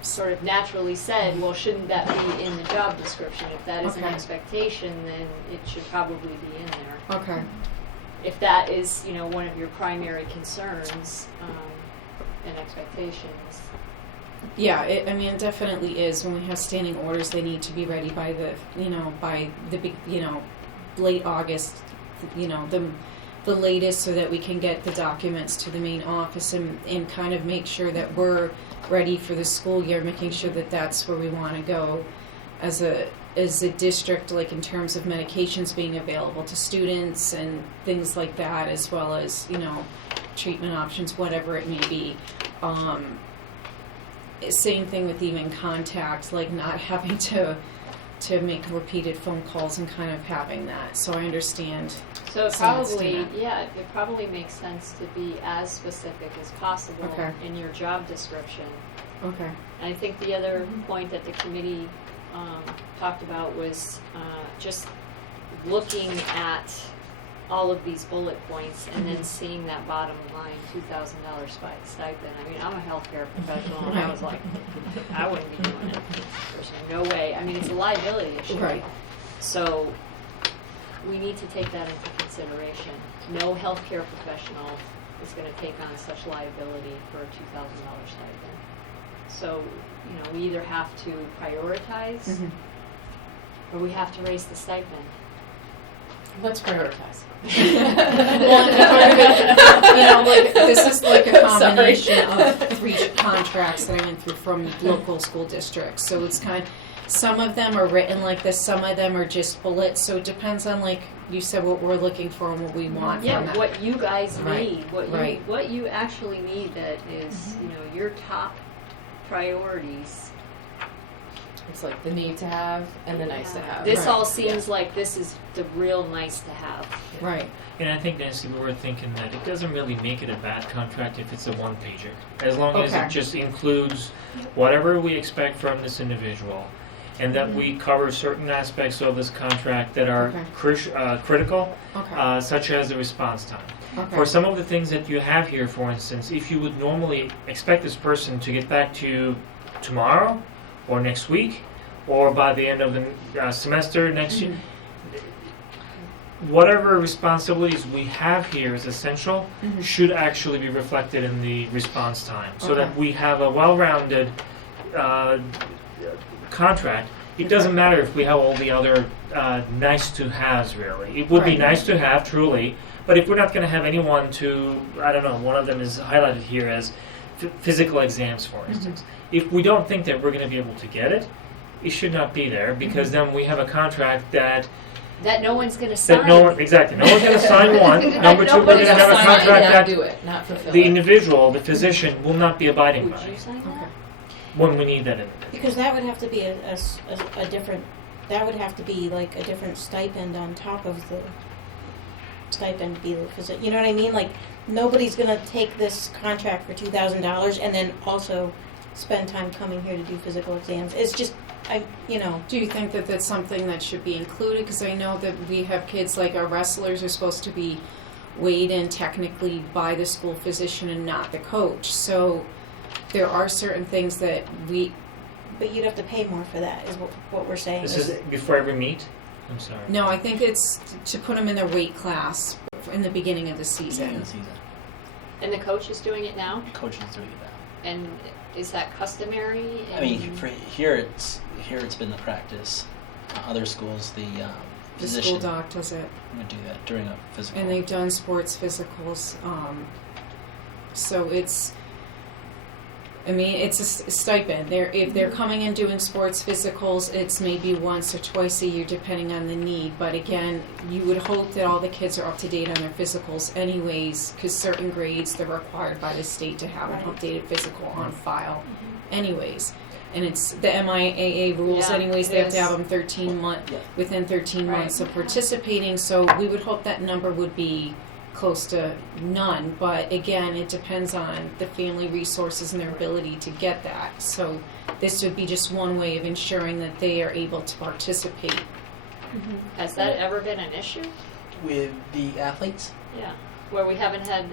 sort of naturally said, well, shouldn't that be in the job description? If that is an expectation, then it should probably be in there. Okay. If that is, one of your primary concerns and expectations. Yeah, it definitely is. When we have standing orders, they need to be ready by the late August, the latest, so that we can get the documents to the main office and kind of make sure that we're ready for the school year, making sure that that's where we want to go as a district, like in terms of medications being available to students and things like that, as well as, treatment options, whatever it may be. Same thing with even contact, like not having to make repeated phone calls and kind of having that. So I understand. So it probably makes sense to be as specific as possible in your job description. Okay. And I think the other point that the committee talked about was just looking at all of these bullet points and then seeing that bottom line $2,000 stipend. I mean, I'm a healthcare professional, and I was like, I wouldn't be doing it. There's no way. I mean, it's a liability issue. Right. So we need to take that into consideration. No healthcare professional is going to take on such liability for a $2,000 stipend. So, we either have to prioritize or we have to raise the stipend. Let's prioritize. Well, part of it, this is like a combination of 3 contracts that I went through from local school districts. So it's some of them are written like this, some of them are just bullets. So it depends on, like you said, what we're looking for and what we want from that. What you guys need, Right. what you actually need that is, your top priorities. It's like the need to have and the nice to have. This all seems like this is the real nice to have. Right. And I think, Nancy, we were thinking that it doesn't really make it a bad contract if it's a one-pager. As long as it just includes whatever we expect from this individual, and that we cover certain aspects of this contract that are critical, such as the response time. For some of the things that you have here, for instance, if you would normally expect this person to get back to you tomorrow, or next week, or by the end of the semester next year, whatever responsibilities we have here is essential should actually be reflected in the response time, so that we have a well-rounded contract. It doesn't matter if we have all the other nice-to-haves, really. It would be nice to have, truly, but if we're not going to have anyone to, I don't know, one of them is highlighted here as physical exams, for instance. If we don't think that we're going to be able to get it, it should not be there, because then we have a contract that no one's going to sign. No one's going to sign one. Number two, we're going to have a contract that the individual, the physician, will not be abiding by. Would you sign that? When we need that individual. Because that would have to be a different. That would have to be like a different stipend on top of the stipend. You know what I mean? Like, nobody's going to take this contract for $2,000 and then also spend time coming here to do physical exams. It's just, Do you think that that's something that should be included? Because I know that we have kids, like our wrestlers are supposed to be weighed in technically by the school physician and not the coach. So there are certain things that we. But you'd have to pay more for that, is what we're saying. This is before every meet? I'm sorry. No, I think it's to put them in their weight class in the beginning of the season. And the coach is doing it now? Coach is doing it now. And is that customary? I mean, for here it's been the practice. Other schools, the The physician school doc does it, would do that during a physical. and they've done sports physicals. So it's. I mean, it's a stipend. If they're coming and doing sports physicals, it's maybe once or twice a year, depending on the need. But again, you would hope that all the kids are up to date on their physicals, anyways, because certain grades they're required by the state to have an updated physical on file, anyways. And it's the MIAA rules, Yeah, anyways. it They have to is. have them within 13 Right. months of participating. So we would hope that number would be close to none, but again, it depends on the family resources and their ability to get that. So this would be just one way of ensuring that they are able to participate. Has that ever been an issue? With the athletes? Yeah. Where we haven't had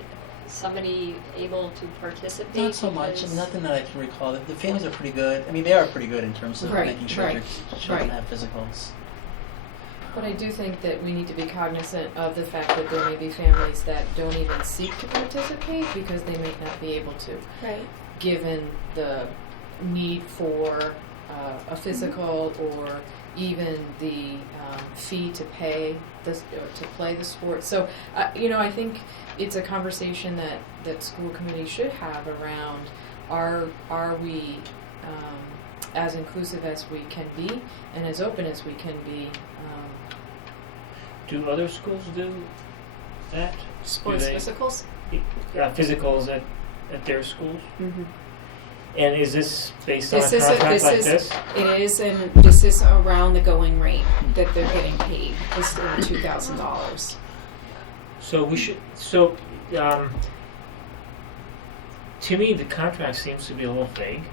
somebody able to participate? Not so much. I because- mean, nothing that I can recall. The families are pretty good. I mean, they are pretty good in terms of Right, making sure right, their children right. have physicals. But I do think that we need to be cognizant of the fact that there may be families that don't even seek to participate because they may not be able to, Right. given the need for a physical or even the fee to pay this or to play the sport. So, I think it's a conversation that school committee should have around: are we as inclusive as we can be and as open as we can be? Do other schools do that? Sports they- physicals? Physicals at their schools? Mm-hmm. And is this based This on a is contract like this? It is, and this is around the going rate that they're getting paid. It's $2,000. So we should. To me, the contract seems to be a little vague.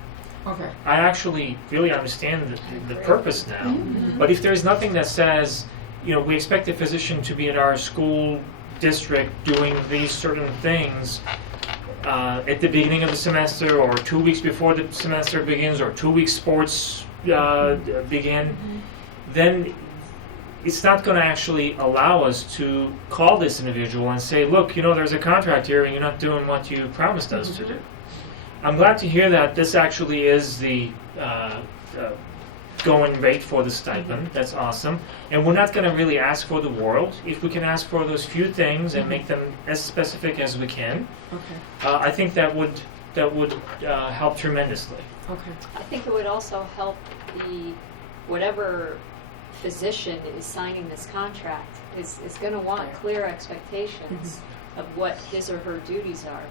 Okay. I actually really understand the purpose now, but if there's nothing that says, we expect a physician to be at our school district doing these certain things at the beginning of the semester, or 2 weeks before the semester begins, or 2 weeks sports begin, then it's not going to actually allow us to call this individual and say, look, there's a contract here and you're not doing what you promised us to do. I'm glad to hear that this actually is the going rate for the stipend. That's awesome. And we're not going to really ask for the world. If we can ask for those few things and make them as specific as we can, Okay. I think that would help tremendously. Okay. I think it would also help whatever physician is signing this contract is going to want clear expectations of what his or her duties are.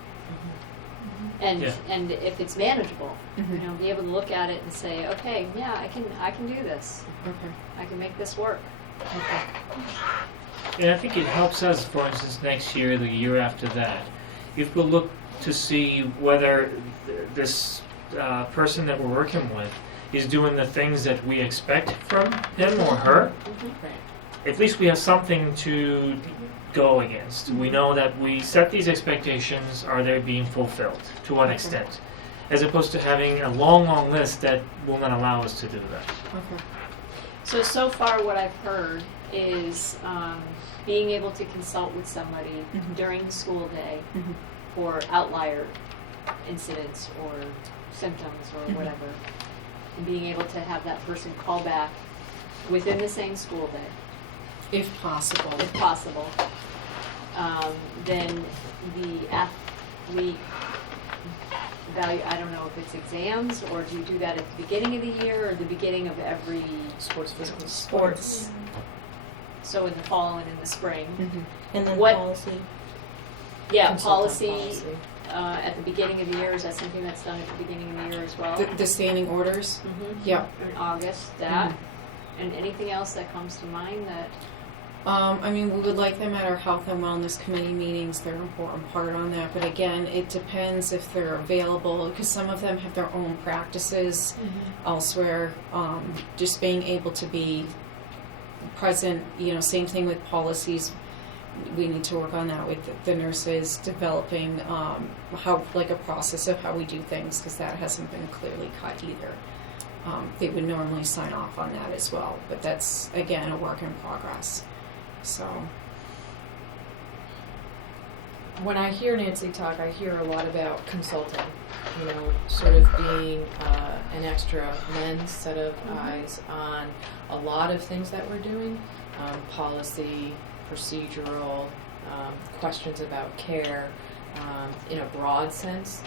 And Yeah. and if it's manageable, be able to look at it and say, okay, yeah, I can do this. Okay. I can make this work. And I think it helps us, for instance, next year, the year after that, if we look to see whether this person that we're working with is doing the things that we expect from him or her, at least we have something to go against. We know that we set these expectations, are they being fulfilled, to what extent, as opposed to having a long, long list that will not allow us to do that. Okay. So far what I've heard is being able to consult with somebody during the school day for outlier incidents or symptoms or whatever, and being able to have that person call back within the same school day, If possible. if possible. Then the athlete value, I don't know if it's exams, or do you do that at the beginning of the year or the beginning of every Sports physical. Sports. so in the fall and in the spring? And then What- policy. Yeah, Consult on policy at the beginning of the year, is that something that's done at the beginning of the year as well? The standing orders? Mhm. Yep. In August, that, and anything else that comes to mind that, We would like them at our health and wellness committee meetings. They're an important part on that. But again, it depends if they're available, because some of them have their own practices elsewhere. Just being able to be present, same thing with policies. we need to work on that with the nurses, developing how, like, a process of how we do things, because that hasn't been clearly cut either. They would normally sign off on that as well, but that's, again, a work in progress. So when I hear Nancy talk, I hear a lot about consulting, you know, sort of being an extra lens, set of eyes on a lot of things that we're doing, policy, procedural, questions about care, in a broad sense.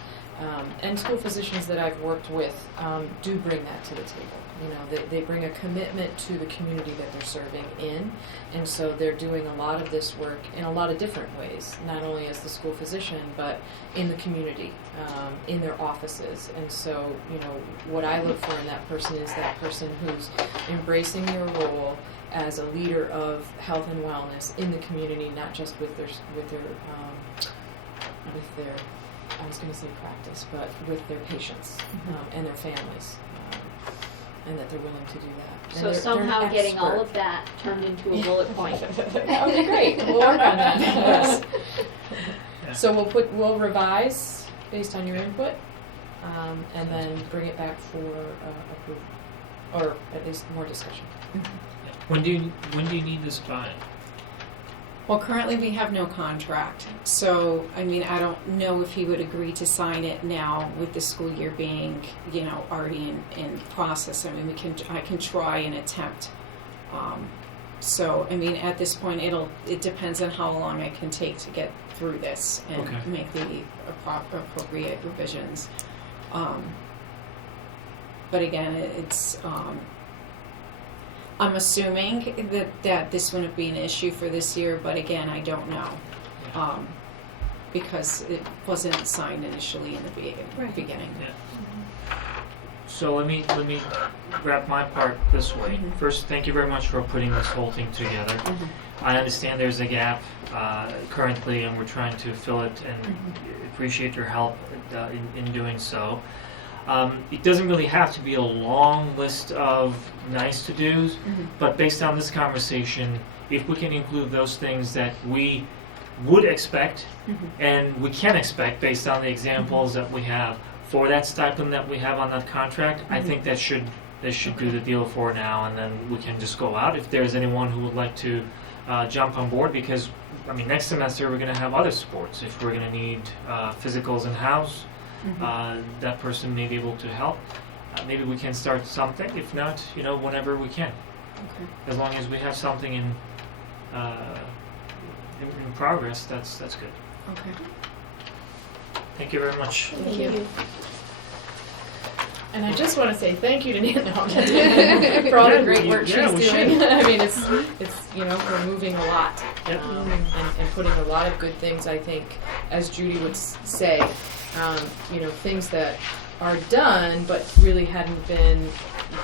And school physicians that I've worked with do bring that to the table. You know, they bring a commitment to the community that they're serving in, and so they're doing a lot of this work in a lot of different ways, not only as the school physician, but in the community, in their offices. And so, you know, what I look for in that person is that person who's embracing their role as a leader of health and wellness in the community, not just with their I was going to say practice, but with their patients and their families, and that they're willing to do that. So somehow getting all of that turned into a bullet point. That would be great. We'll work on that. Yes. Yeah. So we'll revise based on your input, and then bring it back for approval, or at least more discussion. When do you need this by? Well, currently we have no contract, so I mean, I don't know if he would agree to sign it now with the school year being, you know, already in process. I mean, I can try and attempt. So I mean, at this point, it depends on how long I can take to get through this and make the appropriate revisions. But again, it's. I'm assuming that this wouldn't be an issue for this year, but again, I don't know, because it wasn't signed initially in the beginning. Yeah. So let me wrap my part this way. First, thank you very much for putting this whole thing together. I understand there's a gap currently, and we're trying to fill it, and appreciate your help in doing so. It doesn't really have to be a long list of nice to-dos, but based on this conversation, if we can include those things that we would expect and we can expect based on the examples that we have for that stipend that we have on that contract, I think that should do the deal for now, and then we can just go out if there's anyone who would like to jump on board, because I mean, next semester we're going to have other sports. If we're going to need physicals in-house, that person may be able to help. Maybe we can start something. If not, you know, whenever we can. Okay. As long as we have something in progress, that's good. Okay. Thank you very much. Thank you. And I just want to say thank you to Nina for all the great work she's doing. I mean, it's you know, we're moving a lot, and putting a lot of good things. I think, as Judy would say, you know, things that are done but really hadn't been.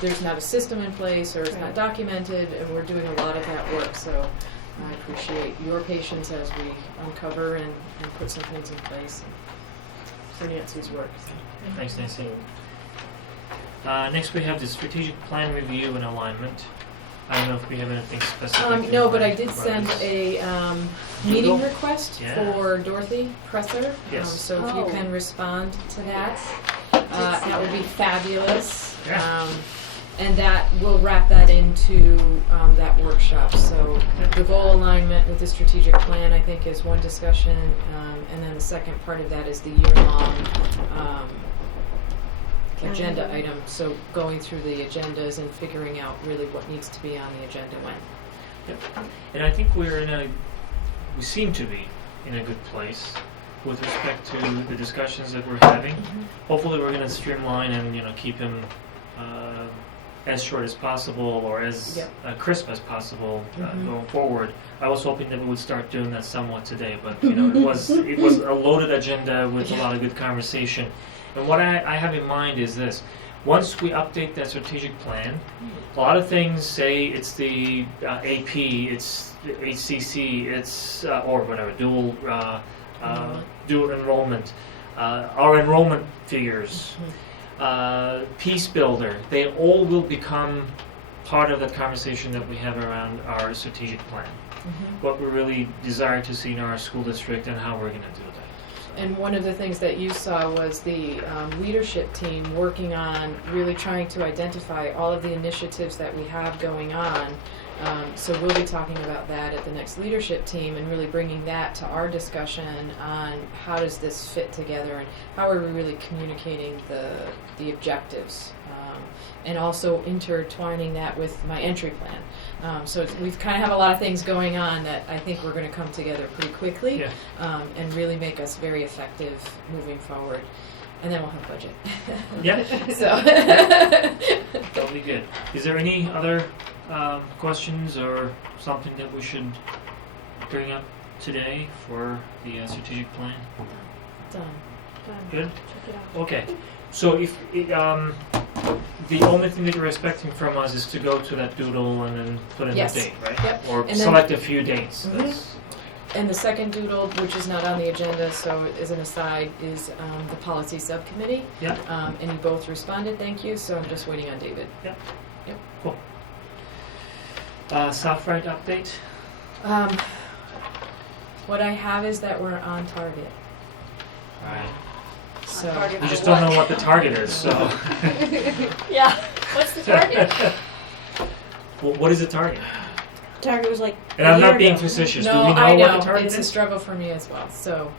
There's not a system in place, or it's not documented, and we're doing a lot of that work. So I appreciate your patience as we uncover and put some things in place for Nancy's work. So. Thanks, Nancy. Next we have the strategic plan review and alignment. I don't know if we have anything specific. No, but I did send a meeting request Yeah. for Dorothy Presser. Yes. So if you can respond to that, that would be fabulous. Yeah. And that will wrap that into that workshop. So the goal alignment with the strategic plan, I think, is one discussion, and then the second part of that is the year-long agenda item. So going through the agendas and figuring out really what needs to be on the agenda when. Yep. And I think we seem to be in a good place with respect to the discussions that we're having. Hopefully we're going to streamline and, you know, keep him as short as possible, or as crisp as possible going forward. I was hoping that we would start doing that somewhat today, but you know, it was a loaded agenda with a lot of good conversation. And what I have in mind is this: once we update that strategic plan, a lot of things say it's the AP, it's HCC, it's or whatever, dual enrollment, our enrollment figures. Peace builder, they all will become part of that conversation that we have around our strategic plan. what we really desire to see in our school district and how we're going to do that. And one of the things that you saw was the leadership team working on really trying to identify all of the initiatives that we have going on. So we'll be talking about that at the next leadership team and really bringing that to our discussion on how does this fit together and how are we really communicating the objectives. And also intertwining that with my entry plan. So we've kind of have a lot of things going on that I think we're going to come together pretty quickly and really make us very effective moving forward. And then we'll have budget. Yeah. So That'll be good. Is there any other questions or something that we should bring up today for the strategic plan? done. Good? Check it out. Okay. So if the only thing that you're expecting from us is to go to that doodle and then put in Yes. the date, right? Yep. Or And then- select a few dates. Mhm. That's, And the second doodle, which is not on the agenda, so as an aside, is the policy subcommittee. yeah. And you both responded, thank you, so I'm just waiting on David. Cool. Southright update. What I have is that we're on target, All right. so. target. We just don't know what the target is, so. Yeah, what's the target? Well, what is the target? Target was like. And I'm a year not being ago. facetious. No, Do we know I what know, the target it's a is? struggle for me as well, so,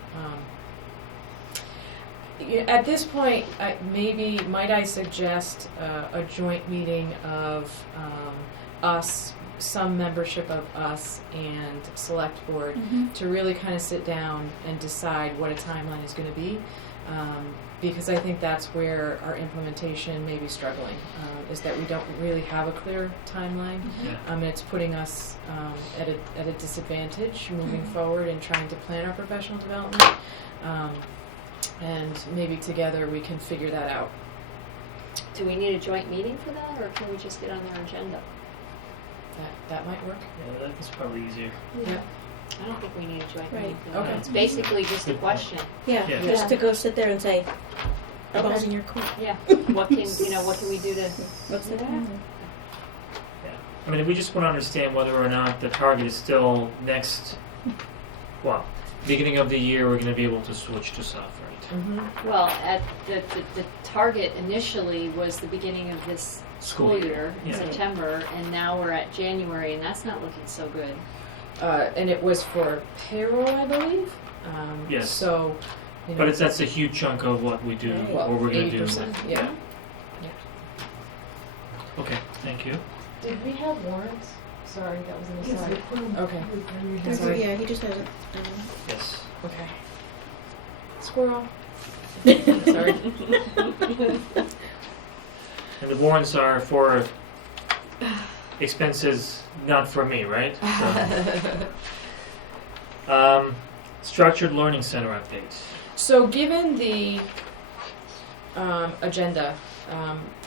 at this point, might I suggest a joint meeting of us, some membership of us and select board Mhm. to really kind of sit down and decide what a timeline is going to be, because I think that's where our implementation may be struggling, is that we don't really have a clear timeline. Yeah. And it's putting us at a disadvantage moving forward and trying to plan our professional development. And maybe together we can figure that out. Do we need a joint meeting for that, or can we just get on their agenda? That might work. Yeah, that's probably easier. Yeah. I don't think we need a joint Right. meeting for that. Okay. It's basically just a Good point. question. Yeah, Yeah. just to go sit there and say, balls in your court. Yeah. What can we do to? What's the I mean, we just want to understand whether or not the target is still beginning of the year, we're going to be able to switch to Southright. Mm-hmm. Well, at the target initially was the beginning of this school year in Yeah. September, and now we're at January, and that's not looking so good. And it was for payroll, I believe. Yes. So, But that's a huge chunk of what we do, Right. what we're going to do. 80%. Yeah. Okay, thank you. Did we have warrants? Sorry, that was an aside. Okay. There's- Sorry. Yeah, he just hasn't. Yes. Okay. Squirrel. Sorry. And the warrants are for expenses not for me, right? So, structured learning center update. So given the agenda,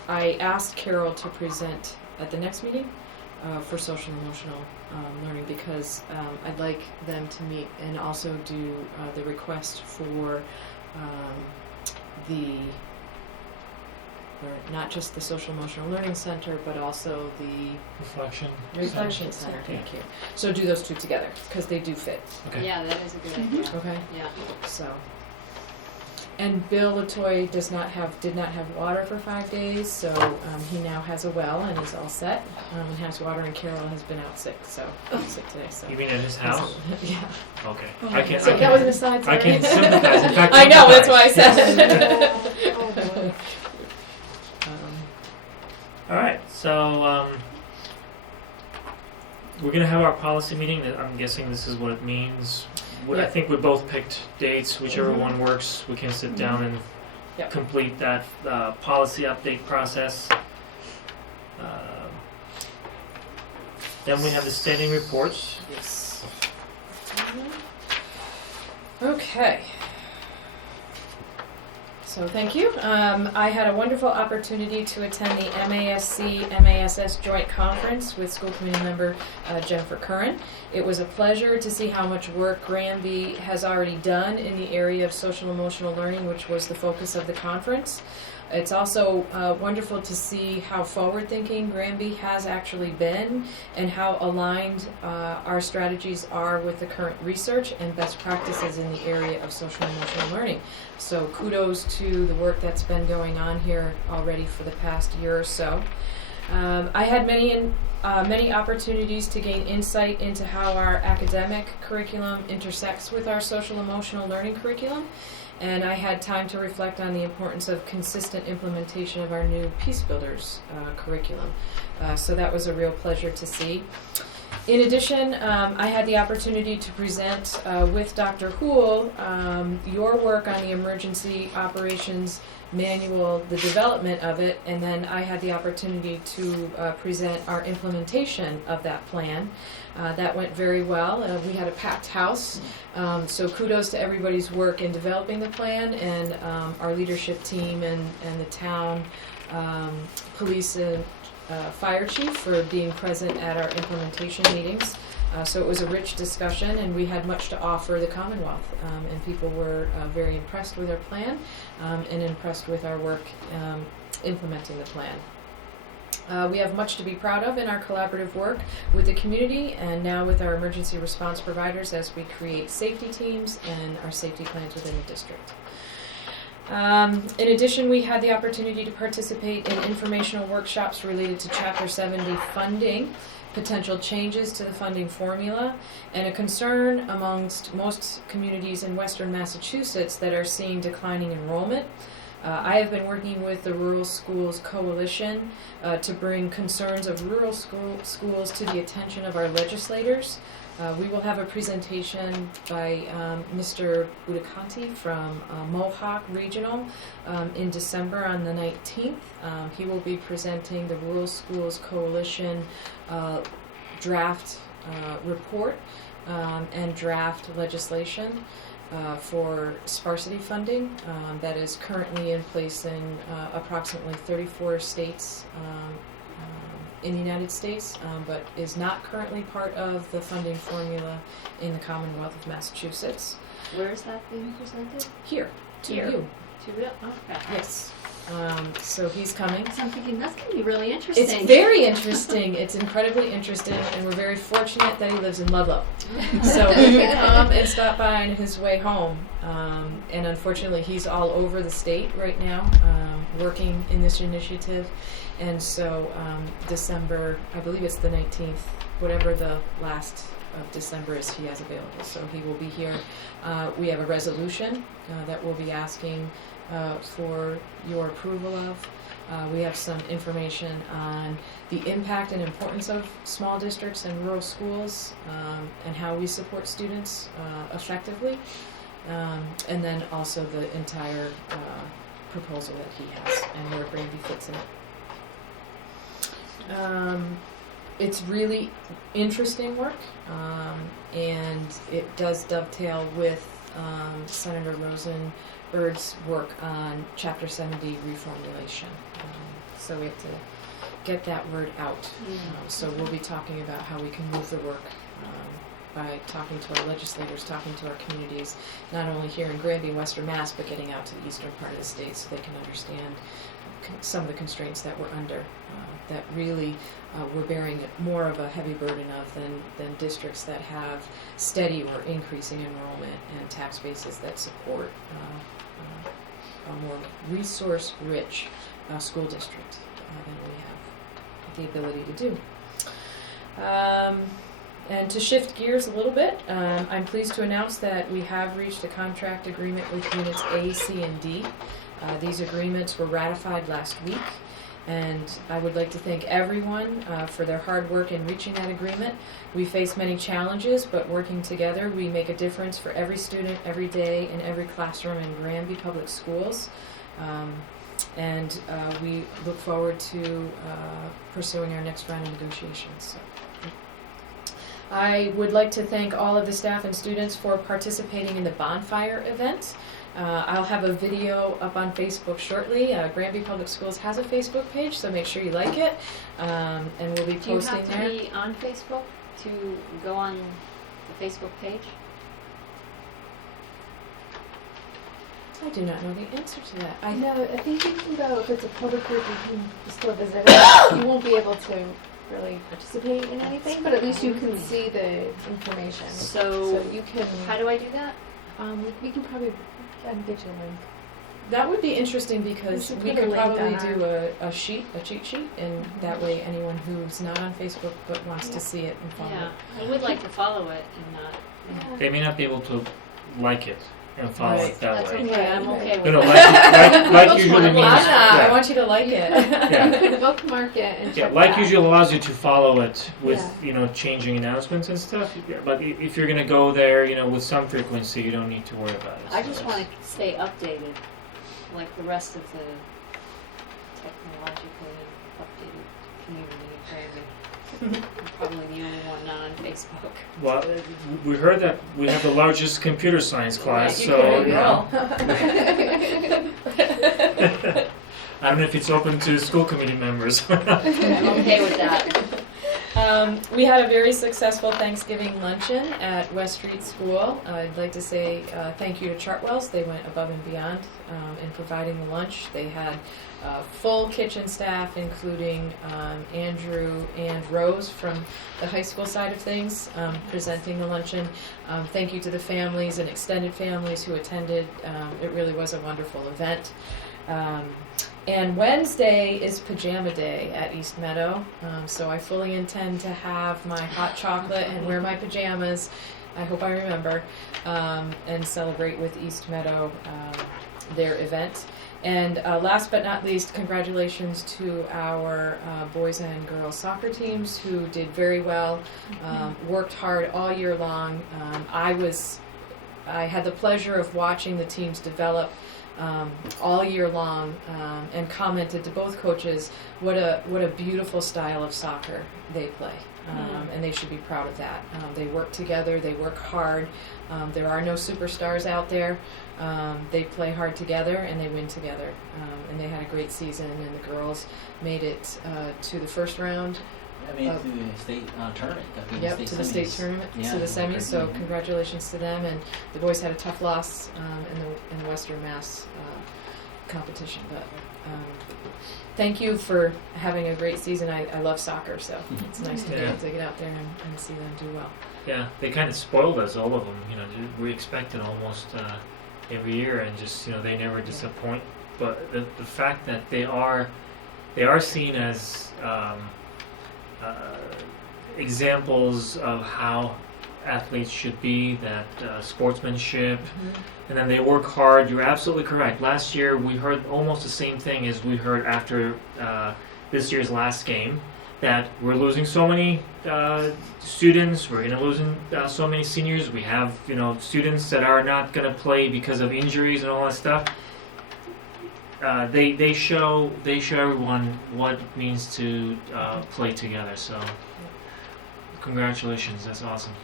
I asked Carol to present at the next meeting for social and emotional learning because I'd like them to meet and also do the request for not just the social emotional learning center, but also the reflection center. Thank you. So do those two together because they do fit. Okay. Yeah, that is a good idea. Okay. Yeah. So, and Bill Latoy did not have water for 5 days, so he now has a well and is all set and has water. And Carol has been out sick, so sick today. So You mean at his house? yeah. Okay. Oh I can't. So I that was can't. an aside. I Sorry. can sympathize. In fact, I know. That's why I sympathize. said. Yes. All right. So we're gonna have our policy meeting. I'm guessing this is what it means. I Yeah. think we both picked dates. Whichever Mhm. one works, we can sit down and Yep. complete that policy update process. Then we have the standing reports. Yes. Okay. So thank you. I had a wonderful opportunity to attend the MASC-MASS joint conference with school committee member Jennifer Curran. It was a pleasure to see how much work Granby has already done in the area of social emotional learning, which was the focus of the conference. It's also wonderful to see how forward-thinking Granby has actually been and how aligned our strategies are with the current research and best practices in the area of social and emotional learning. So kudos to the work that's been going on here already for the past year or so. I had many opportunities to gain insight into how our academic curriculum intersects with our social emotional learning curriculum, and I had time to reflect on the importance of consistent implementation of our new Peace Builders curriculum. So that was a real pleasure to see. In addition, I had the opportunity to present with Dr. Houle your work on the emergency operations manual, the development of it, and then I had the opportunity to present our implementation of that plan. That went very well. We had a packed house, so kudos to everybody's work in developing the plan, and our leadership team and the town police and fire chief for being present at our implementation meetings. So it was a rich discussion, and we had much to offer the Commonwealth, and people were very impressed with our plan and impressed with our work implementing the plan. We have much to be proud of in our collaborative work with the community and now with our emergency response providers as we create safety teams and our safety plans within the district. In addition, we had the opportunity to participate in informational workshops related to Chapter 70 funding, potential changes to the funding formula, and a concern amongst most communities in Western Massachusetts that are seeing declining enrollment. I have been working with the Rural Schools Coalition to bring concerns of rural schools to the attention of our legislators. We will have a presentation by Mr. Budakanti from Mohawk Regional in December on the 19th. He will be presenting the Rural Schools Coalition draft report and draft legislation for sparsity funding that is currently in place in approximately 34 states in the United States, but is not currently part of the funding formula in the Commonwealth of Massachusetts. Where is that being presented? Here, to Here. you. To the, okay. Yes. So he's coming. So I'm thinking that's going to be really interesting. It's very interesting. It's incredibly interesting, and we're very fortunate that he lives in Ludlow. So he can come and stop by on his way home. And unfortunately, he's all over the state right now, working in this initiative. And so December, I believe it's the 19th, whatever the last of December is, he has available. So he will be here. We have a resolution that we'll be asking for your approval of. We have some information on the impact and importance of small districts and rural schools and how we support students effectively. And then also the entire proposal that he has and where Granby fits in it. It's really interesting work, and it does dovetail with Senator Rosenberg's work on Chapter 70 reformulation. So we have to get that word out. So we'll be talking about how we can move the work by talking to our legislators, talking to our communities, not only here in Granby and Western Mass, but getting out to the eastern part of the state so they can understand some of the constraints that we're under, that really we're bearing more of a heavy burden of than districts that have steady or increasing enrollment and tax bases that support a more resource-rich school district than we have the ability to do. And to shift gears a little bit, I'm pleased to announce that we have reached a contract agreement with Units A, C, and D. These agreements were ratified last week, and I would like to thank everyone for their hard work in reaching that agreement. We face many challenges, but working together, we make a difference for every student, every day, in every classroom in Granby Public Schools. And we look forward to pursuing our next round of negotiations. So. I would like to thank all of the staff and students for participating in the bonfire event. I'll have a video up on Facebook shortly. Granby Public Schools has a Facebook page, so make sure you like it. And we'll be posting there. Do you have to be on Facebook to go on the Facebook page? I do not know the answer to that. I No, I think you can go, if it's a public group, you can still visit it. You won't be able to really participate in anything, but at least you can see the information. So you can, how do I do that? we can probably get you a link. That would be interesting because We should we put a could link probably on do a cheat sheet, and that way anyone who's not on Facebook but wants to see it and follow Yeah, it. I would like to follow it and not. Yeah. They may not be able to like it and follow Right. it that That's way. okay. I'm okay with No, no, that. like usually means I yeah. want you to like it. Yeah. Bookmark it and Yeah, check like back. usually allows you to follow it with Yeah. changing announcements and stuff. Yeah, but if you're gonna go there, with some frequency, you don't need to worry about it. I So just that's- want to stay updated, like the rest of the technologically updated community of Granby. I'm probably the only one not on Facebook. Well, we heard that we have the largest computer science class, You so could you know. enroll. I don't know if it's open to school committee members. I'm okay with that. We had a very successful Thanksgiving luncheon at West Street School. I'd like to say thank you to Chartwells. They went above and beyond in providing the lunch. They had full kitchen staff, including Andrew and Rose from the high school side of things, presenting the luncheon. Thank you to the families and extended families who attended. It really was a wonderful event. And Wednesday is Pajama Day at East Meadow, so I fully intend to have my hot chocolate and wear my pajamas, I hope I remember, and celebrate with East Meadow their event. And last but not least, congratulations to our boys and girls soccer teams who did very well, worked hard all year long. I had the pleasure of watching the teams develop all year long, and commented to both coaches what a beautiful style of soccer they play, and they should be proud of that. They work together, they work hard. There are no superstars out there. They play hard together and they win together, and they had a great season. And the girls made it to the first round. I mean, to the state tournament. I mean, Yep, to the state semis. tournament, Yeah, to the semis. great. So congratulations to them. And the boys had a tough loss in the Western Mass competition. But thank you for having a great season. I love soccer, so it's nice to be Yeah. able to get out there and see them do well. Yeah, they kind of spoiled us, all of them. We expected almost every year, and just they never disappoint. But the fact that they are seen as examples of how athletes should be, that sportsmanship, and then they work hard. You're absolutely correct. Last year we heard almost the same thing as we heard after this year's last game, that we're losing so many students, we're going to lose so many seniors, we have students that are not going to play because of injuries and all that stuff. They show everyone what it means to play together. So, congratulations, that's awesome.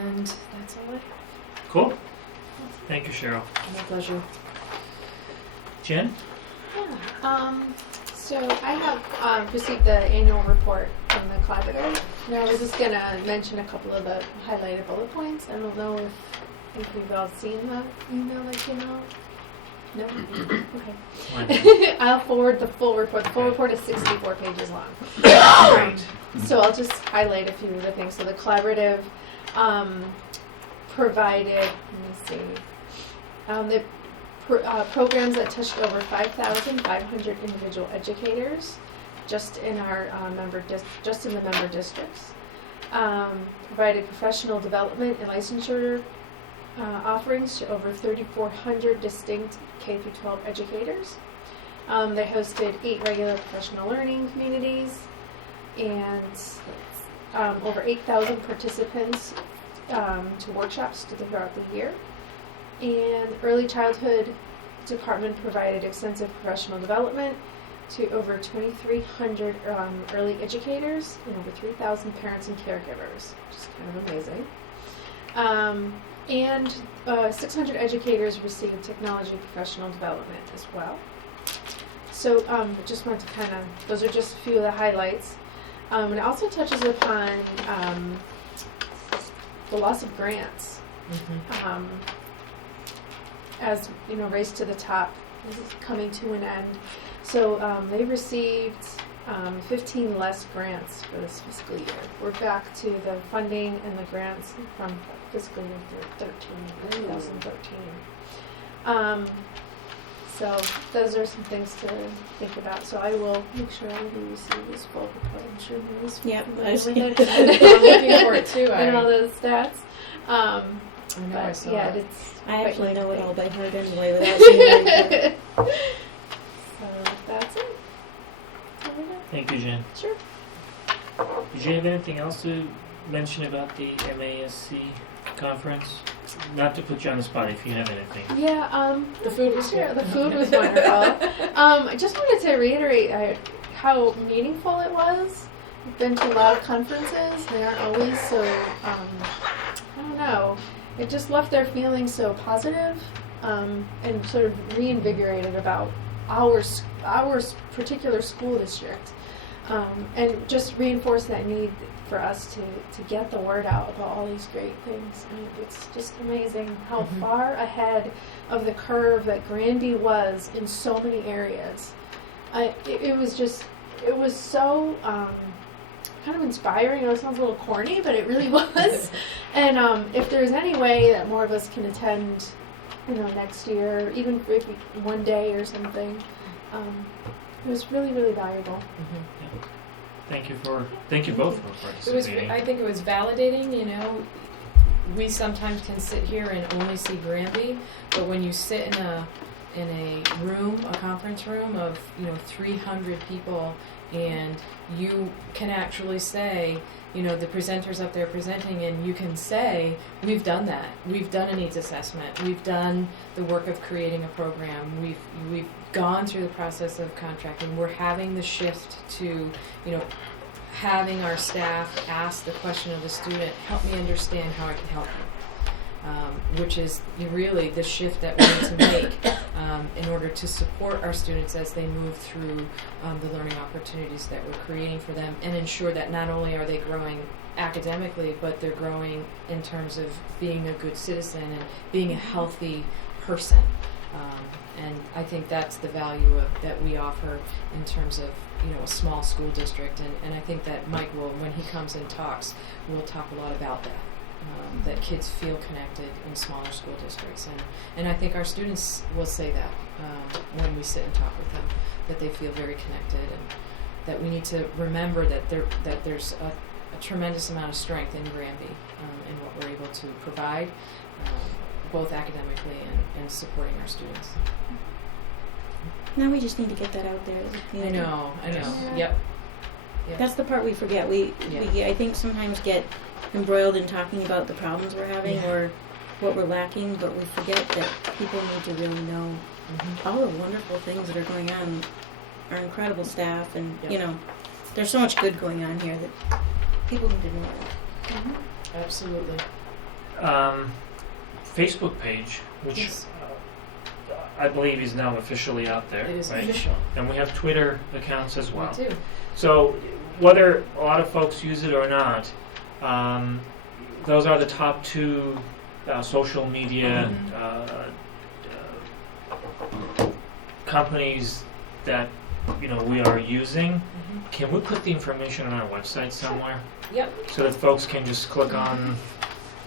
And that's all I have. Cool. Thank you, Cheryl. My pleasure. Jen? So I have received the annual report from the collaborative. Now I was just going to mention a couple of the highlighted bullet points. I don't know if we've all seen the email that came out. No? Okay. I'll forward the full report. The full report is 64 pages long. Great. So I'll just highlight a few of the things. So the collaborative provided, let me see, programs that touched over 5,500 individual educators just in our just in the member districts. Provided professional development and licensure offerings to over 3,400 distinct K-12 educators. They hosted 8 regular professional learning communities and over 8,000 participants to workshops throughout the year. And early childhood department provided extensive professional development to over 2,300 early educators and over 3,000 parents and caregivers, which is kind of amazing. And 600 educators received technology professional development as well. So just want to those are just a few of the highlights. It also touches upon the loss of grants. as you know, Race to the Top is coming to an end. So they received 15 less grants for this fiscal year. We're back to the funding and the grants from fiscal year 2013. So those are some things to think about. So I will make sure everybody receives this full report. I'm sure Maria's familiar with it. I'm looking for it too. And all those stats. I know I But saw yeah, it. it's I quite actually know it lengthy. all by heart anyway without seeing it. So that's it. That's all I got. Thank you, Jen. Sure. Did you have anything else to mention about the MASC conference? Not to put you on the spot if you have anything. Yeah, The food was sure, good. the food was wonderful. I just wanted to reiterate how meaningful it was. I've been to a lot of conferences. They aren't always so, I don't know. It just left their feeling so positive, and sort of reinvigorated about our particular school district, and just reinforced that need for us to get the word out about all these great things. And it's just amazing how far ahead of the curve that Granby was in so many areas. It was so kind of inspiring. I know it sounds a little corny, but it really was. And if there's any way that more of us can attend, next year, even if one day or something, it was really, really valuable. Thank you both for participating. I think it was validating, we sometimes can sit here and only see Granby, but when you sit in a room, a conference room of 300 people, and you can actually say, the presenters up there presenting, and you can say, we've done that. We've done a needs assessment. We've done the work of creating a program. We've gone through the process of contracting. We're having the shift to, having our staff ask the question of the student, help me understand how I can help you, which is really the shift that we need to make in order to support our students as they move through the learning opportunities that we're creating for them, and ensure that not only are they growing academically, but they're growing in terms of being a good citizen and being a healthy person. And I think that's the value that we offer in terms of a small school district, and I think that Mike will, when he comes and talks, will talk a lot about that. That kids feel connected in smaller school districts, and I think our students will say that when we sit and talk with them, that they feel very connected, and that we need to remember that there's a tremendous amount of strength in Granby in what we're able to provide, both academically and supporting our students. Now we just need to get that out there. I know. Yeah. Yep. That's the part we forget. We I think sometimes get embroiled in talking about the problems we're having or what we're lacking, but we forget that people need to really know all the wonderful things that are going on. Our incredible staff, and there's so much good going on here that people need to know that. Absolutely. Facebook page, which Yes. I believe is now officially out there. It is right? official. And we have Twitter accounts as well. We do. So whether a lot of folks use it or not, those are the top two social media companies that we are using. Can we put the information on our website somewhere? Yep. So that folks can just click on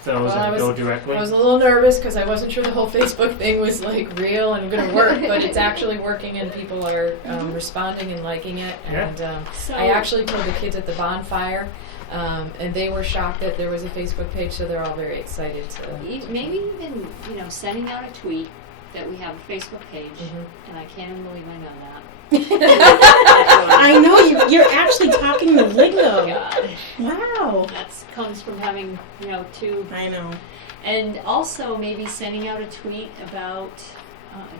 those and go directly? I was a little nervous because I wasn't sure the whole Facebook thing was real and going to work, but it's actually working, and people are responding and liking it. And So I actually told the kids at the bonfire, and they were shocked that there was a Facebook page, so they're all very excited to. maybe even sending out a tweet that we have a Facebook page, and I can't even believe I know that. I know you're actually talking the lingo. God. Wow. That comes from having two. I know. And also maybe sending out a tweet about,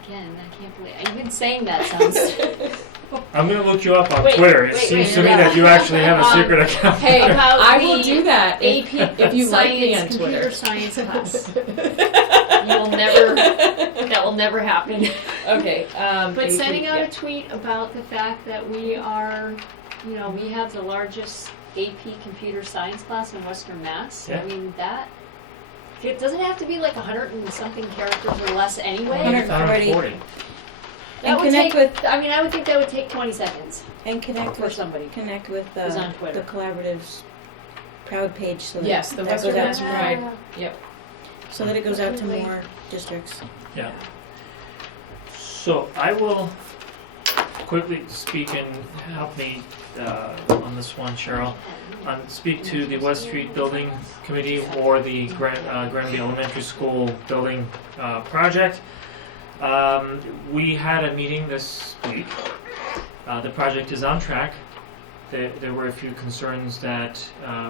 again, I can't believe, even saying that sounds. I'm going to look you up on Wait, Twitter. It wait, seems wait, to me no. that you actually have a secret account. Hey, About I will the do that if you like me on computer Twitter. science class. That will never happen. Okay. But AP, sending out yeah. a tweet about the fact that we are, we have the largest AP computer science class in Western Mass. Yeah. I mean, that It doesn't have to be like 100 and something characters or less anyway. 140. That And would connect take, with- I mean, I would think that would take 20 seconds And connect for with somebody. connect with Who's on Twitter. the collaborative's proud page so that Yes, the that Western goes out Mass to Pride. more, Yep. so that it goes out to Absolutely. more districts. Yeah. So I will quickly speak and help me on this one, Cheryl. Speak to the West Street Building Committee or the Granby Elementary School building project. We had a meeting this week. The project is on track. There were a few concerns that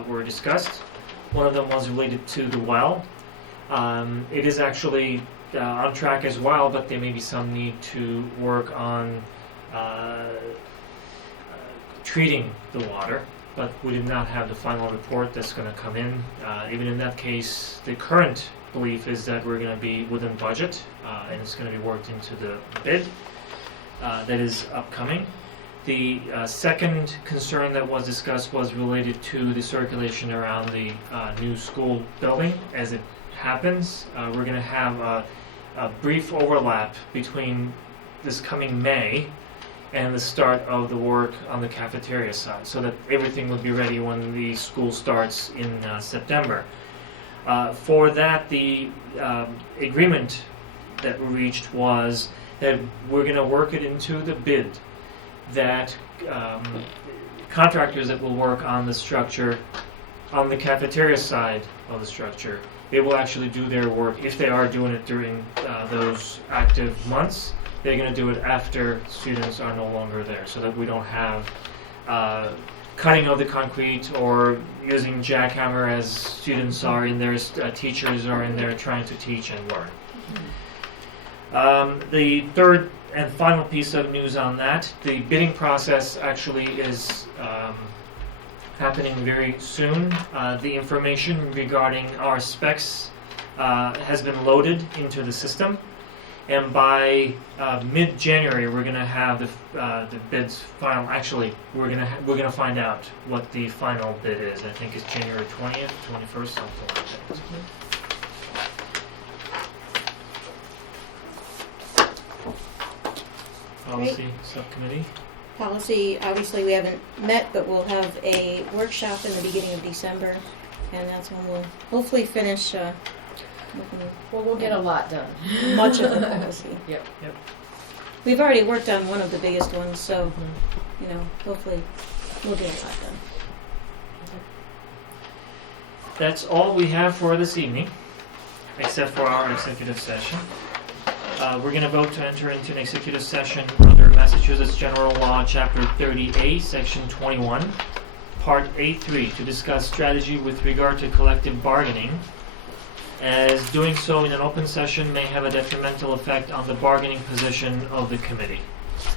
were discussed. One of them was related to the well. It is actually on track as well, but there may be some need to work on treating the water. But we did not have the final report that's going to come in. Even in that case, the current belief is that we're going to be within budget, and it's going to be worked into the bid that is upcoming. The second concern that was discussed was related to the circulation around the new school building. As it happens, we're going to have a brief overlap between this coming May and the start of the work on the cafeteria side, so that everything would be ready when the school starts in September. For that, the agreement that we reached was that we're going to work it into the bid, that contractors that will work on the structure, on the cafeteria side of the structure, they will actually do their work, if they are doing it during those active months. They're going to do it after students are no longer there, so that we don't have cutting of the concrete or using jackhammer as students are in there, teachers are in there trying to teach and learn. The third and final piece of news on that, the bidding process actually is happening very soon. The information regarding our specs has been loaded into the system. And by mid-January, we're going to have the bids final. Actually, we're going to find out what the final bid is. I think it's January 20th, 21st, something like that. Policy subcommittee. Policy, obviously we haven't met, but we'll have a workshop in the beginning of December, and that's when we'll hopefully finish Well, we'll get a lot done. much of the policy. Yep. We've already worked on one of the biggest ones, so, hopefully we'll get a lot done. That's all we have for this evening, except for our executive session. We're going to vote to enter into an executive session under Massachusetts General Law, Chapter 30A, Section 21, Part A3, to discuss strategy with regard to collective bargaining, as doing so in an open session may have a detrimental effect on the bargaining position of the committee.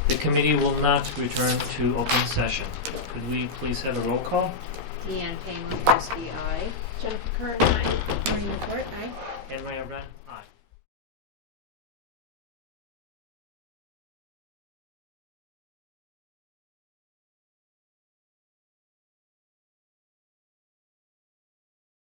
The committee will not return to open session. Could we please have a roll call? Deanne Payne, Winkowski, aye. Jennifer Curran, aye. Maureen Laporte, aye. And Maya Brand, aye.